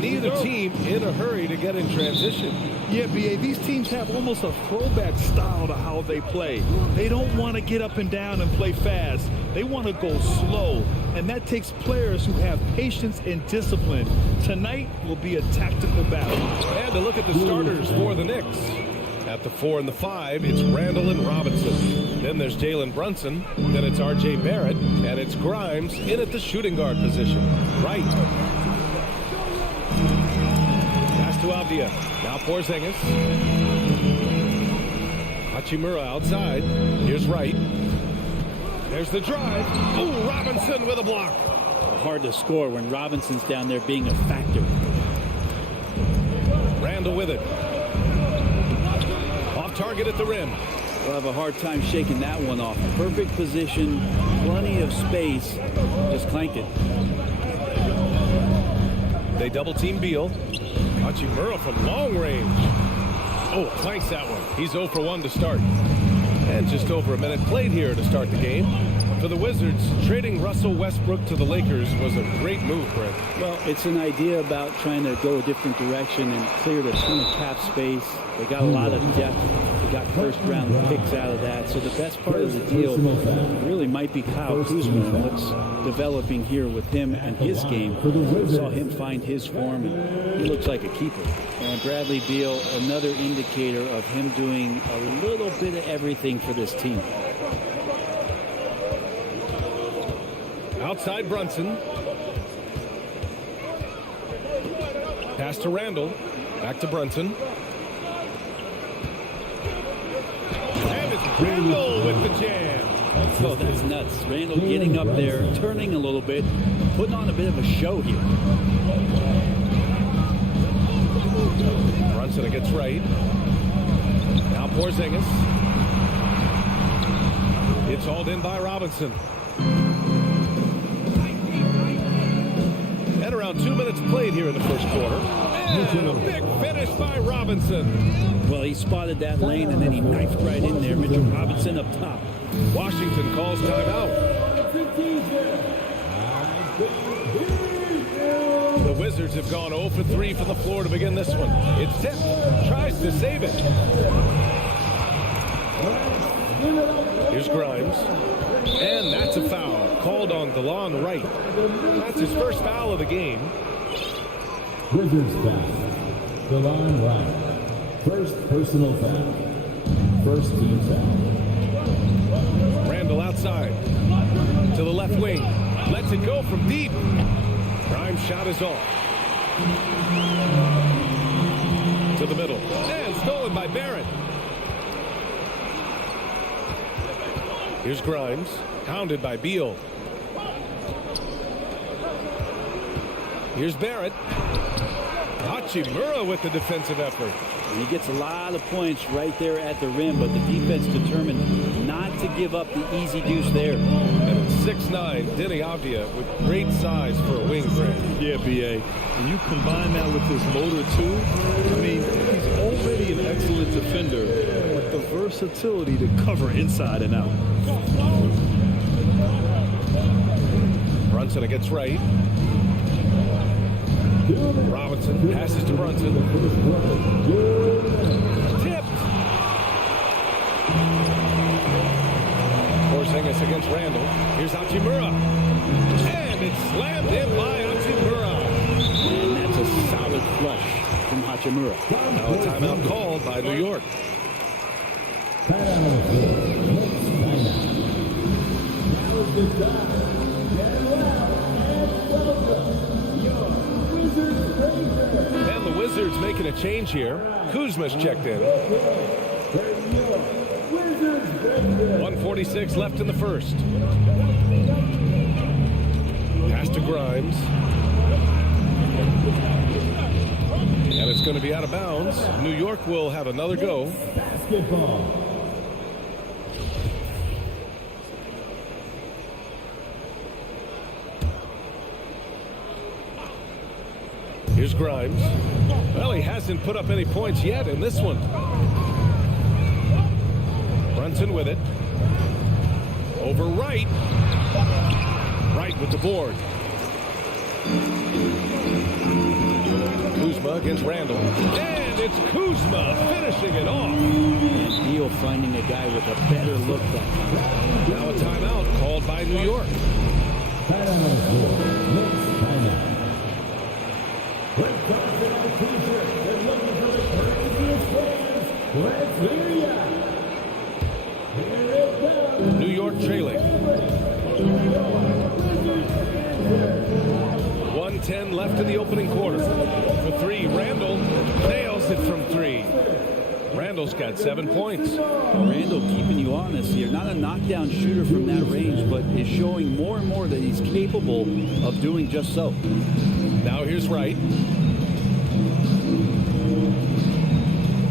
Neither team in a hurry to get in transition. Yeah, BA, these teams have almost a throwback style to how they play. They don't want to get up and down and play fast. They want to go slow, and that takes players who have patience and discipline. Tonight will be a tactical battle. And to look at the starters for the Knicks. At the 4 and the 5, it's Randall and Robinson. Then there's Jalen Brunson. Then it's R.J. Barrett. And it's Grimes in at the shooting guard position. Right. Pass to Avdia. Now Porzingis. Hachimura outside. Here's Wright. There's the drive. Oh, Robinson with a block. Hard to score when Robinson's down there being a factor. Randall with it. Off target at the rim. We'll have a hard time shaking that one off. Perfect position, plenty of space. Just clanked it. They double team Beal. Hachimura from long range. Oh, clanks that one. He's 0 for 1 to start. And just over a minute played here to start the game. For the Wizards, trading Russell Westbrook to the Lakers was a great move, Brent. Well, it's an idea about trying to go a different direction and cleared a ton of cap space. They got a lot of depth. They got first-round picks out of that. So the best part of the deal really might be Kyle Kuzma and what's developing here with him and his game. We saw him find his form, and he looks like a keeper. And Bradley Beal, another indicator of him doing a little bit of everything for this team. Outside Brunson. Pass to Randall. Back to Brunson. And it's Randall with the jam. Oh, that's nuts. Randall getting up there, turning a little bit, putting on a bit of a show here. Brunson against Wright. Now Porzingis. It's hauled in by Robinson. And around 2 minutes played here in the first quarter. And a big finish by Robinson. Well, he spotted that lane and then he knifed right in there. Mitchell Robinson up top. Washington calls timeout. The Wizards have gone 0 for 3 from the floor to begin this one. It's tipped. Tries to save it. Here's Grimes. And that's a foul called on DeLon Wright. That's his first foul of the game. Wizards foul. DeLon Wright. First personal foul. First team foul. Randall outside. To the left wing. Lets it go from deep. Grimes' shot is off. To the middle. And stolen by Barrett. Here's Grimes. Hounded by Beal. Here's Barrett. Hachimura with the defensive effort. And he gets a lot of points right there at the rim, but the defense determined not to give up the easy deuce there. And it's 6'9", Denny Avdia with great size for a wing grab. Yeah, B.A. And you combine that with his motor, too. I mean, he's already an excellent defender with the versatility to cover inside and out. Brunson against right. Robinson passes to Brunson. Tipped. Porzingis against Randall. Here's Hachimura. And it's slammed in by Hachimura. And that's a solid flush from Hachimura. Now a timeout called by New York. And the Wizards making a change here. Kuzma's checked in. 1:46 left in the first. Pass to Grimes. And it's going to be out of bounds. New York will have another go. Basketball. Here's Grimes. Well, he hasn't put up any points yet in this one. Brunson with it. Over Wright. Wright with the board. Kuzma against Randall. And it's Kuzma finishing it off. And Beal finding a guy with a better look that time. Now a timeout called by New York. New York trailing. 1:10 left in the opening quarter. For three, Randall nails it from three. Randall's got 7 points. Randall keeping you honest here. Not a knockdown shooter from that range, but is showing more and more that he's capable of doing just so. Now here's Wright.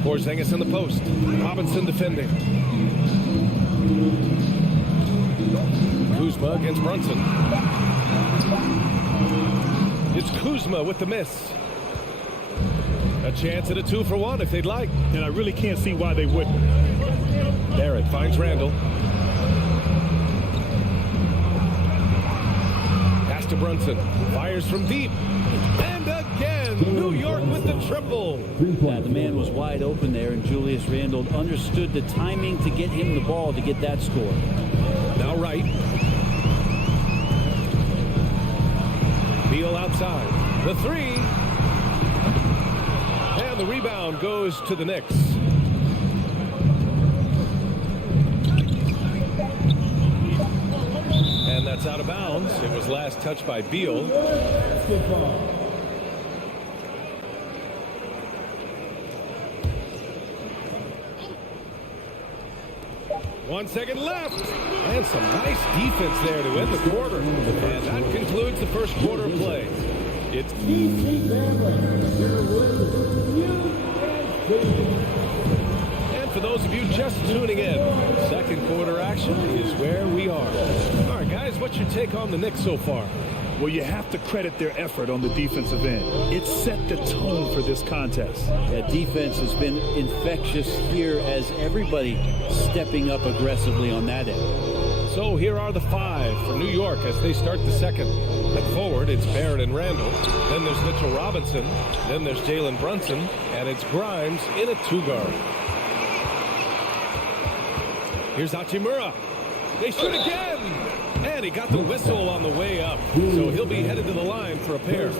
Porzingis in the post. Robinson defending. Kuzma against Brunson. It's Kuzma with the miss. A chance at a 2-for-1 if they'd like. And I really can't see why they wouldn't. Barrett finds Randall. Pass to Brunson. Fires from deep. And again, New York with the triple. Yeah, the man was wide open there, and Julius Randle understood the timing to get him the ball to get that score. Now Wright. Beal outside. The three. And the rebound goes to the Knicks. And that's out of bounds. It was last touched by Beal. 1 second left. And some nice defense there to end the quarter. And that concludes the first quarter of play. It's and for those of you just tuning in, second quarter action is where we are. All right, guys, what's your take on the Knicks so far? Well, you have to credit their effort on the defensive end. It set the tone for this contest. That defense has been infectious here as everybody stepping up aggressively on that end. So here are the five for New York as they start the second. At forward, it's Barrett and Randall. Then there's Mitchell Robinson. Then there's Jalen Brunson. And it's Grimes in a two-guard. Here's Hachimura. They shoot again. And he got the whistle on the way up. So he'll be headed to the line for a pair.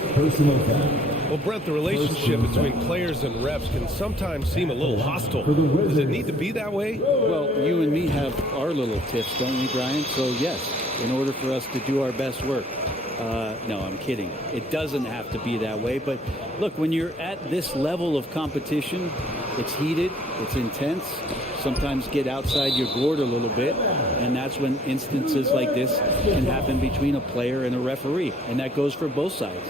Well, Brent, the relationship between players and refs can sometimes seem a little hostile. Does it need to be that way? Well, you and me have our little tips, don't we, Brian? So, yes, in order for us to do our best work. No, I'm kidding. It doesn't have to be that way. But, look, when you're at this level of competition, it's heated, it's intense. Sometimes get outside your gourd a little bit, and that's when instances like this can happen between a player and a referee, and that goes for both sides.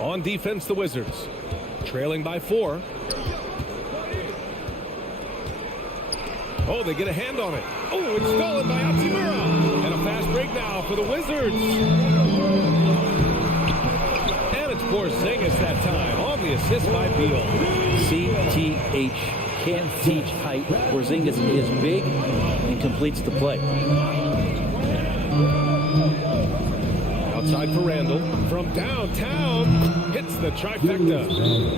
On defense, the Wizards. Trailing by 4. Oh, they get a hand on it. Oh, it's stolen by Hachimura. And a fast break now for the Wizards. And it's Porzingis that time on the assist by Beal. CTH. Can't teach height. Porzingis is big and completes the play. Outside for Randall. From downtown. Hits the trifecta.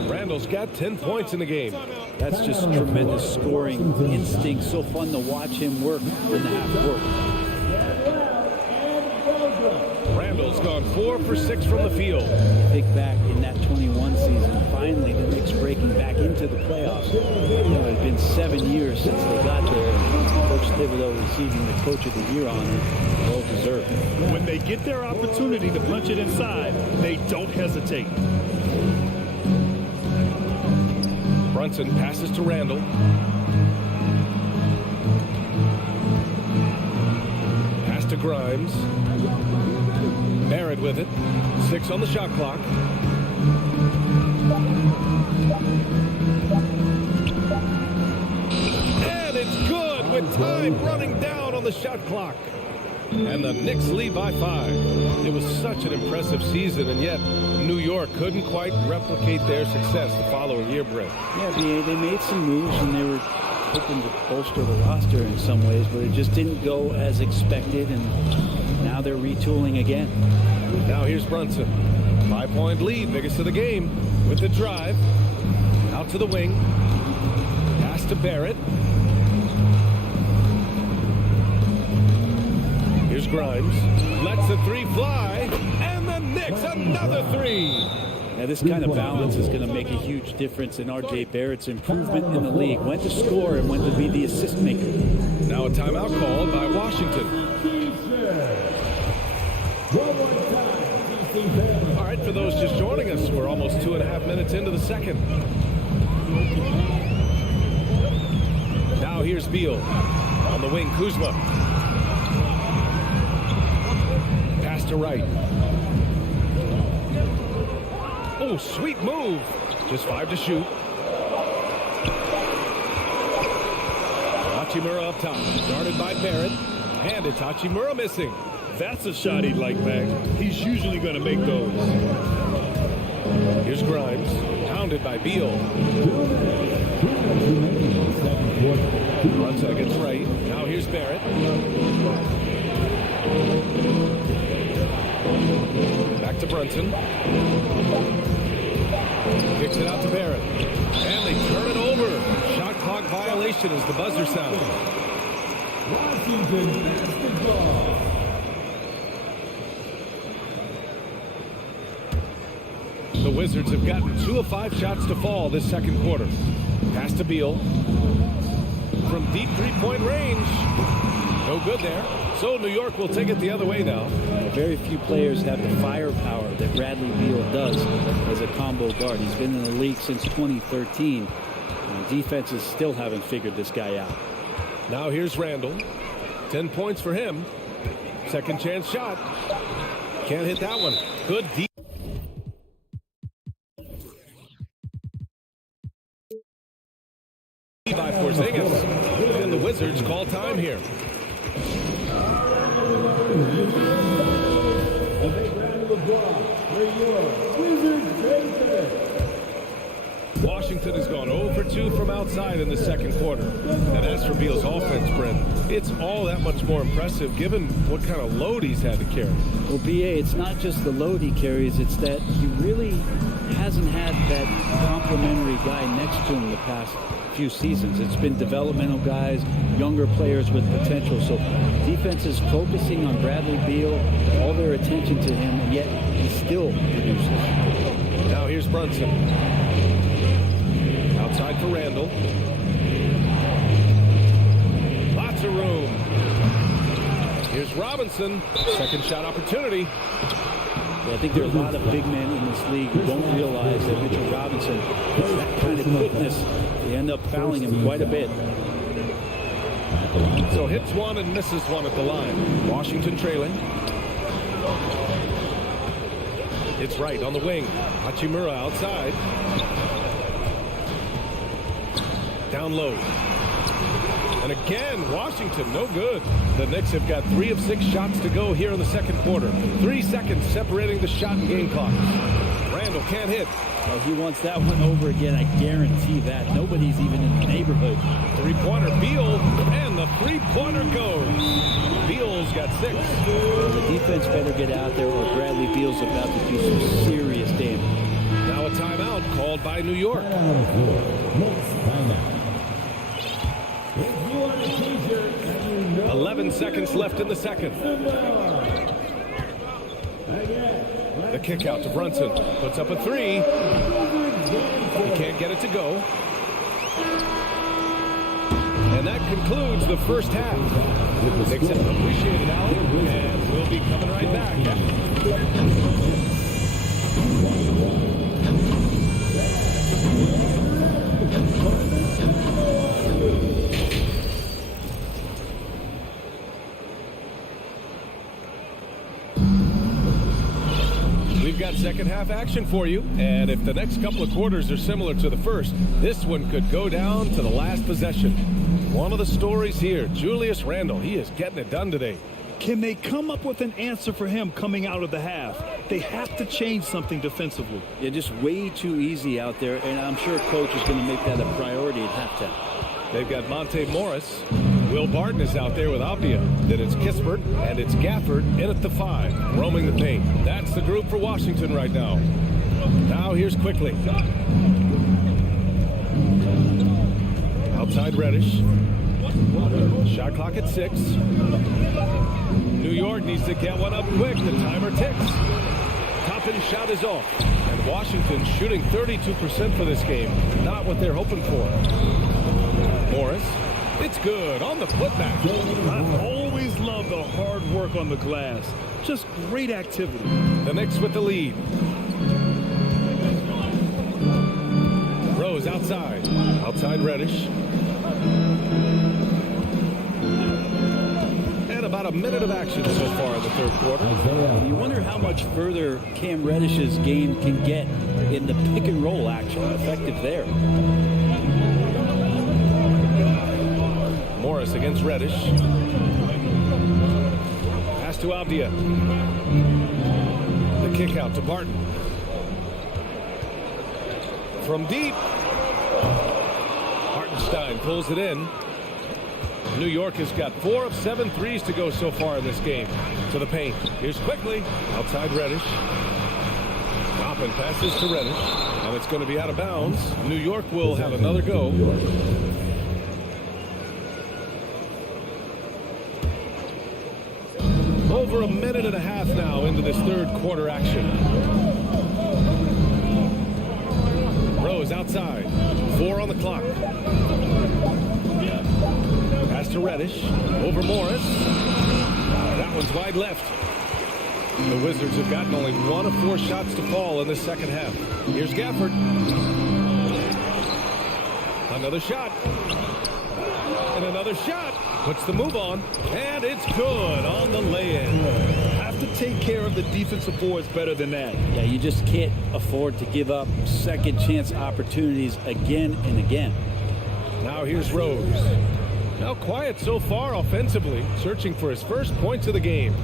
Randall's got 10 points in the game. That's just tremendous scoring instinct. So fun to watch him work in the half court. Randall's gone 4 for 6 from the field. Think back in that 21 season, finally the Knicks breaking back into the playoffs. It had been 7 years since they got there. Coach Thibodeau receiving the Coach of the Year honor, well deserved. When they get their opportunity to punch it inside, they don't hesitate. Brunson passes to Randall. Pass to Grimes. Barrett with it. 6 on the shot clock. And it's good with time running down on the shot clock. And the Knicks lead by 5. It was such an impressive season, and yet New York couldn't quite replicate their success the following year, Brent. Yeah, they made some moves, and they were hoping to bolster the roster in some ways, but it just didn't go as expected, and now they're retooling again. Now here's Brunson. 5-point lead, biggest of the game, with the drive. Out to the wing. Pass to Barrett. Here's Grimes. Lets the 3 fly. And the Knicks, another 3. Now this kind of balance is going to make a huge difference in R.J. Barrett's improvement in the league. When to score and when to be the assist maker. Now a timeout called by Washington. All right, for those just joining us, we're almost 2.5 minutes into the second. Now here's Beal. On the wing, Kuzma. Pass to Wright. Oh, sweet move. Just 5 to shoot. Hachimura up top. Guarded by Barrett. And it's Hachimura missing. That's a shot he'd like back. He's usually going to make those. Here's Grimes. Pounded by Beal. Runs it against Wright. Now here's Barrett. Back to Brunson. Kicks it out to Barrett. And they turn it over. Shot clock violation as the buzzer sounds. Washington basketball. The Wizards have gotten 2 of 5 shots to fall this second quarter. Pass to Beal. From deep 3-point range. No good there. So New York will take it the other way now. Very few players have the firepower that Bradley Beal does as a combo guard. He's been in the league since 2013. And defenses still haven't figured this guy out. Now here's Randall. 10 points for him. Second chance shot. Can't hit that one. Good deep. By Porzingis. And the Wizards call time here. Washington has gone 0 for 2 from outside in the second quarter. And as for Beal's offense, Brent, it's all that much more impressive given what kind of load he's had to carry. Well, B.A., it's not just the load he carries, it's that he really hasn't had that complimentary guy next to him the past few seasons. It's been developmental guys, younger players with potential. So defense is focusing on Bradley Beal, all their attention to him, and yet he still produces. Now here's Brunson. Outside for Randall. Lots of room. Here's Robinson. Second shot opportunity. Yeah, I think there are a lot of big men in this league who don't realize that Mitchell Robinson has that kind of quickness. They end up fouling him quite a bit. So hits one and misses one at the line. Washington trailing. It's right on the wing. Hachimura outside. Down low. And again, Washington, no good. The Knicks have got 3 of 6 shots to go here in the second quarter. 3 seconds separating the shot and game clock. Randall can't hit. Well, he wants that one over again, I guarantee that. Nobody's even in the neighborhood. Three-pointer, Beal, and the three-pointer goes. Beal's got 6. The defense better get out there or Bradley Beal's about to do some serious damage. Now a timeout called by New York. 11 seconds left in the second. The kick out to Brunson. Puts up a 3. He can't get it to go. And that concludes the first half. Knicks have appreciated Allen, and we'll be coming right back. We've got second half action for you, and if the next couple of quarters are similar to the first, this one could go down to the last possession. One of the stories here, Julius Randle, he is getting it done today. Can they come up with an answer for him coming out of the half? They have to change something defensively. Yeah, just way too easy out there, and I'm sure coach is going to make that a priority at halftime. They've got Monte Morris. Will Barton is out there with Abdia. Then it's Kispert, and it's Gafford in at the 5, roaming the paint. That's the group for Washington right now. Now here's Quickly. Outside Reddish. Shot clock at 6. New York needs to get one up quick. The timer ticks. Toppin's shot is off. And Washington shooting 32% for this game. Not what they're hoping for. Morris. It's good on the putback. I always love the hard work on the glass. Just great activity. The Knicks with the lead. Rose outside. Outside Reddish. And about a minute of action so far in the third quarter. You wonder how much further Cam Reddish's game can get in the pick and roll action. Effective there. Morris against Reddish. Pass to Abdia. The kick out to Barton. From deep. Hartenstein pulls it in. New York has got 4 of 7 threes to go so far in this game. To the paint. Here's Quickly. Outside Reddish. Toppin passes to Reddish. And it's going to be out of bounds. New York will have another go. Over a minute and a half now into this third quarter action. Rose outside. 4 on the clock. Pass to Reddish. Over Morris. That one's wide left. The Wizards have gotten only 1 of 4 shots to fall in this second half. Here's Gafford. Another shot. And another shot. Puts the move on. And it's good on the lay-in. Have to take care of the defensive boards better than that. Yeah, you just can't afford to give up second chance opportunities again and again. Now here's Rose. Now quiet so far offensively. Searching for his first points of the game.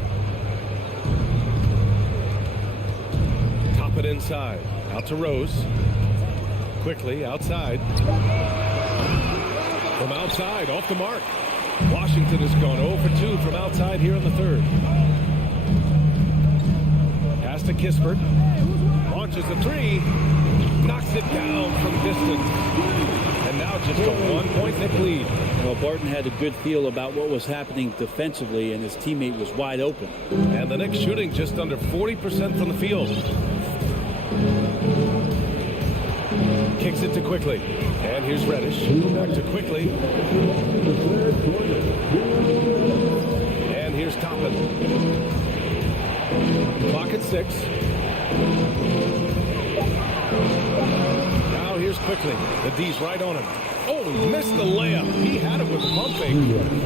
Top it inside. Out to Rose. Quickly outside. From outside, off the mark. Washington has gone 0 for 2 from outside here in the third. Pass to Kispert. Launches a 3. Knocks it down from distance. And now just a 1-point Knick lead. Well, Barton had a good feel about what was happening defensively, and his teammate was wide open. And the Knicks shooting just under 40% from the field. Kicks it to Quickly. And here's Reddish. Back to Quickly. And here's Toppin. Clock at 6. Now here's Quickly. The D's right on him. Oh, missed the layup. He had it with pump fake.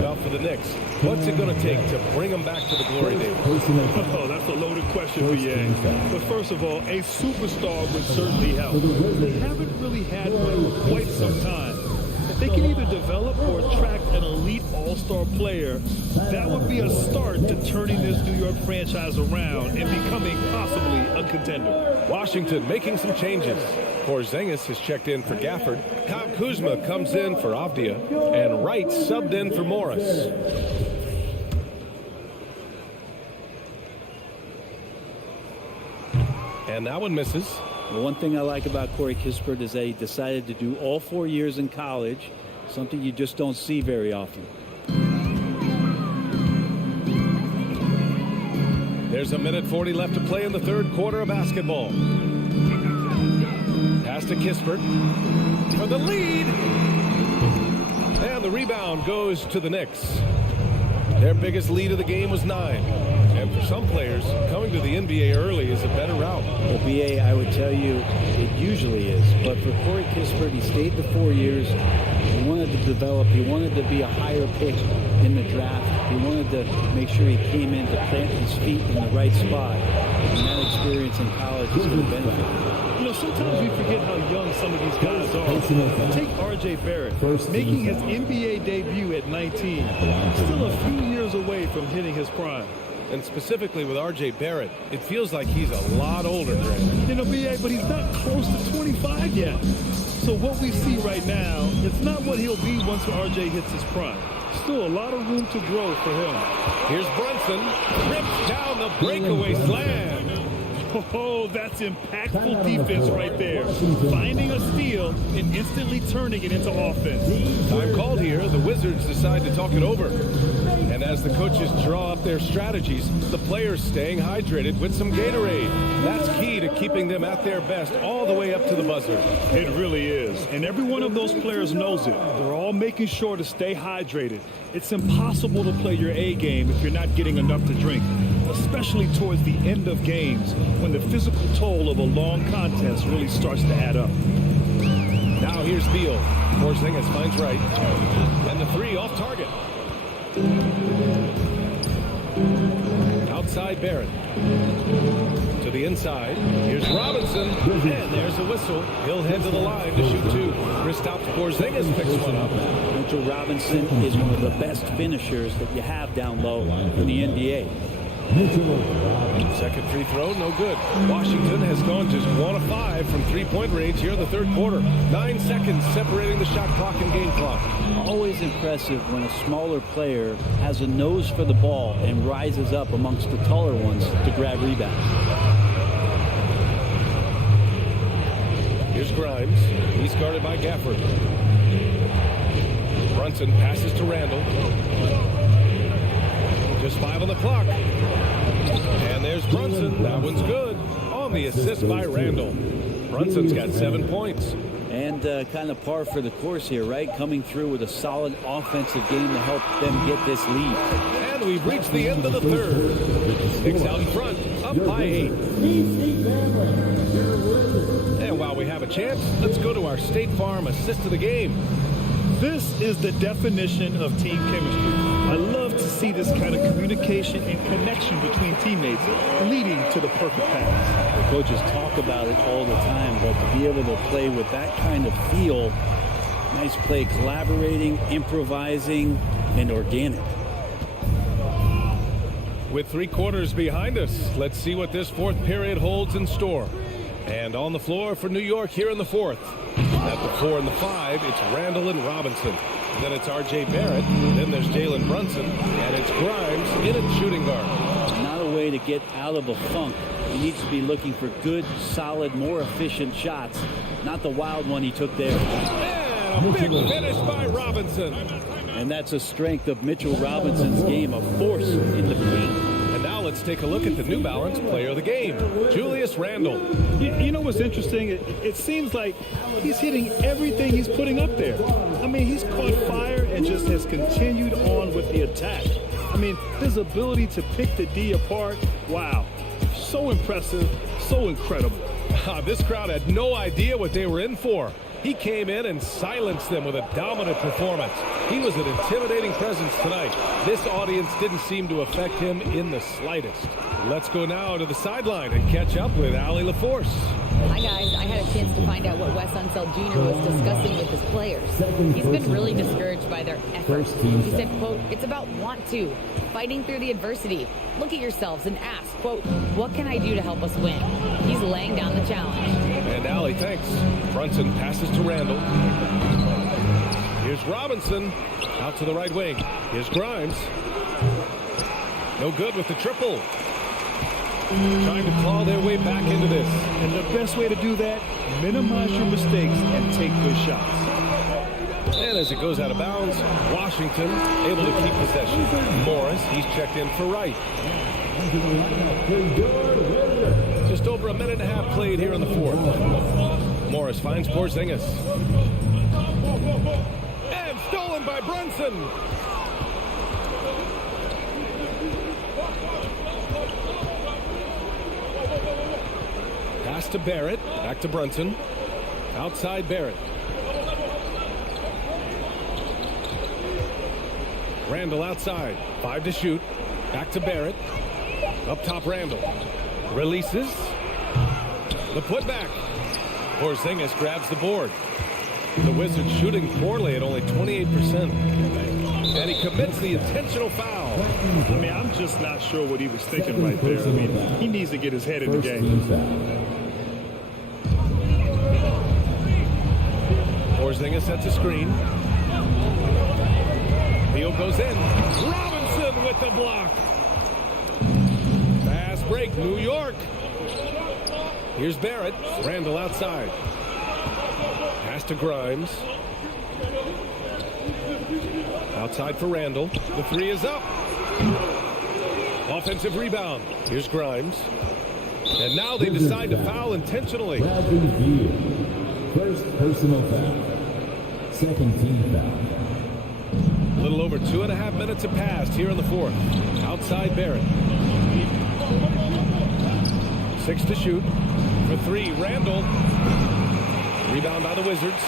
Now for the Knicks. What's it going to take to bring them back to the glory days? Oh, that's a loaded question, BA. But first of all, a superstar would certainly help. They haven't really had one for quite some time. If they can either develop or attract an elite all-star player, that would be a start to turning this New York franchise around and becoming possibly a contender. Washington making some changes. Porzingis has checked in for Gafford. Kyle Kuzma comes in for Avdia. And Wright subbed in for Morris. And that one misses. Well, one thing I like about Corey Kispert is that he decided to do all 4 years in college, something you just don't see very often. There's a minute 40 left to play in the third quarter of basketball. Pass to Kispert for the lead. And the rebound goes to the Knicks. Their biggest lead of the game was 9. And for some players, coming to the NBA early is a better route. Well, BA, I would tell you it usually is. But for Corey Kispert, he stayed the 4 years. He wanted to develop. He wanted to be a higher pick in the draft. He wanted to make sure he came in to plant his feet in the right spot. And that experience in college is going to benefit him. You know, sometimes we forget how young some of these guys are. Take R.J. Barrett, making his NBA debut at 19. Still a few years away from hitting his prime. And specifically with R.J. Barrett, it feels like he's a lot older than him. You know, BA, but he's not close to 25 yet. So what we see right now, it's not what he'll be once R.J. hits his prime. Still a lot of room to grow for him. Here's Brunson, rips down the breakaway slam. Oh, that's impactful defense right there. Finding a steal and instantly turning it into offense. Time called here. The Wizards decide to talk it over. And as the coaches draw up their strategies, the players staying hydrated with some Gatorade. That's key to keeping them at their best all the way up to the buzzer. It really is. And every one of those players knows it. They're all making sure to stay hydrated. It's impossible to play your A game if you're not getting enough to drink, especially towards the end of games when the physical toll of a long contest really starts to add up. Now here's Beal. Porzingis finds Wright. And the three off target. Outside Barrett. To the inside. Here's Robinson. And there's a whistle. He'll head to the line to shoot 2. Kristaps Porzingis picks one up. Mitchell Robinson is one of the best finishers that you have down low in the NBA. Second free throw, no good. Washington has gone just 1 of 5 from three-point range here in the third quarter. 9 seconds separating the shot clock and game clock. Always impressive when a smaller player has a nose for the ball and rises up amongst the taller ones to grab rebounds. Here's Grimes. He's guarded by Gafford. Brunson passes to Randall. Just 5 on the clock. And there's Brunson. That one's good. On the assist by Randall. Brunson's got 7 points. And kind of par for the course here, right? Coming through with a solid offensive game to help them get this lead. And we've reached the end of the third. Knicks out in front, up by 8. And while we have a chance, let's go to our State Farm assist of the game. This is the definition of team chemistry. I love to see this kind of communication and connection between teammates leading to the perfect pass. The coaches talk about it all the time, but to be able to play with that kind of feel, nice play, collaborating, improvising, and organic. With 3 quarters behind us, let's see what this fourth period holds in store. And on the floor for New York here in the fourth. At the 4 and the 5, it's Randall and Robinson. Then it's R.J. Barrett. Then there's Jalen Brunson. And it's Grimes in at shooting guard. Not a way to get out of a funk. He needs to be looking for good, solid, more efficient shots. Not the wild one he took there. And a big finish by Robinson. And that's a strength of Mitchell Robinson's game, a force in the paint. And now let's take a look at the New Balance player of the game, Julius Randle. You know what's interesting? It seems like he's hitting everything he's putting up there. I mean, he's caught fire and just has continued on with the attack. I mean, his ability to pick the D apart, wow. So impressive, so incredible. This crowd had no idea what they were in for. He came in and silenced them with a dominant performance. He was an intimidating presence tonight. This audience didn't seem to affect him in the slightest. Let's go now to the sideline and catch up with Allie LaForce. Hi, guys. I had a chance to find out what Wes Unseld Jr. was discussing with his players. He's been really discouraged by their effort. He said, quote, "It's about want to, fighting through the adversity. Look at yourselves and ask, quote, what can I do to help us win?" He's laying down the challenge. And Allie, thanks. Brunson passes to Randall. Here's Robinson out to the right wing. Here's Grimes. No good with the triple. Trying to claw their way back into this. And the best way to do that, minimize your mistakes and take good shots. And as it goes out of bounds, Washington able to keep possession. Morris, he's checked in for right. Just over a minute and a half played here in the fourth. Morris finds Porzingis. And stolen by Brunson. Pass to Barrett. Back to Brunson. Outside Barrett. Randall outside. 5 to shoot. Back to Barrett. Up top Randall. Releases. The putback. Porzingis grabs the board. The Wizards shooting poorly at only 28%. And he commits the intentional foul. I mean, I'm just not sure what he was thinking right there. I mean, he needs to get his head in the game. Porzingis sets a screen. Beal goes in. Robinson with the block. Fast break, New York. Here's Barrett. Randall outside. Pass to Grimes. Outside for Randall. The three is up. Offensive rebound. Here's Grimes. And now they decide to foul intentionally. First personal foul. Second team foul. A little over 2.5 minutes have passed here in the fourth. Outside Barrett. 6 to shoot. For 3, Randall. Rebound by the Wizards.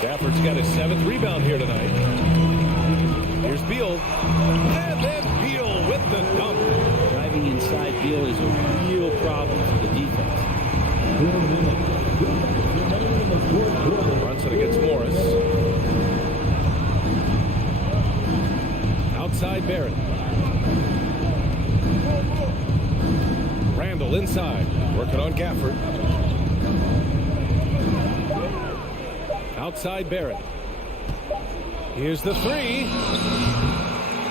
Gafford's got his 7th rebound here tonight. Here's Beal. And then Beal with the dunk. Driving inside Beal is a real problem for the defense. Brunson against Morris. Outside Barrett. Randall inside. Working on Gafford. Outside Barrett. Here's the 3.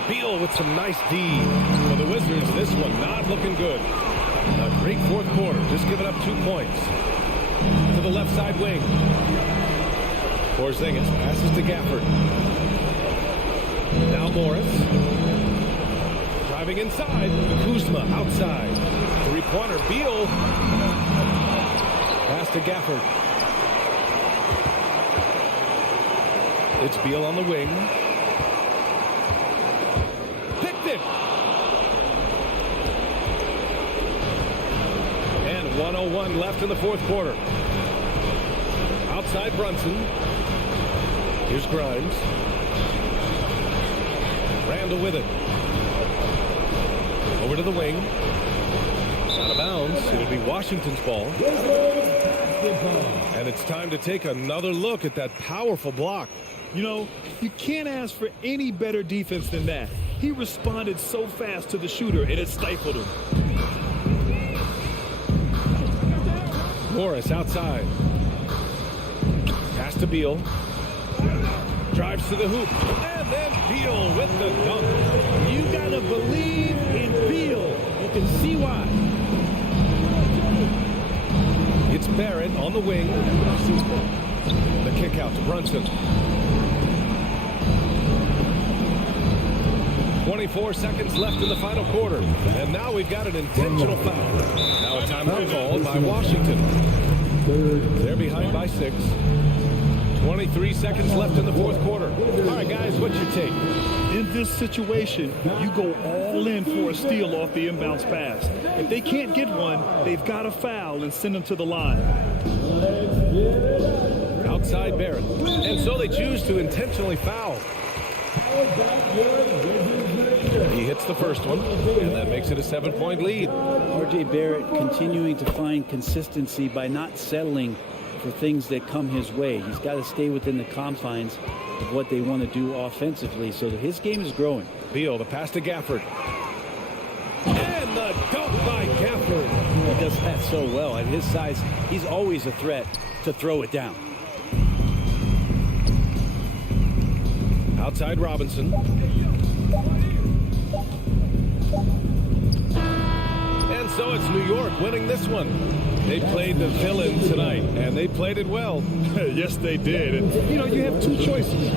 Beal with some nice D. For the Wizards, this one not looking good. A great fourth quarter. Just giving up 2 points. To the left side wing. Porzingis passes to Gafford. Now Morris. Driving inside. Kuzma outside. 3-pointer. Beal. Pass to Gafford. It's Beal on the wing. Picked it. And 1:01 left in the fourth quarter. Outside Brunson. Here's Grimes. Randall with it. Over to the wing. Out of bounds. It'll be Washington's ball. And it's time to take another look at that powerful block. You know, you can't ask for any better defense than that. He responded so fast to the shooter, and it stifled him. Morris outside. Pass to Beal. Drives to the hoop. And then Beal with the dunk. You got to believe in Beal. You can see why. It's Barrett on the wing. The kick out to Brunson. 24 seconds left in the final quarter. And now we've got an intentional foul. Now a timeout called by Washington. They're behind by 6. 23 seconds left in the fourth quarter. All right, guys, what's your take? In this situation, you go all in for a steal off the inbounds pass. If they can't get one, they've got to foul and send them to the line. inside Barrett. And so they choose to intentionally foul. He hits the first one, and that makes it a 7-point lead. R.J. Barrett continuing to find consistency by not settling for things that come his way. He's got to stay within the confines of what they want to do offensively, so that his game is growing. Beal, the pass to Gafford. And the dunk by Gafford. He does that so well. At his size, he's always a threat to throw it down. Outside Robinson. And so it's New York winning this one. They played the villain tonight, and they played it well. Yes, they did. And, you know, you have two choices.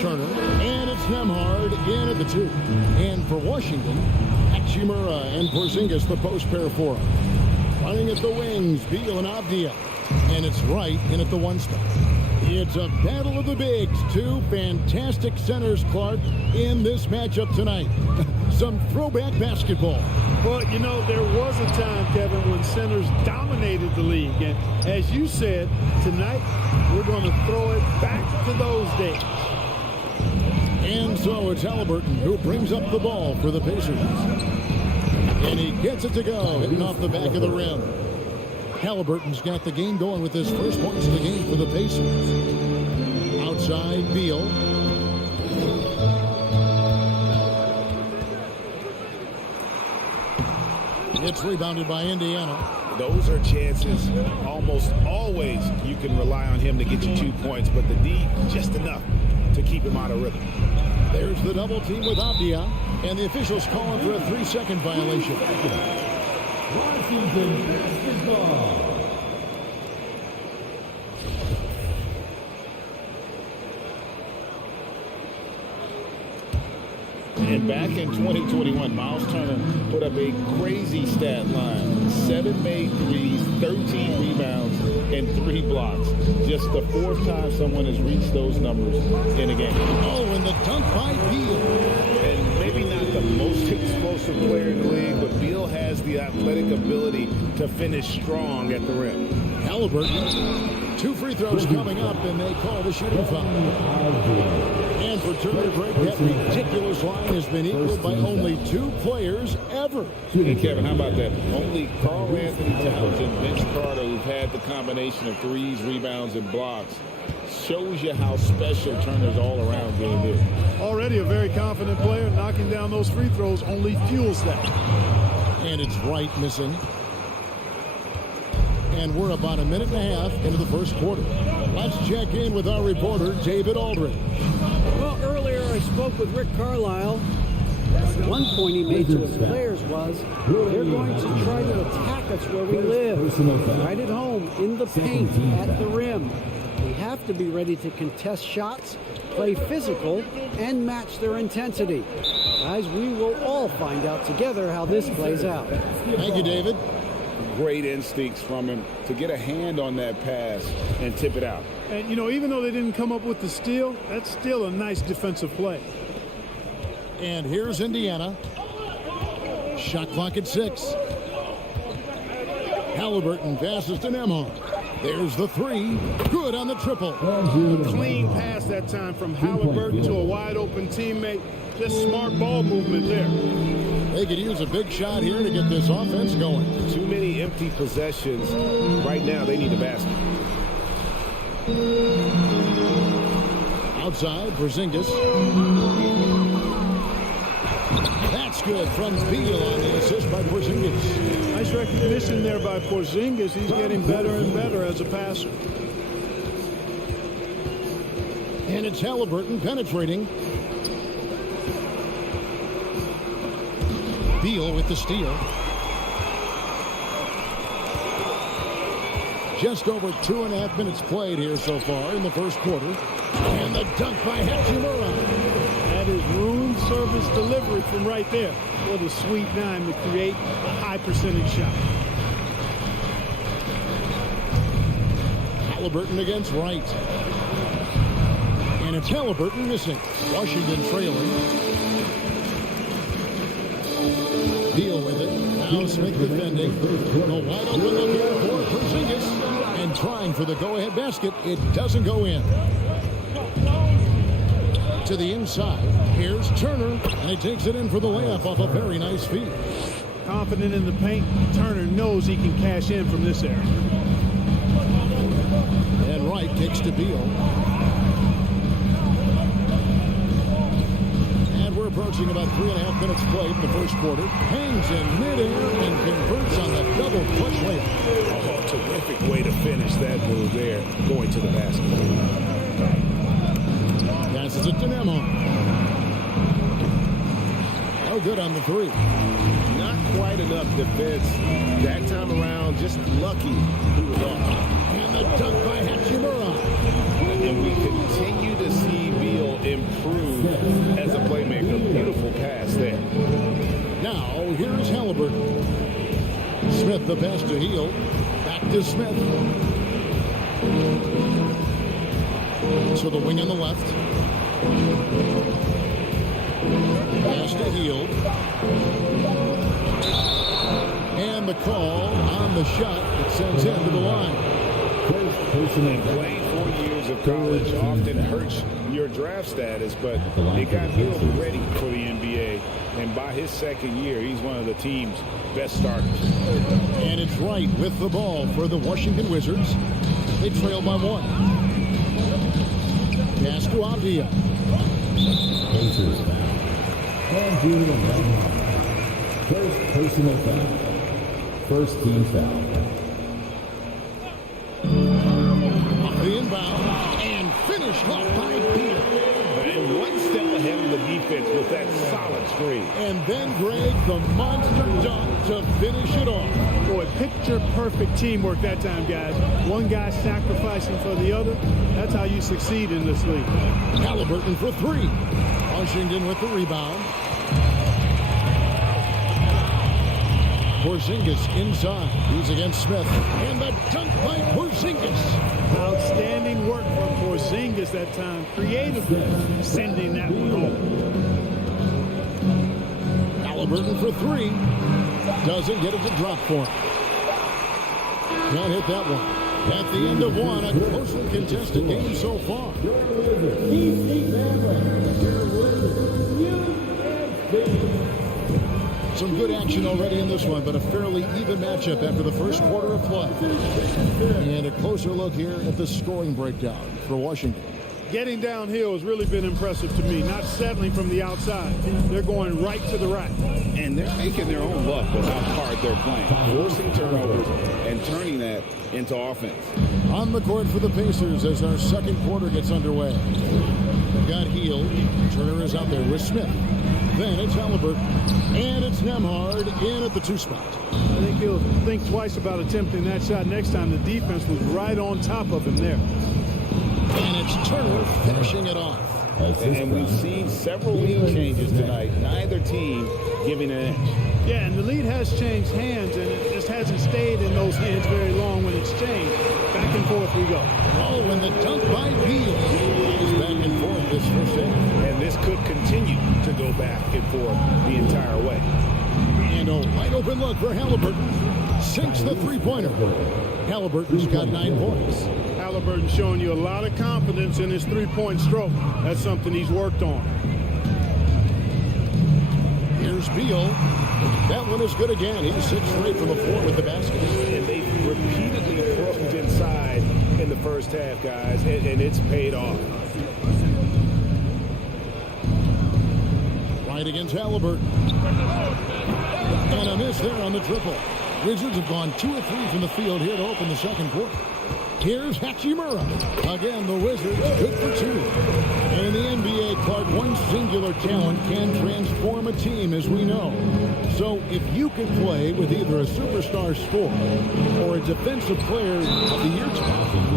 Turner, and it's Nemhard in at the 2. And for Washington, Hachimura and Porzingis, the post pair for him. Running at the wings, Beal and Avdia. And it's Wright in at the 1 spot. It's a battle of the bigs. Two fantastic centers, Clark, in this matchup tonight. Some throwback basketball. Well, you know, there was a time, Kevin, when centers dominated the league. And as you said, tonight we're going to throw it back to those days. And so it's Halliburton who brings up the ball for the Pacers. And he gets it to go, hitting off the back of the rim. Halliburton's got the game going with his first points of the game for the Pacers. Outside, Beal. It's rebounded by Indiana. Those are chances. Almost always you can rely on him to get you 2 points, but the D, just enough to keep him out of rhythm. There's the double team with Avdia, and the officials calling for a 3-second violation. Washington basketball. And back in 2021, Miles Turner put up a crazy stat line. 7 made threes, 13 rebounds, and 3 blocks. Just the 4th time someone has reached those numbers in a game. Oh, and the dunk by Beal. And maybe not the most explosive player in the league, but Beal has the athletic ability to finish strong at the rim. Halliburton, 2 free throws coming up, and they call the shooting foul. And for Turner break, that ridiculous line has been equaled by only 2 players ever. Hey, Kevin, how about that? Only Karl Anthony Towns and Vince Carter, who've had the combination of threes, rebounds, and blocks, shows you how special Turner's all-around game is. Already a very confident player, knocking down those free throws only fuels that. And it's Wright missing. And we're about a minute and a half into the first quarter. Let's check in with our reporter, David Aldridge. Well, earlier I spoke with Rick Carlisle. One point he made to his players was, they're going to try to attack us where we live, right at home, in the paint, at the rim. We have to be ready to contest shots, play physical, and match their intensity. Guys, we will all find out together how this plays out. Thank you, David. Great instincts from him to get a hand on that pass and tip it out. And, you know, even though they didn't come up with the steal, that's still a nice defensive play. And here's Indiana. Shot clock at 6. Halliburton passes to Nemhard. There's the 3. Good on the triple. A clean pass that time from Halliburton to a wide-open teammate. Just smart ball movement there. They could use a big shot here to get this offense going. Too many empty possessions. Right now, they need a basket. Outside, Porzingis. That's good from Beal on the assist by Porzingis. Nice recognition there by Porzingis. He's getting better and better as a passer. And it's Halliburton penetrating. Beal with the steal. Just over 2.5 minutes played here so far in the first quarter. And the dunk by Hachimura. That is room service delivery from right there. What a sweet dime to create a high percentage shot. Halliburton against Wright. And it's Halliburton missing. Washington trailing. Deal with it. Now Smith defending. A wide open look here for Porzingis. And trying for the go-ahead basket. It doesn't go in. To the inside. Here's Turner. And he takes it in for the layup off a very nice feed. Confident in the paint. Turner knows he can cash in from this area. And Wright kicks to Beal. And we're approaching about 3.5 minutes played in the first quarter. Hangs in midair and converts on the double clutch layup. Oh, terrific way to finish that move there, going to the basket. Passes it to Nemo. No good on the three. Not quite enough defense that time around. Just lucky he was off. And the dunk by Hachimura. And we continue to see Beal improve as a playmaker. Beautiful pass there. Now, here's Halliburton. Smith, the pass to Hield. Back to Smith. So the wing on the left. Pass to Hield. And the call on the shot that sends him to the line. And playing 4 years of college often hurts your draft status, but it got Hield ready for the NBA. And by his second year, he's one of the team's best starters. And it's Wright with the ball for the Washington Wizards. They trail by 1. Pass to Avdia. Pacers foul. And Julian Bernhardt. First personal foul. First team foul. The inbound and finished off by Beal. And one step ahead of the defense with that solid screen. And then Greg, the monster dunk to finish it off. Boy, picture perfect teamwork that time, guys. One guy sacrificing for the other. That's how you succeed in this league. Halliburton for 3. Washington with the rebound. Porzingis inside. He's against Smith. And the dunk by Porzingis. Outstanding work from Porzingis that time. Creatively sending that one home. Halliburton for 3. Doesn't get it to drop for him. Can't hit that one. At the end of one, a closely contested game so far. Some good action already in this one, but a fairly even matchup after the first quarter of play. And a closer look here at the scoring breakdown for Washington. Getting downhill has really been impressive to me. Not settling from the outside. They're going right to the rack. And they're making their own luck with how hard they're playing. Forcing turnovers and turning that into offense. On the court for the Pacers as our second quarter gets underway. We've got Hield. Turner is out there with Smith. Then it's Halliburton. And it's Nembhard in at the 2 spot. I think he'll think twice about attempting that shot next time. The defense was right on top of him there. And it's Turner finishing it off. And we've seen several lead changes tonight. Neither team giving an inch. Yeah, and the lead has changed hands, and it just hasn't stayed in those hands very long when it's changed. Back and forth we go. Oh, and the dunk by Beal is back and forth this first half. And this could continue to go back and forth the entire way. And a wide open look for Halliburton. Sinks the three-pointer. Halliburton's got 9 points. Halliburton showing you a lot of confidence in his three-point stroke. That's something he's worked on. Here's Beal. That one is good again. He's 6 straight from the floor with the basket. And they repeatedly probed inside in the first half, guys, and it's paid off. Right against Halliburton. And a miss there on the triple. Wizards have gone 2 of 3 from the field here to open the second quarter. Here's Hachimura. Again, the Wizards good for 2. And in the NBA, Clark, one singular talent can transform a team, as we know. So if you could play with either a superstar scorer or a defensive player of the year,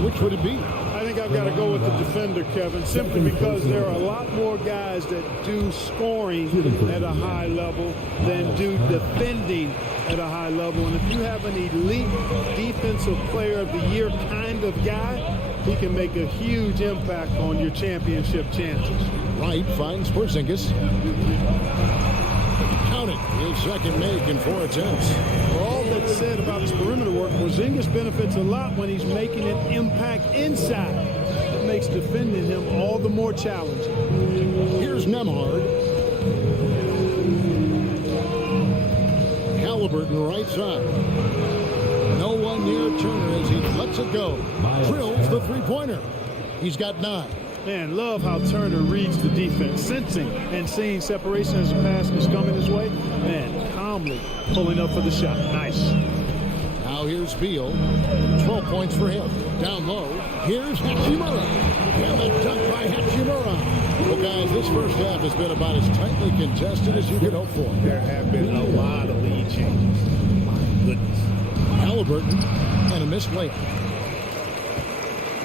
which would it be? I think think I've got to go with the defender, Kevin, simply because there are a lot more guys that do scoring at a high level than do defending at a high level. And if you have an elite defensive player of the year kind of guy, he can make a huge impact on your championship chances. Wright finds Porzingis. Counted. His second make in 4 attempts. For all that's said about his perimeter work, Porzingis benefits a lot when he's making an impact inside. It makes defending him all the more challenging. Here's Nemhard. Halliburton right side. No one near Turner as he lets it go. Drills the three-pointer. He's got 9. Man, love how Turner reads the defense, sensing and seeing separation as the pass is coming his way. Man, calmly pulling up for the shot. Nice. Now here's Beal. 12 points for him. Down low. Here's Hachimura. And the dunk by Hachimura. Well, guys, this first half has been about as tightly contested as you could hope for. There have been a lot of lead changes. My goodness. Halliburton and a missed layup.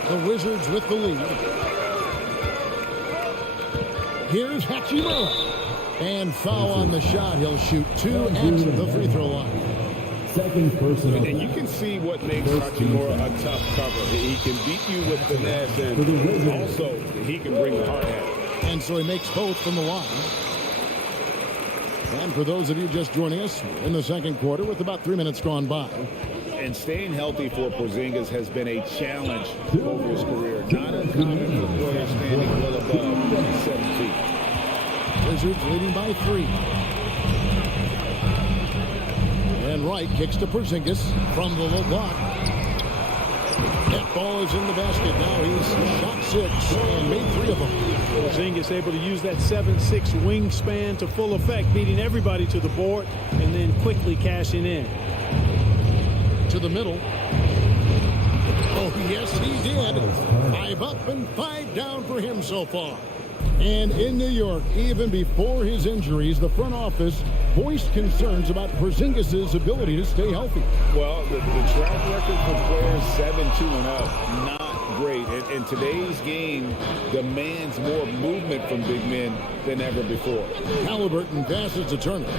The Wizards with the lead. Here's Hachimura. And foul on the shot. He'll shoot 2 at the free throw line. Second personal. And you can see what makes Hachimura a tough cover. He can beat you with finesse, and also he can bring the hard hat. And so he makes both from the line. And for those of you just joining us in the second quarter with about 3 minutes gone by. And staying healthy for Porzingis has been a challenge over his career. Not uncommon for players standing well above 7 feet. Wizards leading by 3. And Wright kicks to Porzingis from the low block. That ball is in the basket. Now he's shot 6 and made 3 of them. Porzingis able to use that 7'6" wingspan to full effect, beating everybody to the board and then quickly cashing in. To the middle. Oh, yes, he did. 5 up and 5 down for him so far. And in New York, even before his injuries, the front office voiced concerns about Porzingis' ability to stay healthy. Well, the track record for players 7-2 and up, not great. And today's game demands more movement from big men than ever before. Halliburton passes to Turner.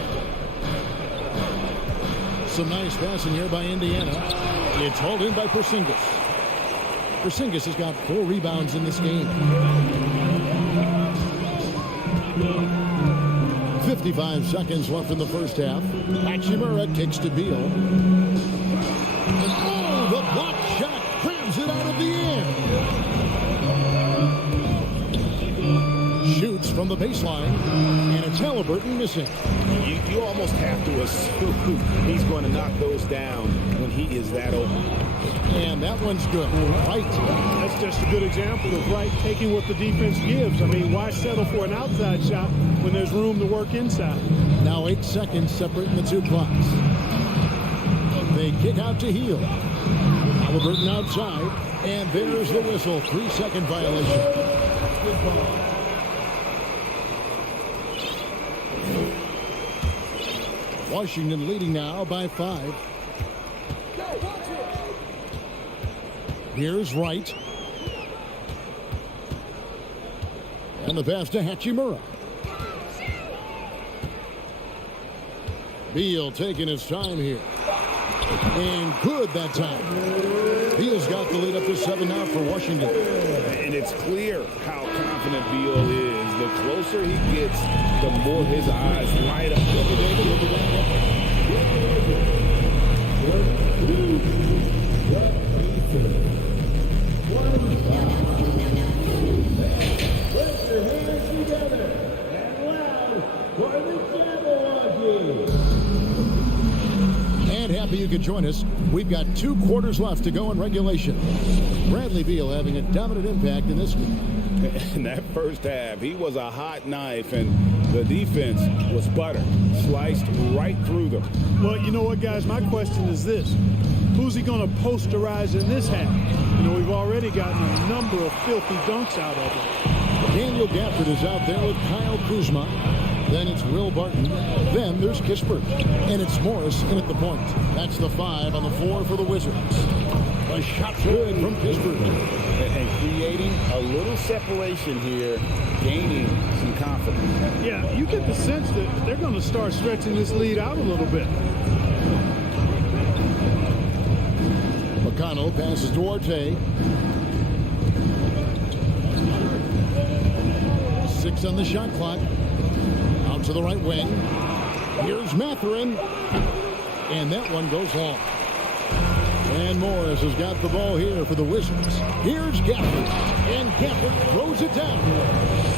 Some nice passing here by Indiana. It's hauled in by Porzingis. Porzingis has got 4 rebounds in this game. 55 seconds left in the first half. Hachimura kicks to Beal. And oh, the block shot crams it out of the end. Shoots from the baseline, and it's Halliburton missing. You almost have to assume he's going to knock those down when he is that open. And that one's good. Right. That's just a good example of Wright taking what the defense gives. I mean, why settle for an outside shot when there's room to work inside? Now 8 seconds separating the 2 clocks. They kick out to Heel. Halliburton outside, and there's the whistle. 3-second violation. Good ball. Washington leading now by 5. Here's Wright. And the pass to Hachimura. Beal taking his time here. And good that time. Beal's got the lead up to 7 now for Washington. And it's clear how confident Beal is. The closer he gets, the more his eyes light up. Put your hands together and loud for the Jabberwockies. And happy you could join us. We've got 2 quarters left to go in regulation. Bradley Beal having a dominant impact in this one. In that first half, he was a hot knife, and the defense was butter, sliced right through them. Well, you know what, guys? My question is this. Who's he going to posterize in this half? You know, we've already gotten a number of filthy dunks out of him. Daniel Gafford is out there with Kyle Kuzma. Then it's Will Barton. Then there's Kispert. And it's Morris in at the point. That's the 5 on the 4 for the Wizards. The shot's good from Pittsburgh. And creating a little separation here, gaining some confidence. Yeah, you get the sense that they're going to start stretching this lead out a little bit. McConnell passes to Arte. 6 on the shot clock. Out to the right wing. Here's Mathurin. And that one goes long. And Morris has got the ball here for the Wizards. Here's Gafford. And Gafford throws it down.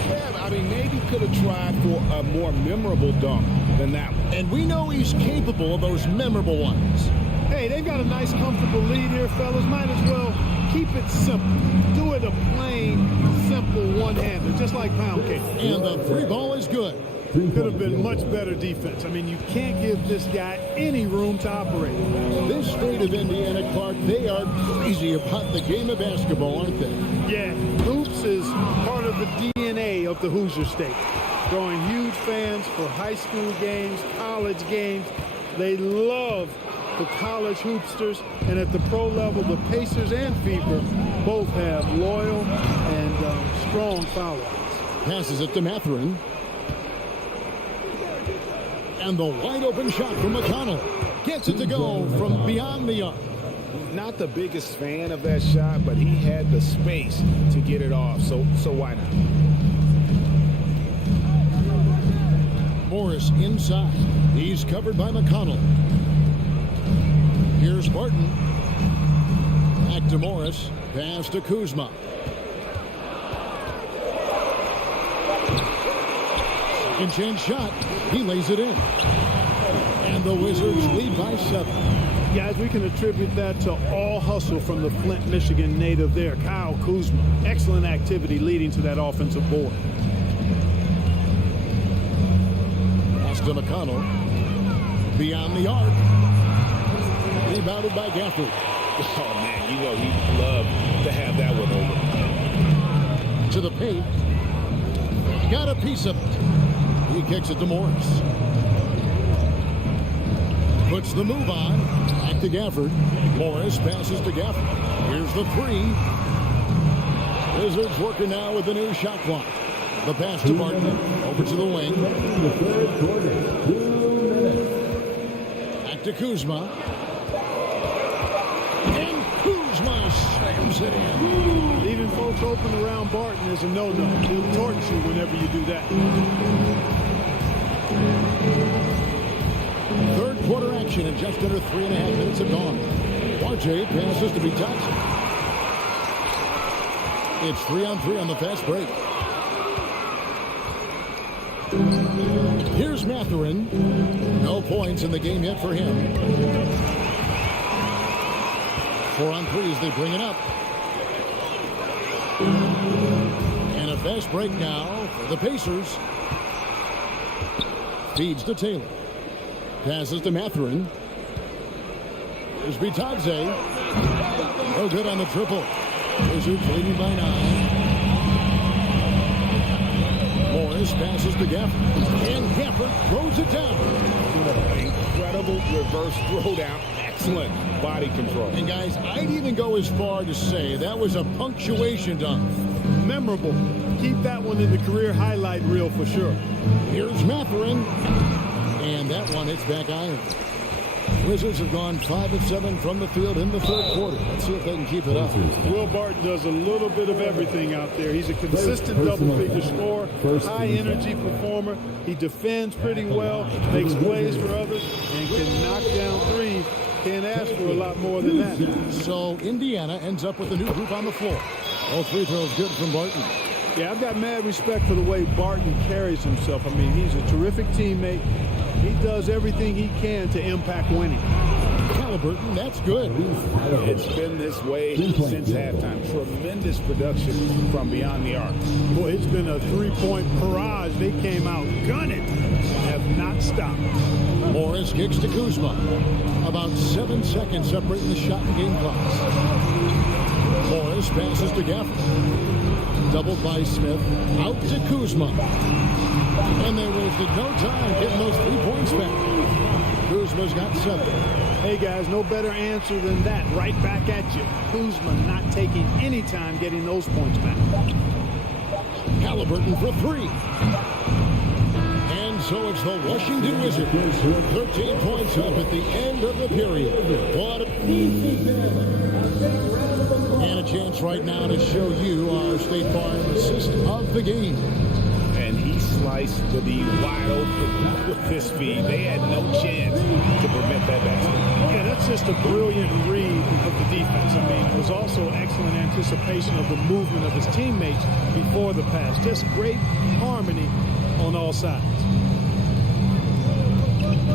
Yeah, I mean, maybe could have tried for a more memorable dunk than that one. And we know he's capable of those memorable ones. Hey, they've got a nice, comfortable lead here, fellas. Might as well keep it simple. Do it a plain, simple one-hander, just like pound cake. And the free ball is good. Could have been much better defense. I mean, you can't give this guy any room to operate. This state of Indiana, Clark, they are crazy about the game of basketball, aren't they? Yeah, hoops is part of the DNA of the Hoosier State. Drawing huge fans for high school games, college games. They love the college hoopsters, and at the pro level, the Pacers and Fever both have loyal and strong followers. Passes it to Mathurin. And the wide open shot from McConnell. Gets it to go from beyond the arc. Not the biggest fan of that shot, but he had the space to get it off, so why not? Morris inside. He's covered by McConnell. Here's Barton. Back to Morris. Pass to Kuzma. Second chance shot. He lays it in. And the Wizards lead by 7. Guys, we can attribute that to all hustle from the Flint, Michigan native there, Kyle Kuzma. Excellent activity leading to that offensive board. Pass to McConnell. Beyond the arc. Rebounded by Gafford. Oh, man, you know he'd love to have that one over. To the paint. Got a piece of it. He kicks it to Morris. Puts the move on. Back to Gafford. Morris passes to Gafford. Here's the 3. Wizards working now with the new shot clock. The pass to Barton. Over to the wing. Back to Kuzma. And Kuzma slams it in. Leaving folks open around Barton is a no-no. He'll torch you whenever you do that. Third quarter action in just under 3.5 minutes have gone. RJ passes to Bitachi. It's 3-on-3 on the fast break. Here's Mathurin. No points in the game yet for him. 4-on-3 as they bring it up. And a fast break now for the Pacers. Feeds to Taylor. Passes to Mathurin. There's Bitadze. No good on the triple. Wizards leading by 9. Morris passes to Gafford. And Gafford throws it down. Incredible reverse throwdown. Excellent body control. And guys, I'd even go as far to say that was a punctuation dunk. Memorable. Keep that one in the career highlight reel for sure. Here's Mathurin. And that one hits back iron. Wizards have gone 5 of 7 from the field in the third quarter. Let's see if they can keep it up. Will Barton does a little bit of everything out there. He's a consistent double-figure scorer, high-energy performer. He defends pretty well, makes plays for others, and can knock down threes. Can't ask for a lot more than that. So Indiana ends up with a new group on the floor. All free throws good from Barton. Yeah, I've got mad respect for the way Barton carries himself. I mean, he's a terrific teammate. He does everything he can to impact winning. Halliburton, that's good. It's been this way since halftime. Tremendous production from beyond the arc. Boy, it's been a three-point barrage. They came out gunning. Have not stopped. Morris kicks to Kuzma. About 7 seconds separating the shot and game clocks. Morris passes to Gafford. Doubled by Smith. Out to Kuzma. And they wasted no time getting those 3 points back. Kuzma's got 7. Hey, guys, no better answer than that. Right back at you. Kuzma not taking any time getting those points back. Halliburton for three. And so it's the Washington Wizards. 13 points up at the end of the period. And a chance right now to show you our State Farm assist of the game. And he sliced the D wide open with his feet. They had no chance to prevent that basket. Yeah, that's just a brilliant read of the defense. I mean, it was also excellent anticipation of the movement of his teammates before the pass. Just great harmony on all sides.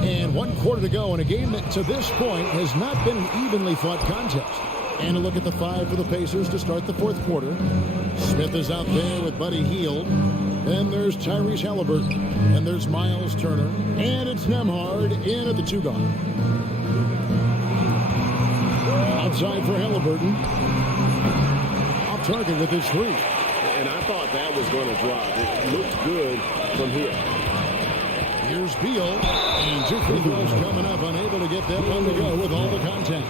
And 1 quarter to go in a game that to this point has not been an evenly fought contest. And a look at the 5 for the Pacers to start the 4th quarter. Smith is out there with Buddy Hield. Then there's Tyrese Halliburton. And there's Miles Turner. And it's Nembhard in at the 2 guard. Outside for Halliburton. Off target with his 3. And I thought that was going to drop. It looked good from here. Here's Beal. And 2 free throws coming up. Unable to get that one to go with all the contact.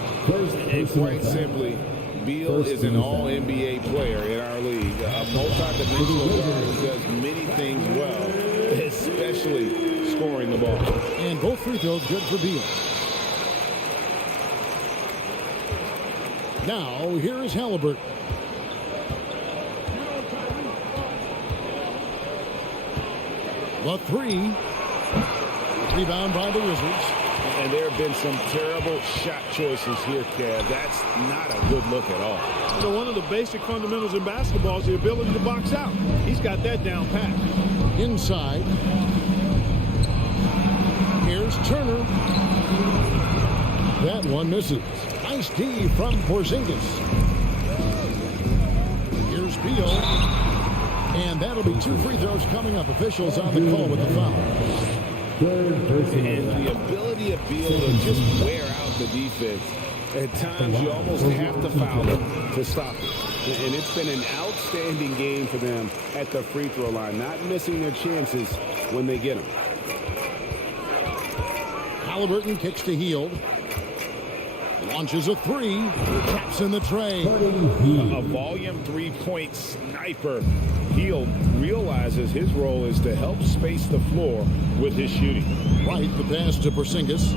And quite simply, Beal is an all-NBA player in our league. A multi-dimensional guard who does many things well, especially scoring the ball. And both free throws good for Beal. Now, here is Halliburton. The 3. Rebound by the Wizards. And there have been some terrible shot choices here, Kev. That's not a good look at all. So one of the basic fundamentals in basketball is the ability to box out. He's got that down pat. Inside. Here's Turner. That one misses. Nice D from Porzingis. Here's Beal. And that'll be 2 free throws coming up. Officials on the call with the foul. And the ability of Beal to just wear out the defense. At times, you almost have to foul them to stop it. And it's been an outstanding game for them at the free throw line, not missing their chances when they get them. Halliburton kicks to Hield. Launches a 3. Taps in the tray. A volume 3-point sniper. Hield realizes his role is to help space the floor with his shooting. Right, the pass to Porzingis.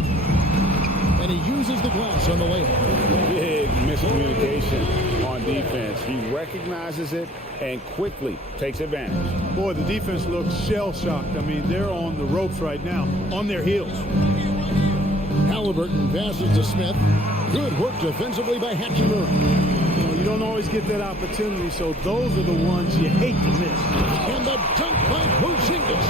And he uses the glass on the layup. Big miscommunication on defense. He recognizes it and quickly takes advantage. Boy, the defense looks shell-shocked. I mean, they're on the ropes right now, on their heels. Halliburton passes to Smith. Good work defensively by Hachimura. You don't always get that opportunity, so those are the ones you hate to miss. And the dunk by Porzingis.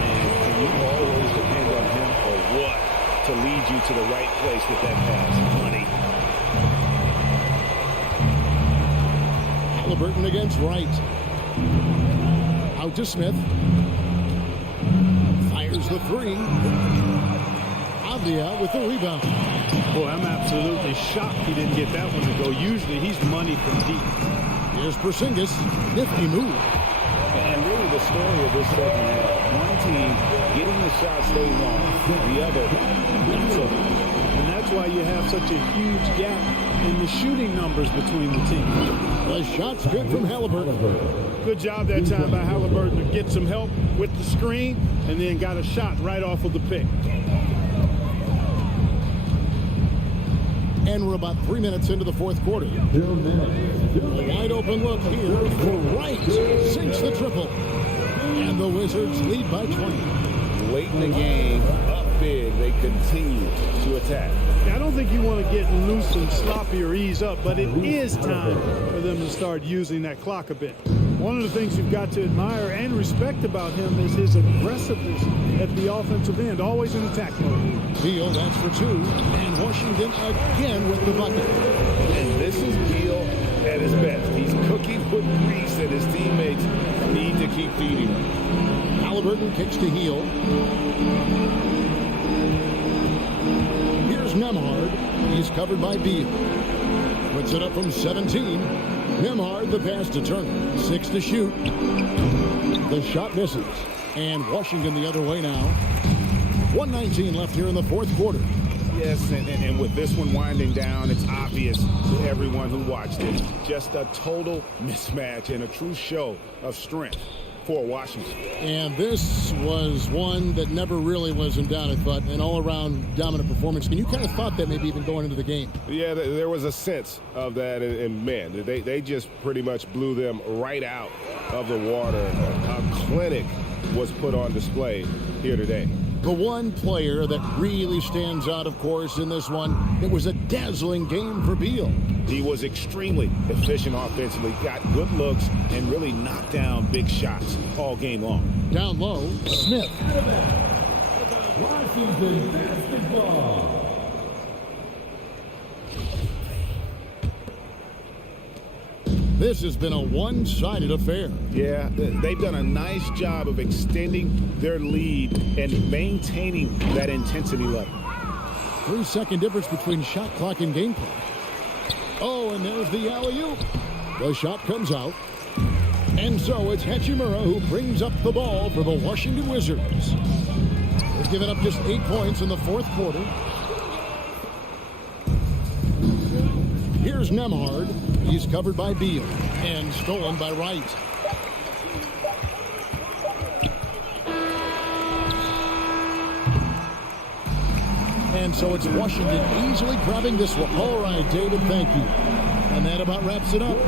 And you always depend on him for what? To lead you to the right place with that pass. Money. Halliburton against Wright. Out to Smith. Fires the 3. Avdia with the rebound. Boy, I'm absolutely shocked he didn't get that one to go. Usually he's money from deep. Here's Porzingis. Nifty move. And really the story of this second half. One team getting the shots they want. The other not so much. And that's why you have such a huge gap in the shooting numbers between the teams. The shot's good from Halliburton. Good job that time by Halliburton to get some help with the screen and then got a shot right off of the pick. And we're about 3 minutes into the 4th quarter. A wide open look here for Wright. Sinks the triple. And the Wizards lead by 20. Late in the game, up big, they continue to attack. I don't think you want to get loose and sloppy or ease up, but it is time for them to start using that clock a bit. One of the things you've got to admire and respect about him is his aggressiveness at the offensive end, always in attack mode. Beal, that's for 2. And Washington again with the bucket. And this is Beal at his best. He's cooking with grease, and his teammates need to keep feeding him. Halliburton kicks to Hield. Here's Nembhard. He's covered by Beal. Puts it up from 17. Nembhard, the pass to Turner. 6 to shoot. The shot misses. And Washington the other way now. 1:19 left here in the 4th quarter. Yes, and with this one winding down, it's obvious to everyone who watched it. Just a total mismatch and a true show of strength for Washington. And this was one that never really was in doubt, I thought, an all-around dominant performance. And you kind of thought that maybe even going into the game. Yeah, there was a sense of that, and man, they just pretty much blew them right out of the water. A clinic was put on display here today. The one player that really stands out, of course, in this one, it was a dazzling game for Beal. He was extremely efficient offensively, got good looks, and really knocked down big shots all game long. Down low, Smith. Washington basketball. This has been a one-sided affair. Yeah, they've done a nice job of extending their lead and maintaining that intensity level. 3-second difference between shot clock and game clock. Oh, and there's the alley-oop. The shot comes out. And so it's Hachimura who brings up the ball for the Washington Wizards. They've given up just 8 points in the fourth quarter. Here's Nemhard. He's covered by Beal and stolen by Wright. And so it's Washington easily grabbing this one. All right, David, thank you. And that about wraps it up.